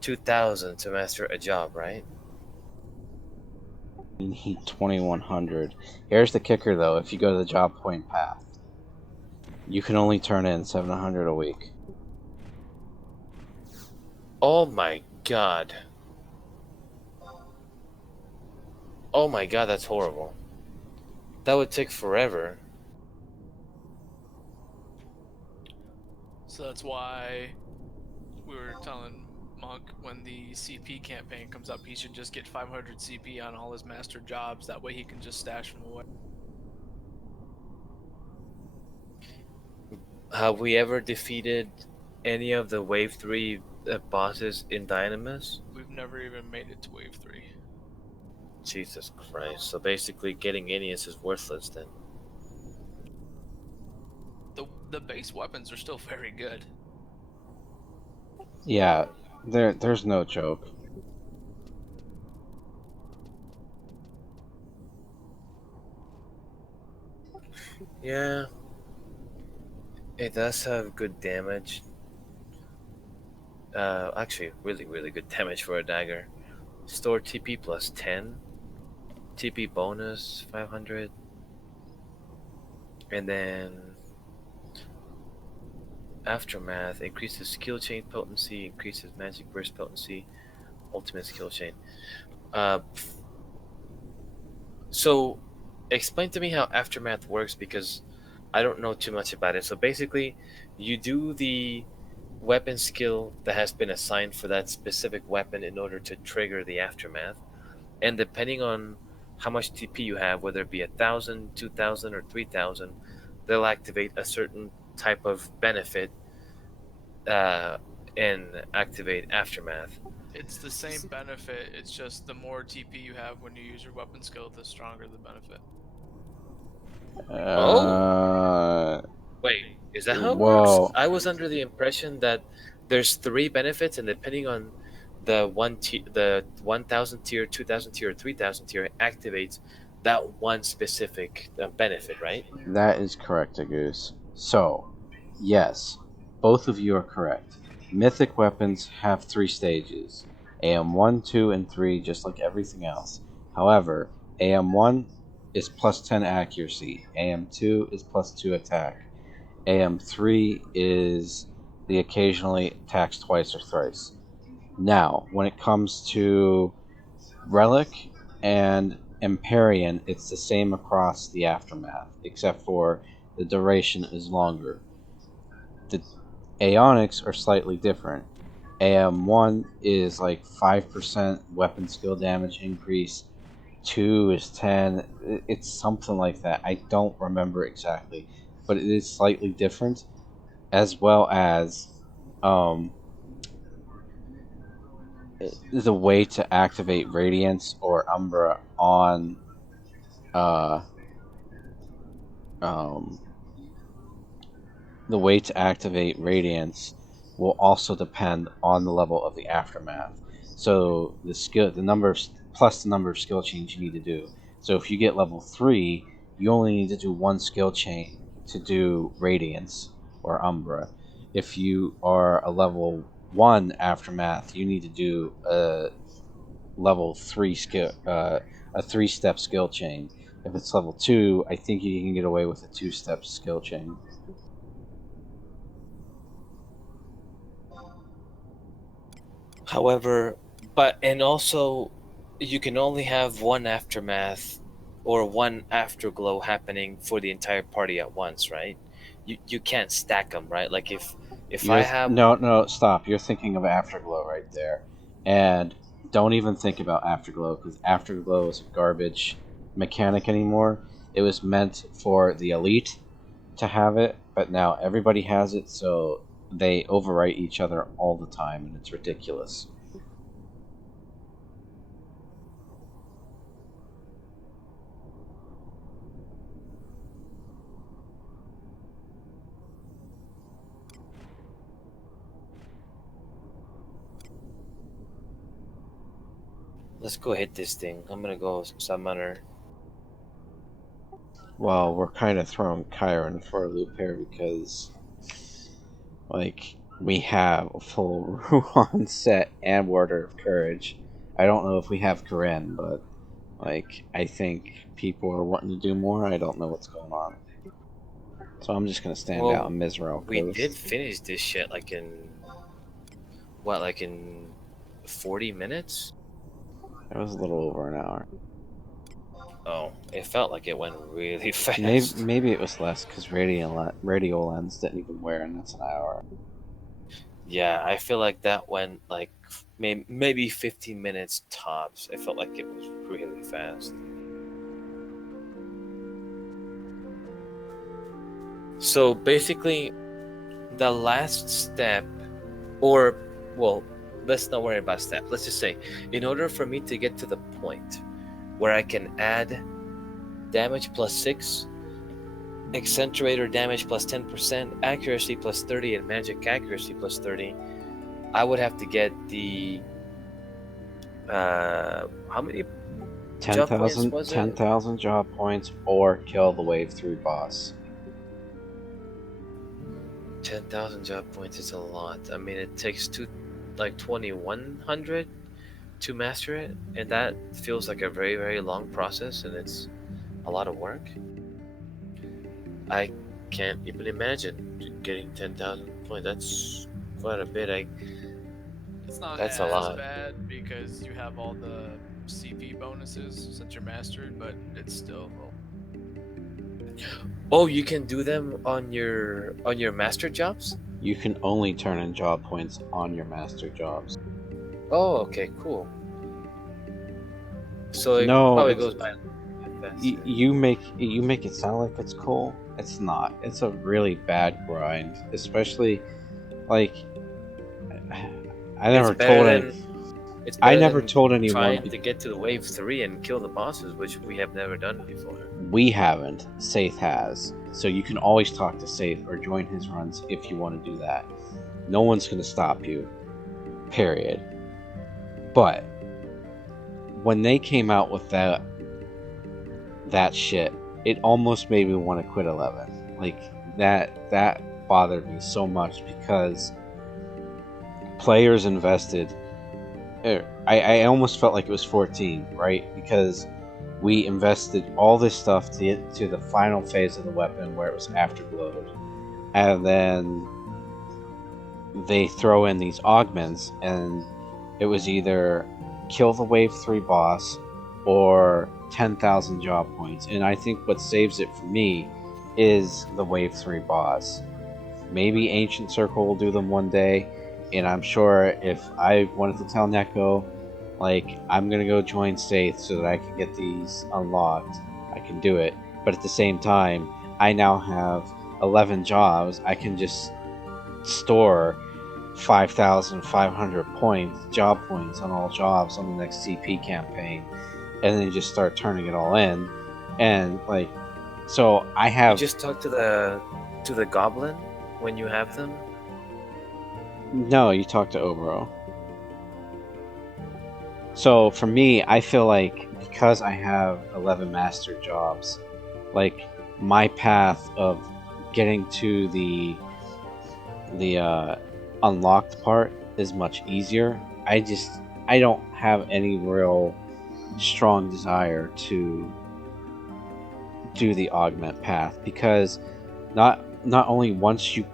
2,000 to master a job, right? You need 2,100. Here's the kicker, though. If you go to the job point path, you can only turn in 700 a week. Oh my god. Oh my god, that's horrible. That would take forever. So that's why we were telling Monk when the CP campaign comes up, he should just get 500 CP on all his master jobs. That way he can just stash them away. Have we ever defeated any of the Wave 3 bosses in Dynamis? We've never even made it to Wave 3. Jesus Christ. So basically getting Enius is worthless then. The base weapons are still very good. Yeah, there's no joke. Yeah. It does have good damage. Actually, really, really good damage for a dagger. Store TP plus 10. TP bonus 500. And then Aftermath increases skill chain potency, increases magic burst potency, ultimate skill chain. So explain to me how Aftermath works, because I don't know too much about it. So basically, you do the weapon skill that has been assigned for that specific weapon in order to trigger the Aftermath, and depending on how much TP you have, whether it be 1,000, 2,000, or 3,000, they'll activate a certain type of benefit and activate Aftermath. It's the same benefit, it's just the more TP you have when you use your weapon skill, the stronger the benefit. Wait, is that how it whoa. works? I was under the impression that there's 3 benefits, and depending on the 1,000 tier, 2,000 tier, or 3,000 tier, activates that one specific benefit, right? That is correct, Agus. So, yes, both of you are correct. Mythic weapons have 3 stages. AM1, 2, and 3, just like everything else. However, AM1 is plus 10 accuracy. AM2 is plus 2 attack. AM3 is the occasionally attacks twice or thrice. Now, when it comes to Relic and Empyrean, it's the same across the Aftermath, except for the duration is longer. The Aeonics are slightly different. AM1 is like 5% weapon skill damage increase, 2 is 10, it's something like that. I don't remember exactly, but it is slightly different, as well as the way to activate Radiance or Umbra on the way to activate Radiance will also depend on the level of the Aftermath. So the number plus the number of skill chains you need to do. So if you get level 3, you only need to do one skill chain to do Radiance or Umbra. If you are a level 1 Aftermath, you need to do a level 3 skill, a 3-step skill chain. If it's level 2, I think you can get away with a 2-step skill chain. However, and also, you can only have one Aftermath or one Afterglow happening for the entire party at once, right? You can't stack them, right? Like if I have No, stop. You're thinking of Afterglow right there. And don't even think about Afterglow, because Afterglow is a garbage mechanic anymore. It was meant for the elite to have it, but now everybody has it, so they overwrite each other all the time, and it's ridiculous. let's go hit this thing. I'm gonna go summoner. Well, we're kind of throwing Chiron for a loop here because, like, we have a full Ruan set and Warder of Courage. I don't know if we have Karen, but, like, I think people are wanting to do more. I don't know what's going on. So I'm just going to stand out in Mizrael We Coast. did finish this shit like in 40 minutes? It was a little over an hour. Oh, it felt like it went really fast. Maybe it was less because radio lens didn't even wear, and that's an hour. Yeah, I feel like that went like maybe 15 minutes tops. I felt like it was really fast. So basically, the last step, or, well, let's not worry about step. Let's just say, in order for me to get to the point where I can add damage plus 6, accentuator damage plus 10%, accuracy plus 30, and magic accuracy plus 30, I would have to get the how many 10,000 job points or kill the wave 3 boss. 10,000 job points is a lot. I mean, it takes 2,100 to master it, and that feels like a very, very long process, and it's a lot of work. I can't even imagine getting 10,000 points. That's quite a bit. It's not That's as a lot. bad because you have all the CP bonuses since you're mastered, but it's still. Oh, you can do them on your master jobs? You can only turn in job points on your master jobs. Oh, okay, cool. So it No, probably goes by. You make it sound like it's cool. It's not. It's a really bad grind, especially like I never told anyone trying to get to the wave 3 and kill the bosses, which we have never done before. We haven't. Saith has. So you can always talk to Saith or join his runs if you want to do that. No one's going to stop you. Period. But when they came out with that shit, it almost made me want to quit 11. Like that bothered me so much because players invested. I almost felt like it was 14, right? Because we invested all this stuff to get to the final phase of the weapon where it was afterglowed, and then they throw in these augments, and it was either kill the wave 3 boss or 10,000 job points. And I think what saves it for me is the wave 3 boss. Maybe Ancient Circle will do them one day, and I'm sure if I wanted to tell Neko, like, I'm gonna go join Saith so that I can get these unlocked, I can do it. But at the same time, I now have 11 jobs. I can just store 5,500 job points on all jobs on the next CP campaign, and then just start turning it all in. And like, so I have. You just talk to the goblin. when you have them? No, you talk to Obro. So for me, I feel like because I have 11 master jobs, like my path of getting to the unlocked part is much easier. I don't have any real strong desire to do the augment path because not only once you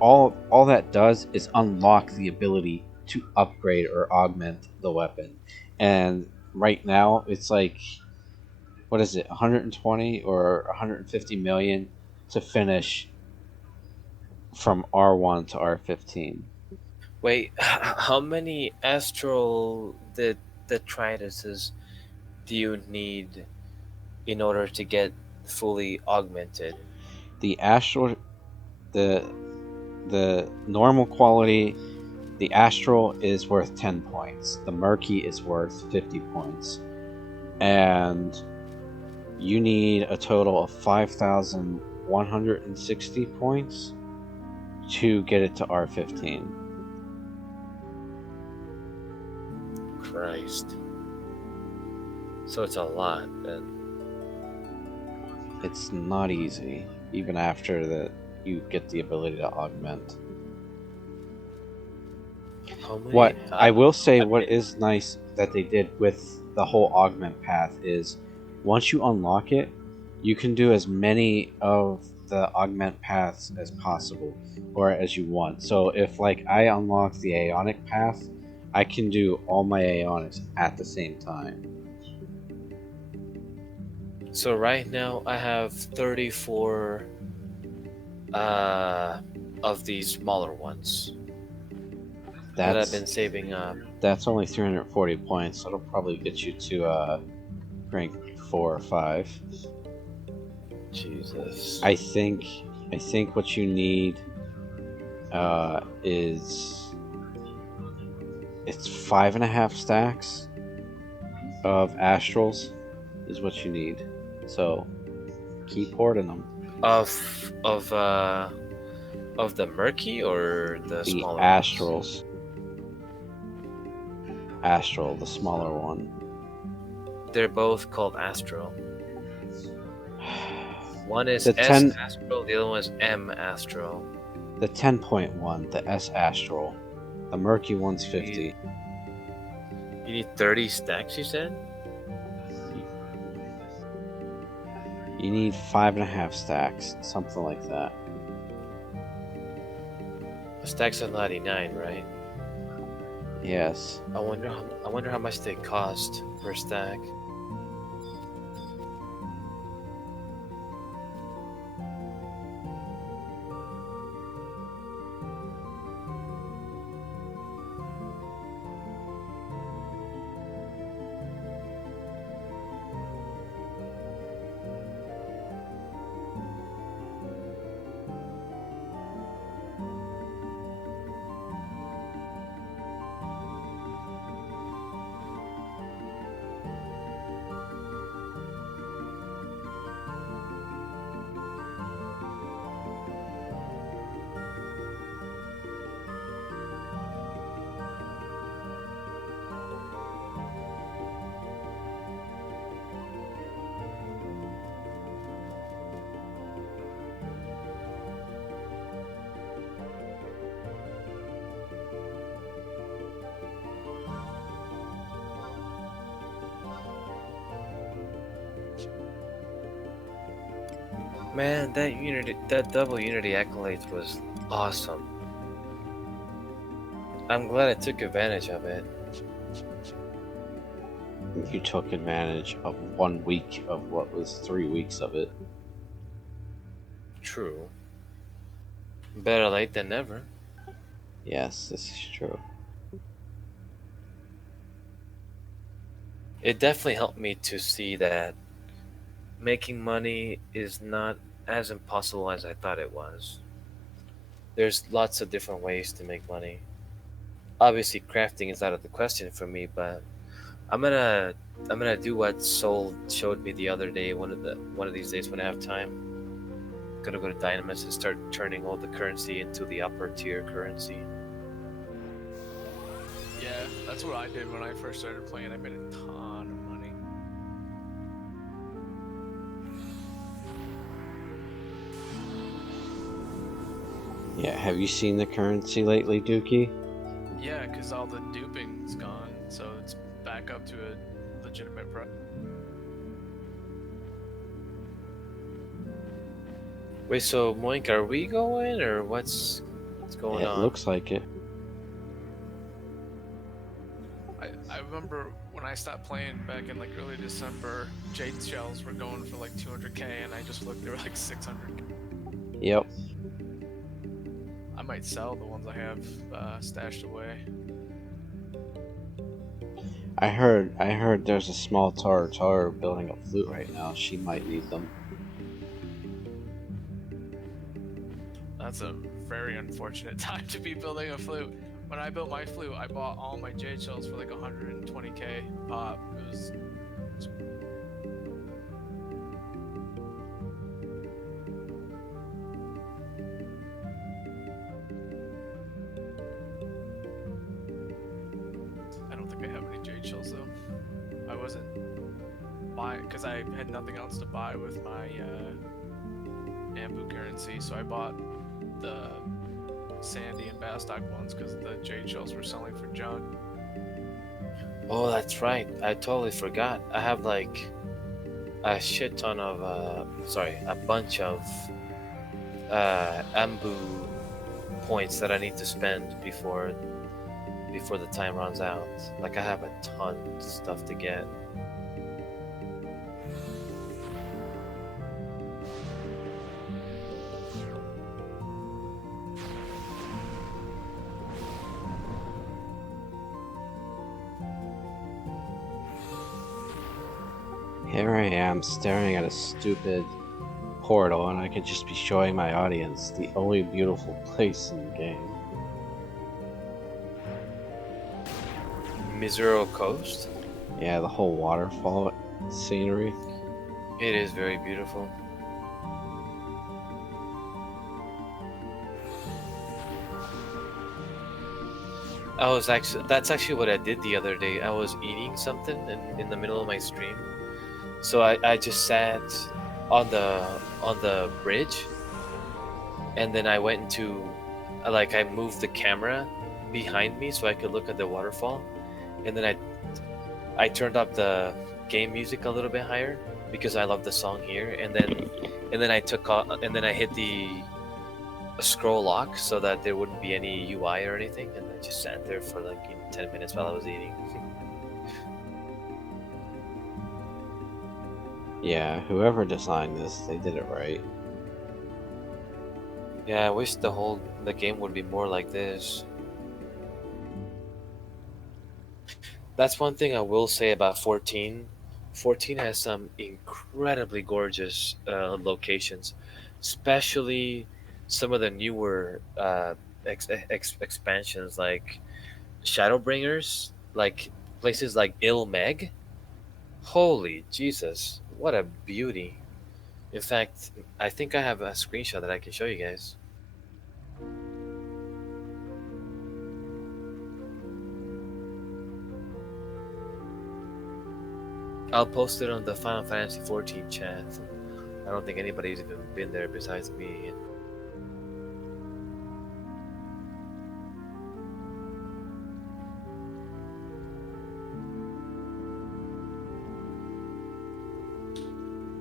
all that does is unlock the ability to upgrade or augment the weapon. And right now it's like, what is it, 120 or 150 million to finish from R1 to R15. Wait, how many astral detrituses do you need in order to get fully augmented? The astral, the normal quality, the astral is worth 10 points. The murky is worth 50 points. And you need a total of 5,160 points to get it to R15. Christ. So it's a lot then. It's not easy, even after that you get the ability to augment. What I will say, what is nice that they did with the whole augment path is once you unlock it, you can do as many of the augment paths as possible or as you want. So if like I unlock the Aeonic path, I can do all my Aeonics at the same time. So right now I have 34 of these smaller ones that I've been saving up. That's only 340 points, so it'll probably get you to rank 4 or 5. Jesus. I think what you need is it's 5.5 stacks of astrals is what you need. So keep hoarding them. Of the murky or the smaller astrals? Astral, the smaller one. They're both called astral. One is The S astral, the other one is M astral. The 10.1, the S astral. The murky one's 50. You need 30 stacks, you said? You need 5.5 stacks, something like that. A stack's of 99, right? Yes. I wonder how much they cost per stack. Man, that double unity accolade was awesome. I'm glad I took advantage of it. You took advantage of 1 week of what was 3 weeks of it. True. Better late than never. Yes, this is true. It definitely helped me to see that making money is not as impossible as I thought it was. There's lots of different ways to make money. Obviously, crafting is out of the question for me, but I'm gonna do what Soul showed me the other day. One of these days when I have time. gonna go to Dynamis and start turning all the currency into the upper tier currency. Yeah, that's what I did when I first started playing. I made a ton of money. Yeah, have you seen the currency lately, Dookie? Yeah, because all the duping's gone, so it's back up to a legitimate price. Wait, so Moink, are we going or what's going on? It looks like it. I remember when I stopped playing back in like early December, jade shells were going for like 200k, and I just looked, they were like 600k. Yep. I might sell the ones I have stashed away. I heard there's a small Tar building a flute right now. She might need them. That's a very unfortunate time to be building a flute. When I built my flute, I bought all my jade shells for like 120k pop. It was... I don't think I have any jade shells though. I wasn't buying because I had nothing else to buy with my Ambu currency, so I bought the Sandy and Bastock ones because the jade shells were selling for junk. Oh, that's right. I totally forgot. I have like a shit ton of, a bunch of Ambu points that I need to spend before the time runs out. Like I have a ton of stuff to get. Here I am staring at a stupid portal, and I could just be showing my audience the only beautiful place in the game. Misero Coast? Yeah, the whole waterfall scenery. It is very beautiful. That's actually what I did the other day. I was eating something in the middle of my stream. So I just sat on the bridge, and then I went into, like, I moved the camera behind me so I could look at the waterfall, and then I turned up the game music a little bit higher because I love the song here, and then I hit the scroll lock so that there wouldn't be any UI or anything, and I just sat there for like 10 minutes while I was eating. Yeah, whoever designed this, they did it right. Yeah, I wish the game would be more like this. That's one thing I will say about 14. 14 has some incredibly gorgeous locations, especially some of the newer expansions like Shadowbringers, like places like Ilmeg. Holy Jesus, what a beauty. In fact, I think I have a screenshot that I can show you guys. I'll post it on the Final Fantasy 14 chat. I don't think anybody's even been there besides me.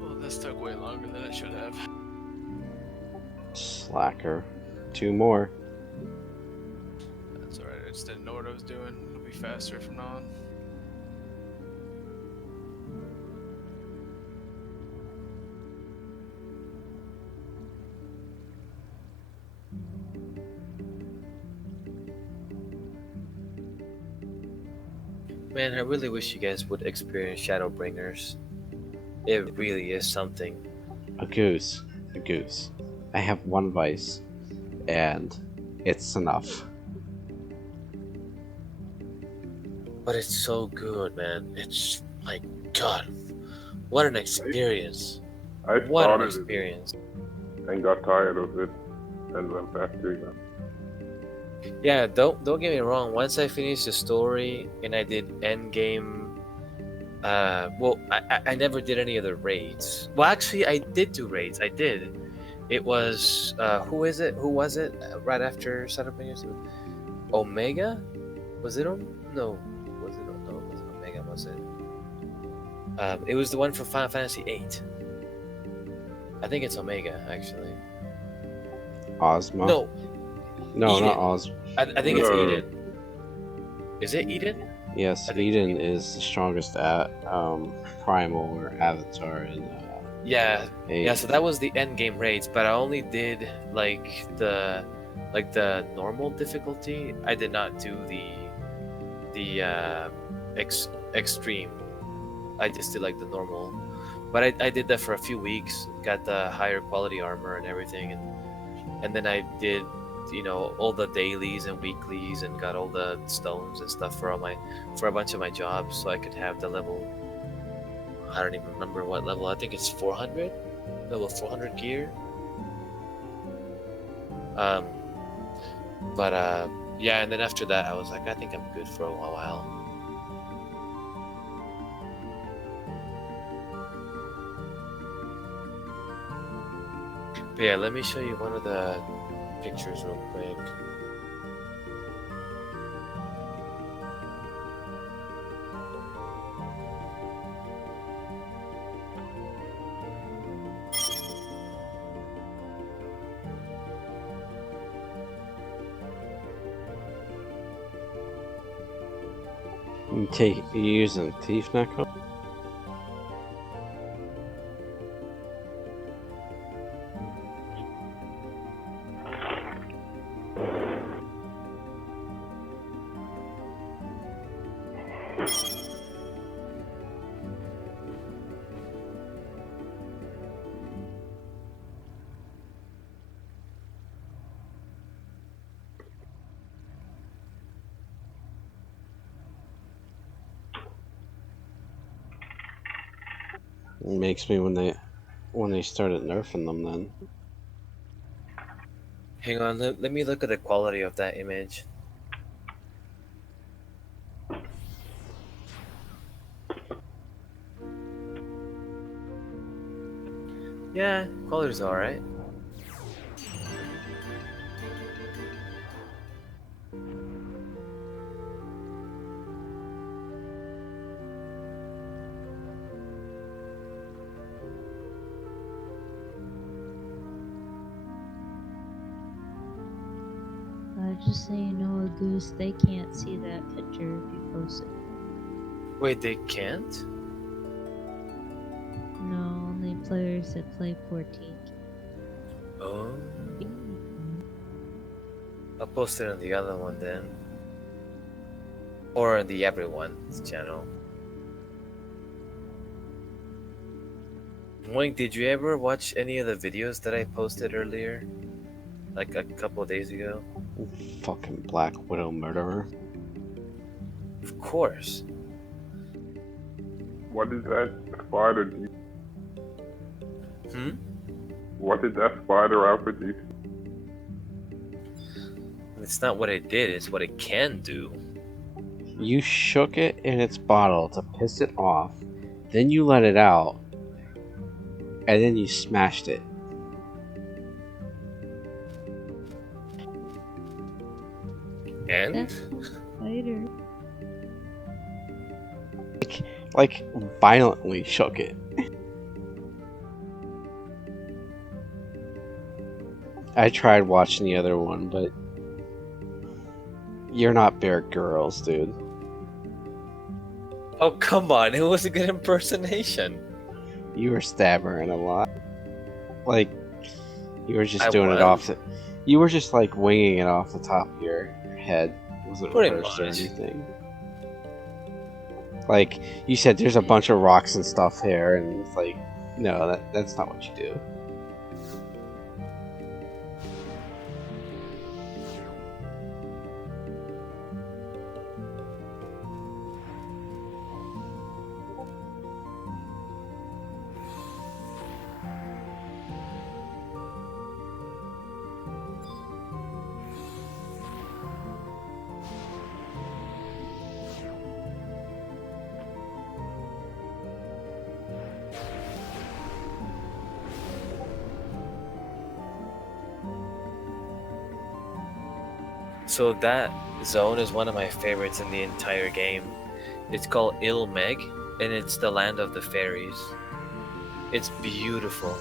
Well, this took way longer than it should have. Slacker. 2 more. That's alright, I just didn't know what I was doing. It'll be faster from now on. Man, I really wish you guys would experience Shadowbringers. It really is something. A goose. I have one vice, and it's enough. But it's so good, man. It's, my God, what an experience. I What an started experience. it. and got tired of it and went back to it. Yeah, don't get me wrong. Once I finished the story and I did end game, well, I never did any of the raids. Well, actually, I did do raids. I did. It was who is it? Who was it? Right after Setup Minions? Omega? Was it No. Was it No? It wasn't Omega. Was it? It was the one from Final Fantasy VIII. I think it's Omega, actually. Ozma. No, No, Eden. not Ozma. I think it's No. Eden. Is it Eden? Yes, I think Eden is the strongest at Primal or Avatar in Yeah, 8. yeah. So that was the end game raids, but I only did like the normal difficulty. I did not do the extreme. I just did like the normal, but I did that for a few weeks. Got the higher quality armor and everything, and then I did all the dailies and weeklies and got all the stones and stuff for a bunch of my jobs, so I could have the level. I don't even remember what level. I think it's 400. Level 400 gear. But yeah, and then after that, I was like, I think I'm good for a while. But yeah, let me show you one of the pictures real quick. You using Thief Neko? It makes me when they started nerfing them then. Hang on, let me look at the quality of that image. Yeah, quality's alright. Just so you know, Goose, they can't see that picture if you post it. Wait, they can't? No, only players that play 14. Oh. I'll post it on the other one then. Or on the Everyone's channel. Moink, did you ever watch any of the videos that I posted earlier? Like a couple of days ago? Fucking Black Widow murderer. Of course. What did that spider do? What did that spider outfit do? It's not what it did, it's what it can do. You shook it in its bottle to piss it off, then you let it out, and then you smashed it. And? That's a spider. Like violently shook it. I tried watching the other one, but you're not Bear Girls, dude. Oh, come on, it was a good impersonation. You were stabbering a lot. Like, you were just I doing was. it off the... You were just like winging it off the top of your head. It wasn't Pretty reversed or much. anything. Like, you said there's a bunch of rocks and stuff here, and it's like, no, that's not what you do. So that zone is one of my favorites in the entire game. It's called Ilmeg, and it's the land of the fairies. It's beautiful.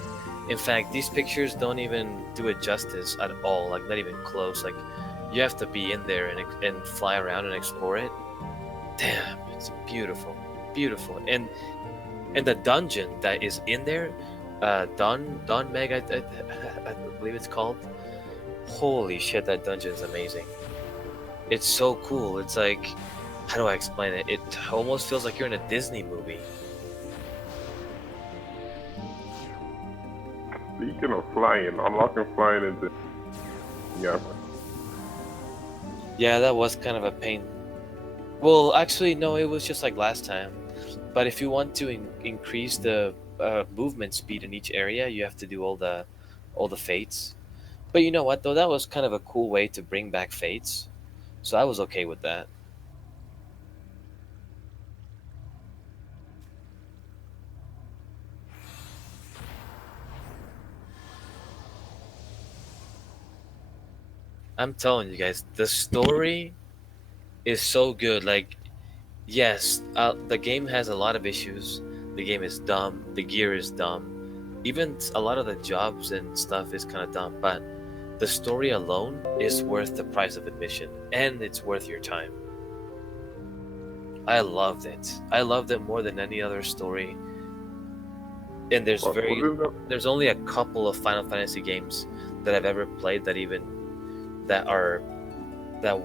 In fact, these pictures don't even do it justice at all, like not even close. Like, you have to be in there and fly around and explore it. Damn, it's beautiful. Beautiful. And the dungeon that is in there, Don Meg, I believe it's called. Holy shit, that dungeon is amazing. It's so cool. It's like, how do I explain it? It almost feels like you're in a Disney movie. Speaking of flying, unlocking flying into yeah. Yeah, that was kind of a pain. Well, actually, no, it was just like last time. But if you want to increase the movement speed in each area, you have to do all the fates. But you know what, though? That was kind of a cool way to bring back fates. So I was okay with that. I'm telling you guys, the story is so good. Like, yes, the game has a lot of issues. The game is dumb. The gear is dumb. Even a lot of the jobs and stuff is kind of dumb. But the story alone is worth the price of admission, and it's worth your time. I loved it. I loved it more than any other story. And there's only a couple of Final Fantasy games that I've ever played that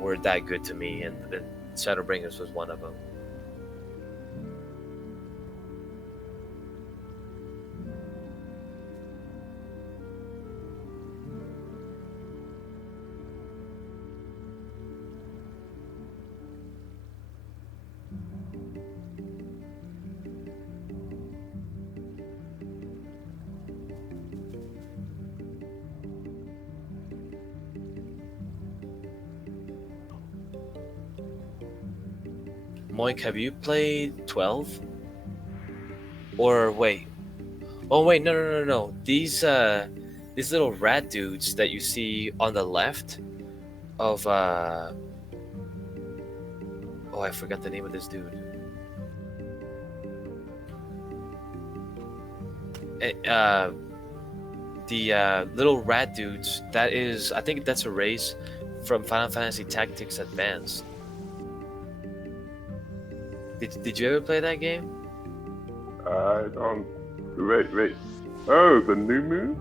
were that good to me, and Shadowbringers was one of them. Moik, have you played 12? Or wait. Oh wait, no. These little rat dudes that you see on the left of oh, I forgot the name of this dude. The little rat dudes, I think that's a race from Final Fantasy Tactics Advanced. Did you ever play that game? I don't. Wait. Oh, the new moon?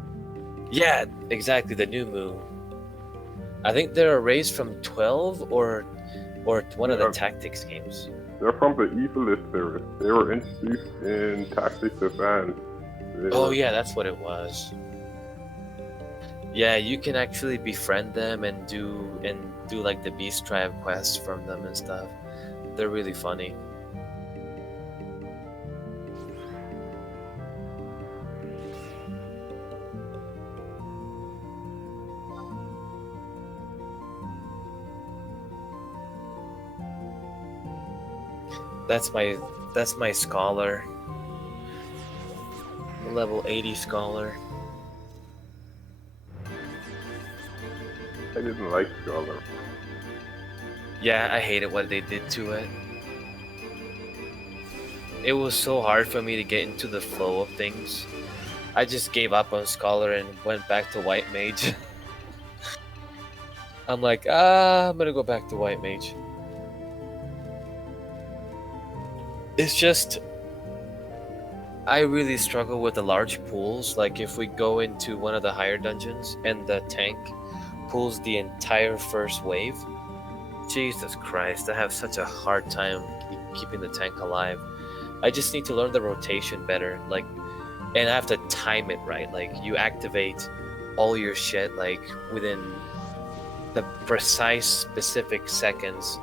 Yeah, exactly, the new moon. I think they're a race from 12 or one of the Tactics games. They're from the Evilist series. They were introduced in Tactics Advanced. Oh yeah, that's what it was. Yeah, you can actually befriend them and do like the Beast Tribe quests from them and stuff. They're really funny. That's my scholar. Level 80 scholar. I didn't like Scholar. Yeah, I hated what they did to it. It was so hard for me to get into the flow of things. I just gave up on Scholar and went back to White Mage. I'm like, I'm gonna go back to White Mage. It's just, I really struggle with the large pools. Like if we go into one of the higher dungeons and the tank pulls the entire first wave, Jesus Christ, I have such a hard time keeping the tank alive. I just need to learn the rotation better, like, and I have to time it right. Like you activate all your shit like within the precise specific seconds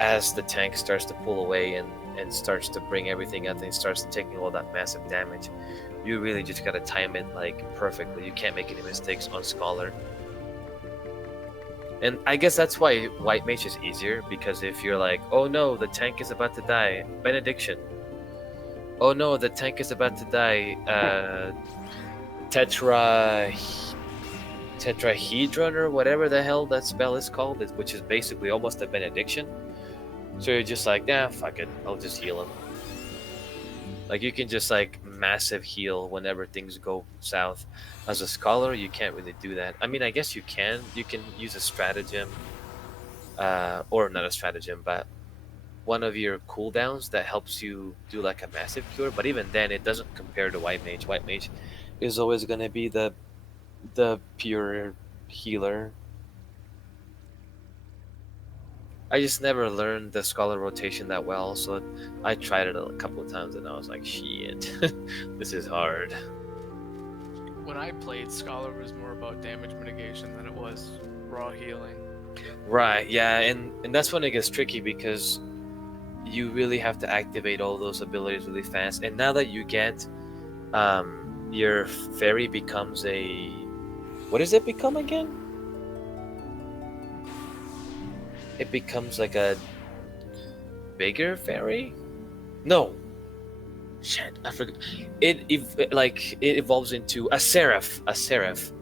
as the tank starts to pull away and starts to bring everything up and starts taking all that massive damage. You really just gotta time it like perfectly. You can't make any mistakes on Scholar. And I guess that's why White Mage is easier, because if you're like, oh no, the tank is about to die, Benediction. Oh no, the tank is about to die, tetrahedron or whatever the hell that spell is called, which is basically almost a benediction. So you're just like, nah, fuck it, I'll just heal him. Like you can just like massive heal whenever things go south. As a scholar, you can't really do that. I mean, I guess you can. You can use a stratagem, or not a stratagem, but one of your cooldowns that helps you do like a massive cure. But even then, it doesn't compare to White Mage. White Mage is always gonna be the pure healer. I just never learned the scholar rotation that well, so I tried it a couple of times and I was like, shit, this is hard. When I played, Scholar was more about damage mitigation than it was raw healing. Right, yeah, and that's when it gets tricky because you really have to activate all those abilities really fast. And now that you get your fairy becomes a... What does it become again? It becomes like a bigger fairy? No. Shit, I forgot. It evolves into a seraph. A seraph.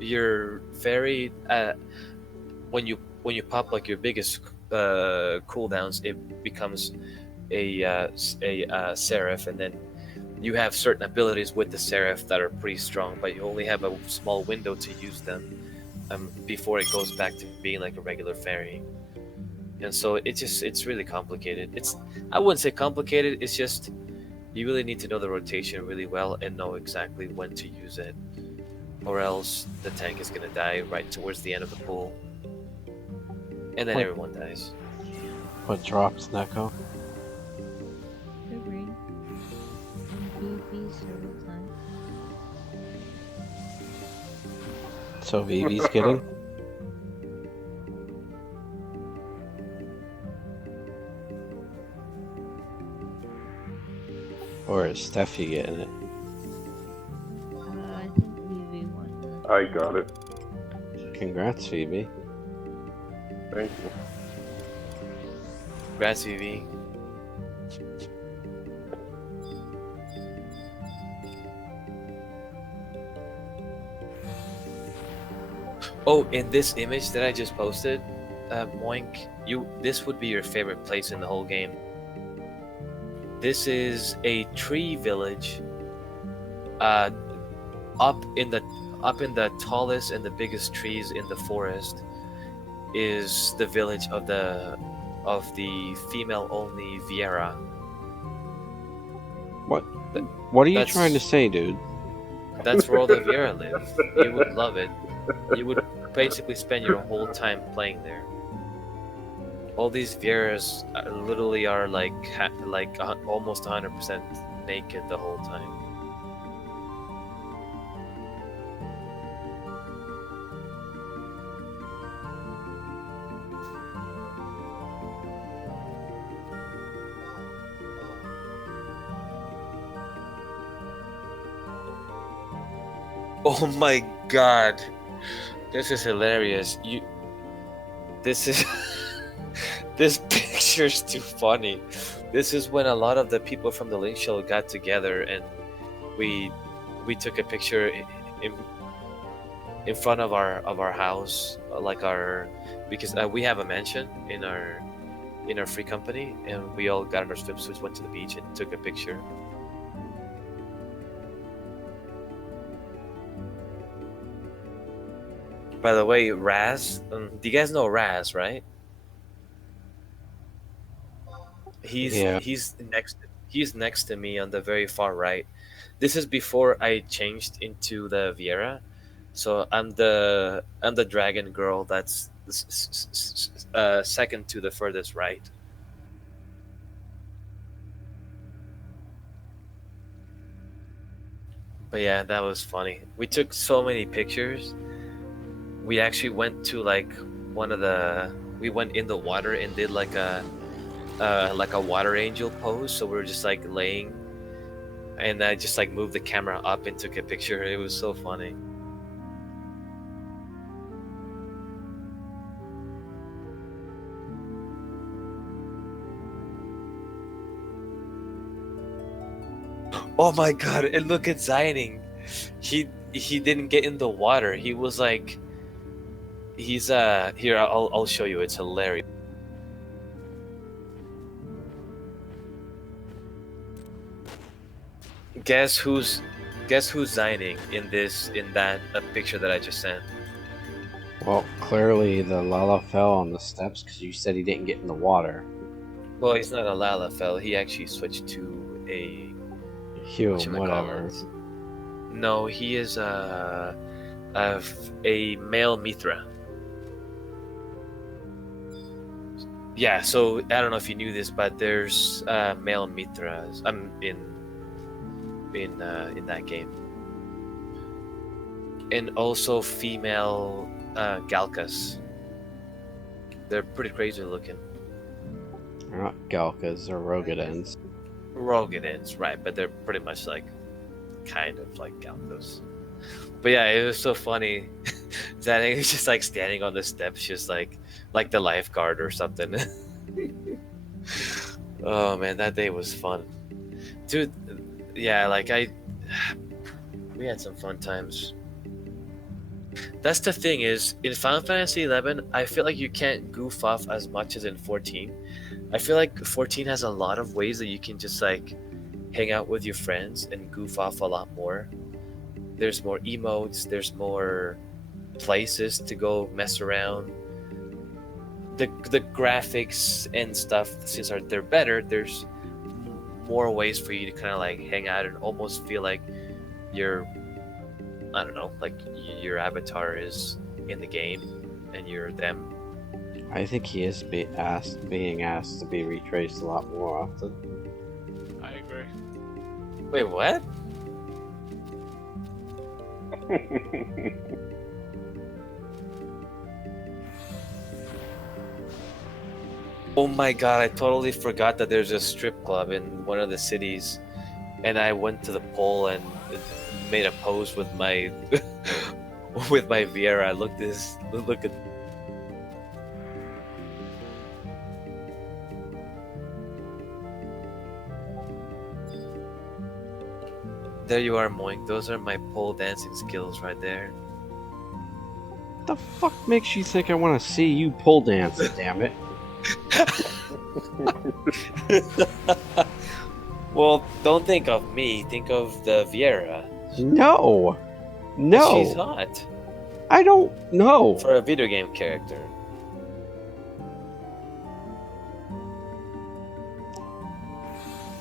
Your fairy, when you pop like your biggest cooldowns, it becomes a seraph, and then you have certain abilities with the seraph that are pretty strong, but you only have a small window to use them before it goes back to being like a regular fairy. And so it's really complicated. I wouldn't say complicated, it's just you really need to know the rotation really well and know exactly when to use it, or else the tank is gonna die right towards the end of the pool, and then everyone dies. What drops, Neko? The ring. And BB several times. So Vivi's getting? Or is Steffi getting it? I think BB won. I got it. Congrats, Phoebe. Thank you. Congrats, VV. Oh, in this image that I just posted, Moink, this would be your favorite place in the whole game. This is a tree village. Up in the tallest and the biggest trees in the forest is the village of the female-only Viera. What are you trying to say, dude? That's where all the Viera live. You would love it. You would basically spend your whole time playing there. All these Vieras literally are like almost 100% naked the whole time. Oh my god, this is hilarious. This picture's too funny. This is when a lot of the people from the Link Show got together and we took a picture in front of our house, because we have a mansion in our free company, and we all got on our swimsuits, went to the beach, and took a picture. By the way, Raz, do you guys know Raz, right? He's next to me on the very far right. This is before I changed into the Viera, so I'm the dragon girl that's second to the furthest right. But yeah, that was funny. We took so many pictures. We actually went to we went in the water and did like a water angel pose. So we were just like laying, and I just like moved the camera up and took a picture. It was so funny. Oh my god! And look at Zioning. he didn't get in the water. He was like, he's here. I'll show you. It's hilarious. Guess who's signing in that picture that I just sent? Well, clearly the Lala fell on the steps because you said he didn't get in the water. Well, he's not a Lalafell. He actually switched to a Hume, whatever. No, he is a male Mithra. Yeah, so I don't know if you knew this, but there's male Mithras in that game, and also female Galkas. They're pretty crazy looking. They're not Galkas, they're Rogadins. Rogadins, right? But they're pretty much like, kind of like Galkas. But yeah, it was so funny. That he was just like standing on the steps, just like the lifeguard or something. Oh man, that day was fun, dude. Yeah, we had some fun times. That's the thing is, in Final Fantasy 11, I feel like you can't goof off as much as in 14. I feel like 14 has a lot of ways that you can just like hang out with your friends and goof off a lot more. There's more emotes, there's more places to go mess around. The graphics and stuff, since they're better, there's more ways for you to kind of like hang out and almost feel like you're, I don't know, like your avatar is in the game and you're them. I think he is being asked to be retraced a lot more often. I agree. Wait, what? Oh my god, I totally forgot that there's a strip club in one of the cities, and I went to the pole and made a pose with my with my Viera. Look at. There you are, Moink. Those are my pole dancing skills right there. What the fuck makes you think I want to see you pole dance? Damn it! Well, don't think of me. Think of the Viera. No. She's hot. I don't know. For a video game character.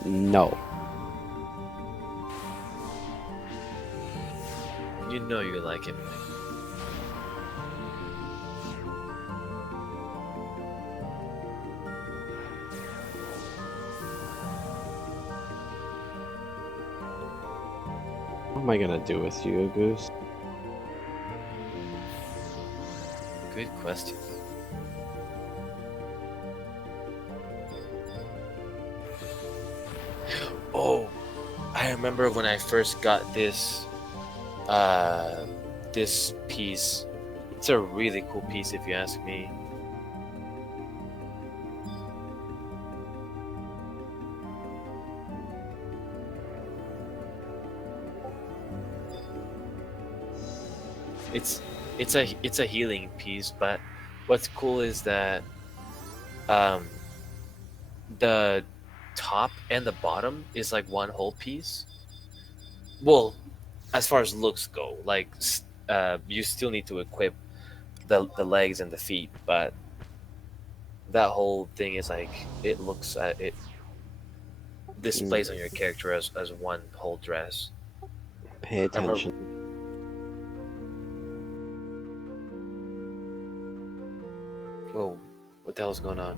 No. You know you like it, Mike. What am I gonna do with you, Goose? Good question. Oh, I remember when I first got this this piece. It's a really cool piece if you ask me. It's a healing piece, but what's cool is that the top and the bottom is like one whole piece. Well, as far as looks go, like you still need to equip the legs and the feet, but that whole thing is like it looks it displays on your character as one whole dress. Pay attention. Whoa, what the hell's going on?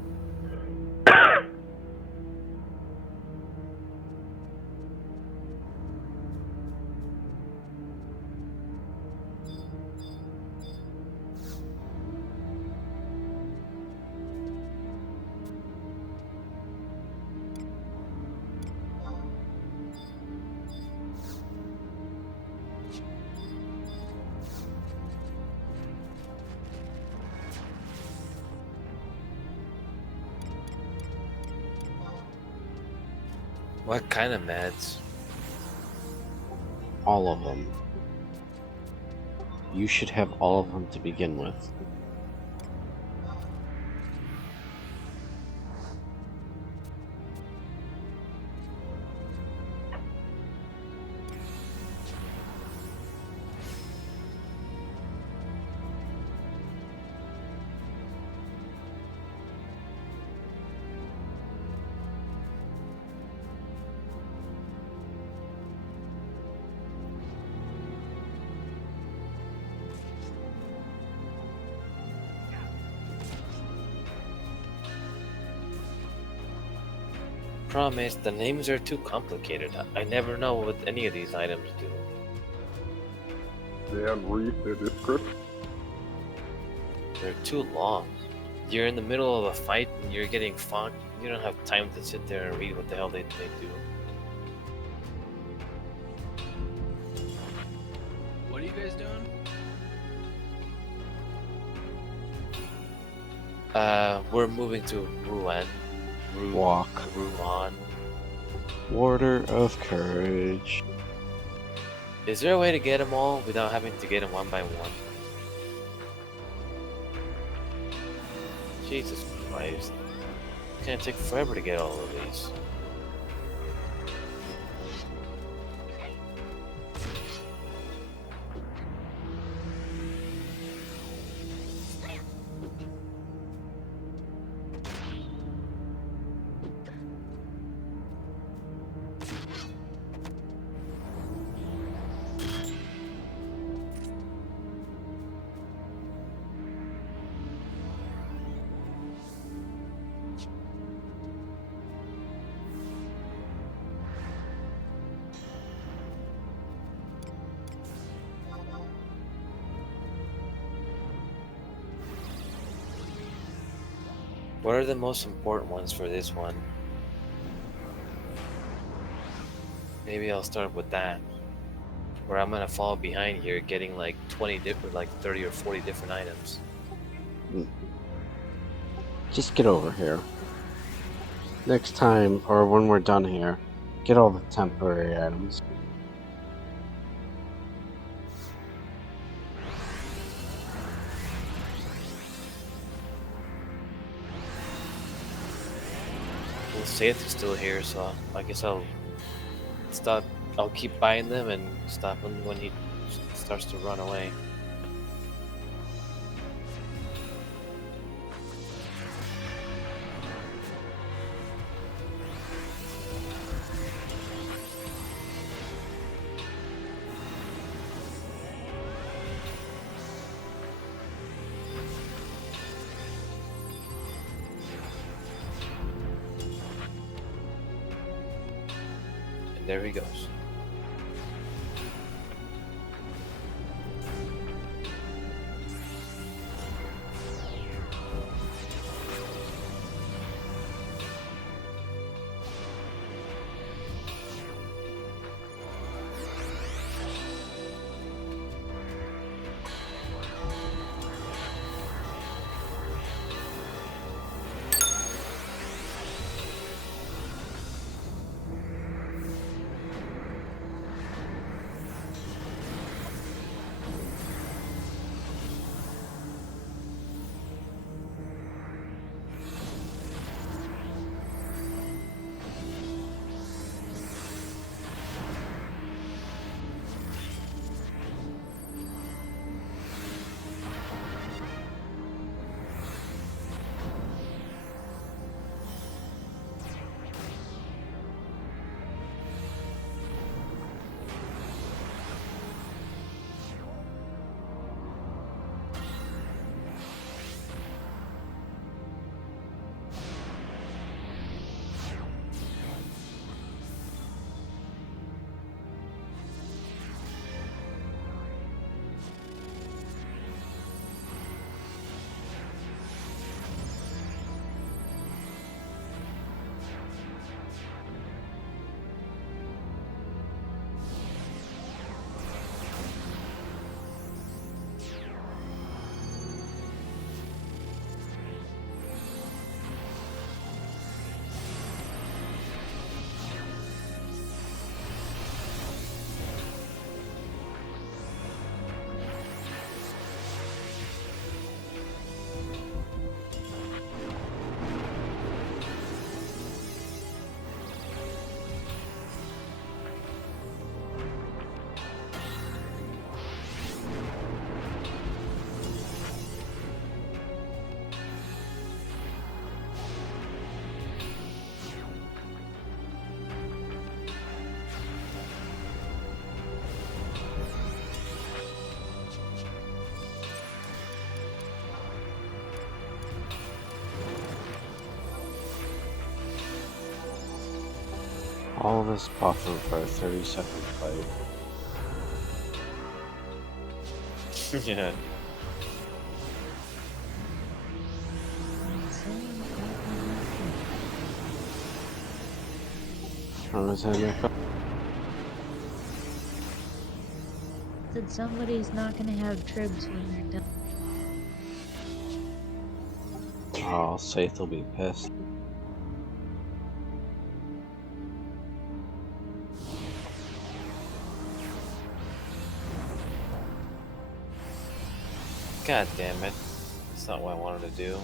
What kind of meds? All of them. You should have all of them to begin with. Problem is, the names are too complicated. I never know what any of these items do. Then read the description. They're too long. You're in the middle of a fight and you're getting fogged. You don't have time to sit there and read what the hell they do. What are you guys doing? We're moving to Rouen. Walk. Rouen. Warder of Courage. Is there a way to get them all without having to get them one by one? Jesus Christ. It's gonna take forever to get all of these. What are the most important ones for this one? Maybe I'll start with that. Where I'm gonna fall behind here getting like 20 different, like 30 or 40 different items. Just get over here. Next time, or when we're done here, get all the temporary items. Well, Seth is still here, so I guess I'll stop. I'll keep buying them and stop him when he starts to run away. And there he goes. All this buffer for a 30-second fight. Yeah. What was that, Nico? Said somebody's not gonna have tribs when you're done. Oh, Saith will be pissed. God damn it. That's not what I wanted to do.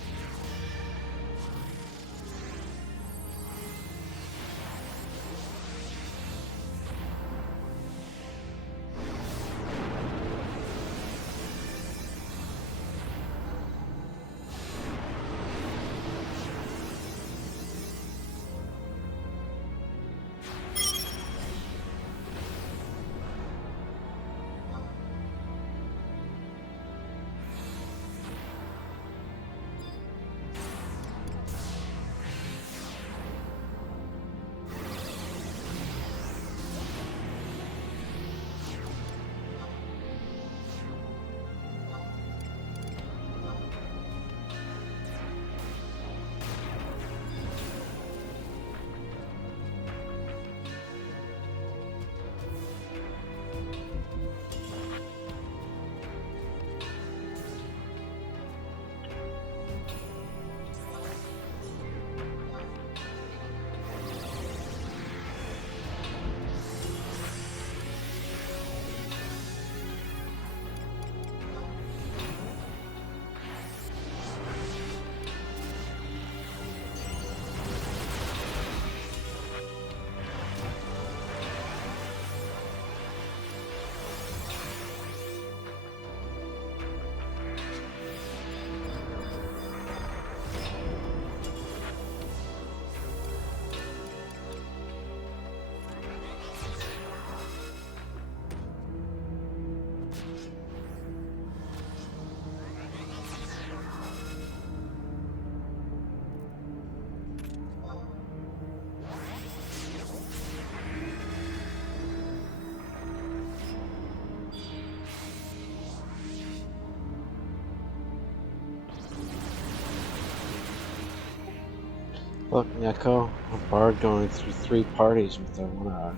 Look, Neko, a bard going through 3 parties with their 1 hour.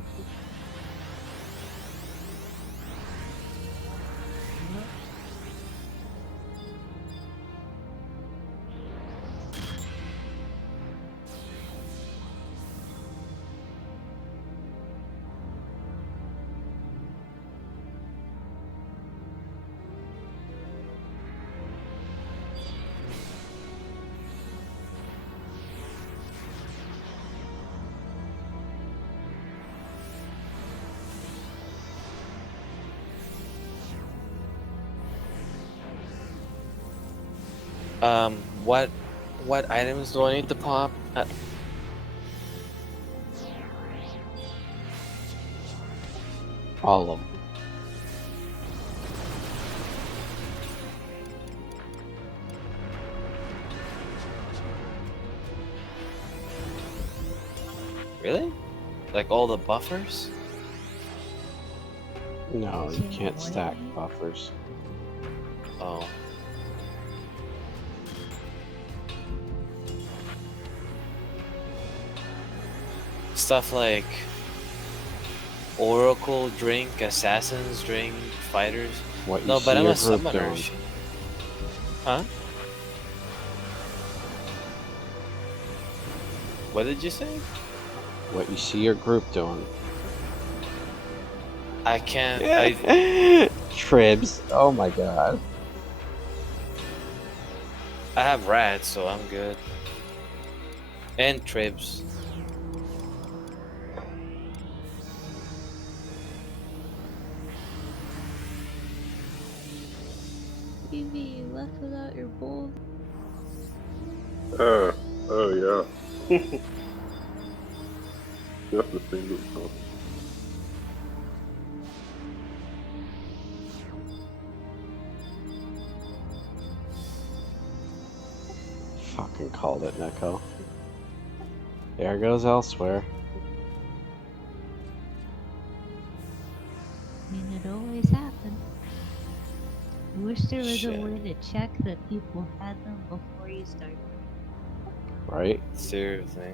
What items do I need to pop? All of them. Really? Like all the buffers? No, you can't stack buffers. Oh. Stuff like Oracle drink, Assassin's drink, Fighters. What you No, see but I'm your a group summoner. doing. Huh? What did you say? What you see your group doing. I can't. Tribs. Oh my god. I have rats, so I'm good. And tribs. Phoebe, you left without your bowl. Oh yeah. Just a single shot. Fucking called it, Neko. There goes elsewhere. wish there was a Shit. way to check that people had them before you start. Right? Seriously.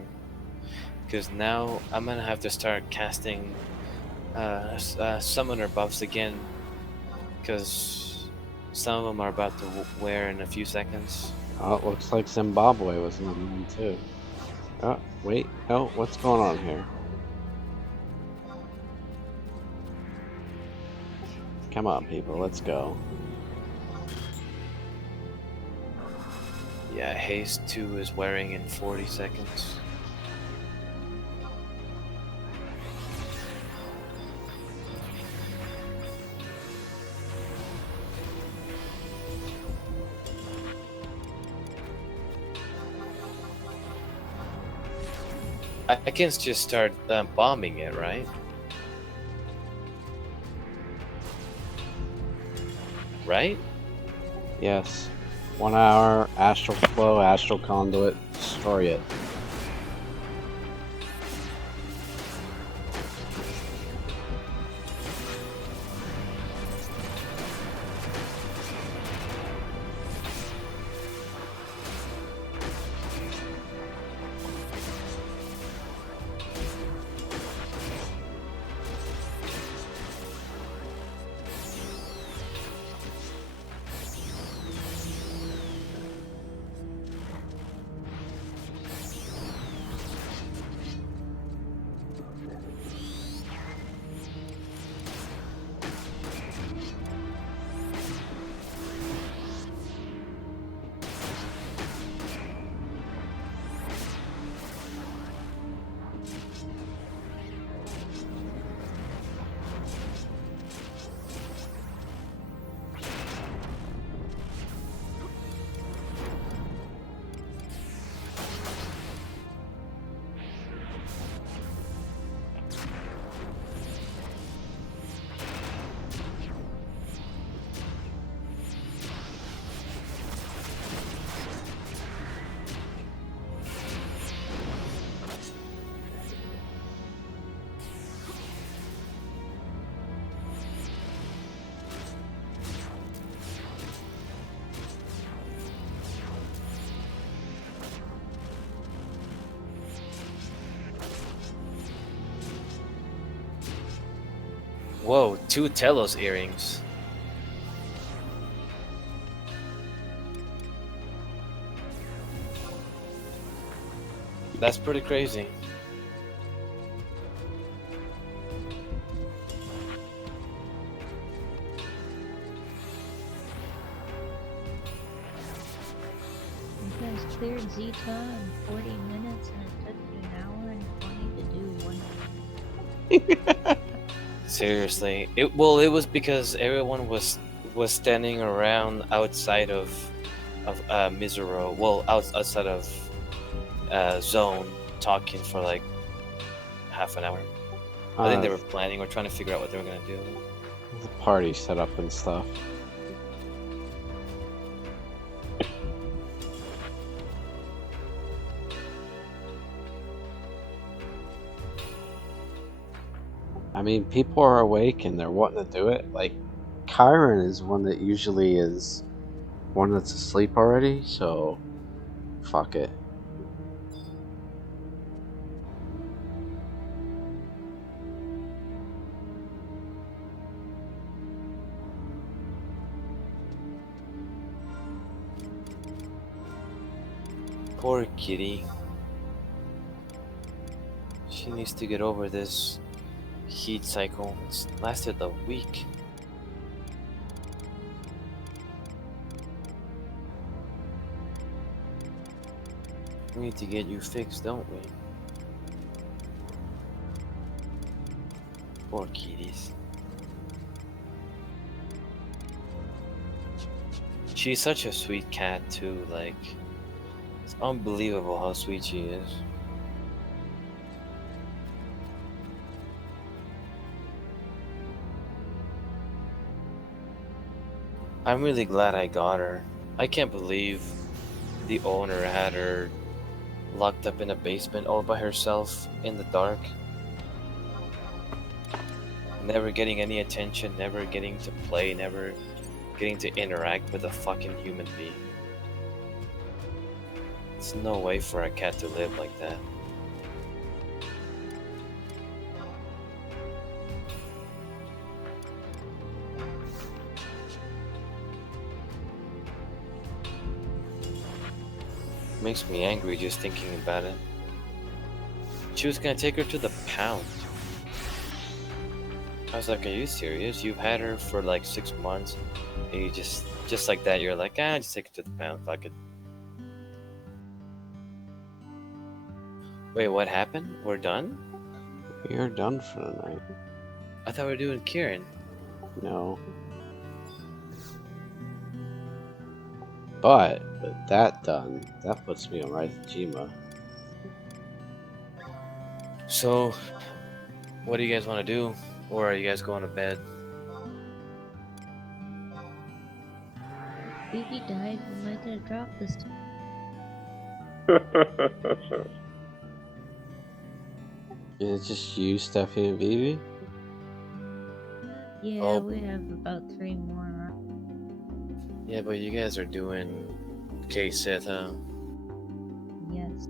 Because now I'm gonna have to start casting summoner buffs again. Because some of them are about to wear in a few seconds. Oh, it looks like Zimbabwe was another one too. Oh, wait. Oh, what's going on here? Come on, people. Let's go. Yeah, Haste 2 is wearing in 40 seconds. I can just start bombing it, right? Right? Yes. 1 hour, astral flow, astral conduit, destroy it. Whoa, 2 Telos earrings. That's pretty crazy. You guys cleared Zi'Tah in 40 minutes and it took you an hour and 20 to do 1. Seriously. It was because everyone was standing around outside of Mizuro. Well, outside of zone, talking for like half an hour. I think they were planning or trying to figure out what they were gonna do. The party set up and stuff. I mean, people are awake and they're wanting to do it. Like, Chiron is one that usually is one that's asleep already, so fuck it. Poor kitty. She needs to get over this heat cycle. It's lasted a week. We need to get you fixed, don't we? Poor kitties. She's such a sweet cat too, like, it's unbelievable how sweet she is. I'm really glad I got her. I can't believe the owner had her locked up in a basement all by herself in the dark. Never getting any attention, never getting to play, never getting to interact with a fucking human being. There's no way for a cat to live like that. Makes me angry just thinking about it. She was gonna take her to the pound. I was like, are you serious? You've had her for like 6 months, and you just like that, you're like, just take her to the pound, fuck it. Wait, what happened? We're done? We're done for the night. I thought we were doing Kieran. No. But with that done, that puts me on Raijima. So, what do you guys want to do? Or are you guys going to bed? Baby died. We might get a drop this time. Is it just you, Steffi, and Vivi? Yeah, Oh. we have about 3 more. Yeah, but you guys are doing Zi'Tah. Yes.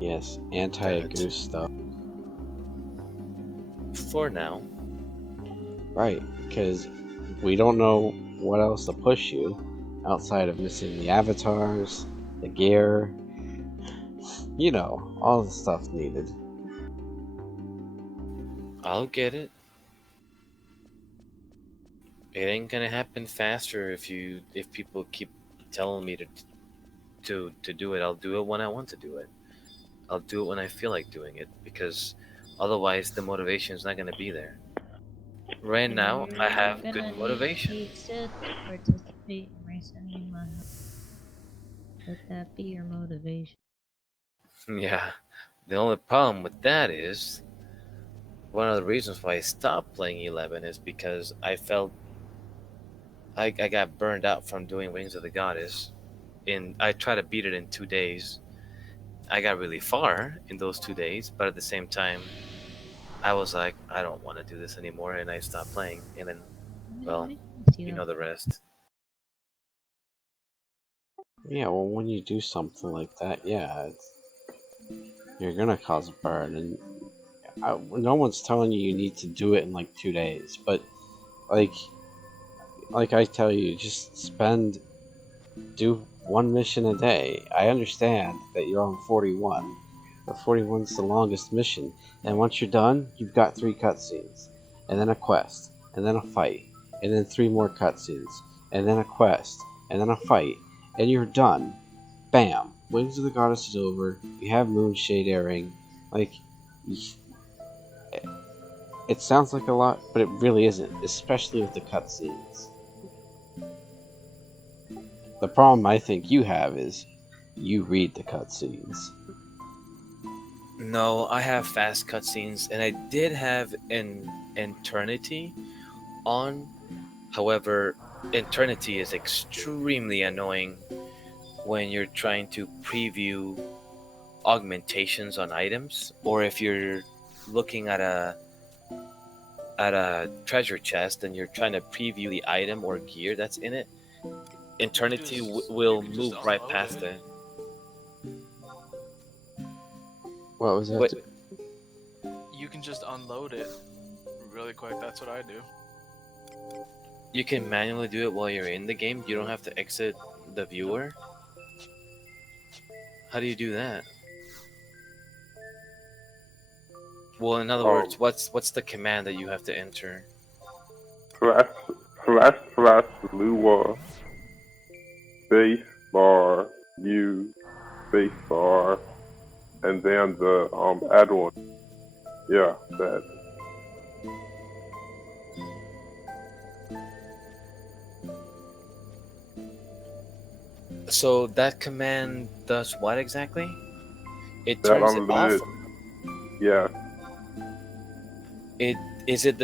Yes, anti-goose stuff. For now. Right, because we don't know what else to push you outside of missing the avatars, the gear, you know, all the stuff needed. I'll get it. It ain't gonna happen faster if people keep telling me to do it. I'll do it when I want to do it. I'll do it when I feel like doing it, because otherwise the motivation is not gonna be there. Right now, I have You're good gonna motivation. need Sith to participate in racing Nima. Let that be your motivation. Yeah. The only problem with that is one of the reasons why I stopped playing 11 is because I felt I got burned out from doing Wings of the Goddess. I tried to beat it in 2 days. I got really far in those 2 days, but at the same time, I was like, I don't want to do this anymore, and I stopped playing. And then, well, you know the rest. Yeah, well, when you do something like that, yeah, you're gonna cause a burn, and no one's telling you need to do it in like 2 days, but like I tell you, just do one mission a day. I understand that you're on 41, but 41's the longest mission, and once you're done, you've got 3 cutscenes, and then a quest, and then a fight, and then 3 more cutscenes, and then a quest, and then a fight, and you're done. Bam! Wings of the Goddess is over. You have Moonshade airing. Like, it sounds like a lot, but it really isn't, especially with the cutscenes. The problem I think you have is you read the cutscenes. No, I have fast cutscenes, and I did have an Eternity on. However, Eternity is extremely annoying when you're trying to preview augmentations on items, or if you're looking at a treasure chest and you're trying to preview the item or gear that's in it. Eternity will move right past it. What was that? Wait, You can just unload it really quick. That's what I do. you can manually do it while you're in the game. You don't have to exit the viewer. How do you do that? Well, in other words, what's the command that you have to enter? // Lua space bar U space bar and then the add one. Yeah, that. So that command does what exactly? It That turns it off. unlimited. Yeah. Is it the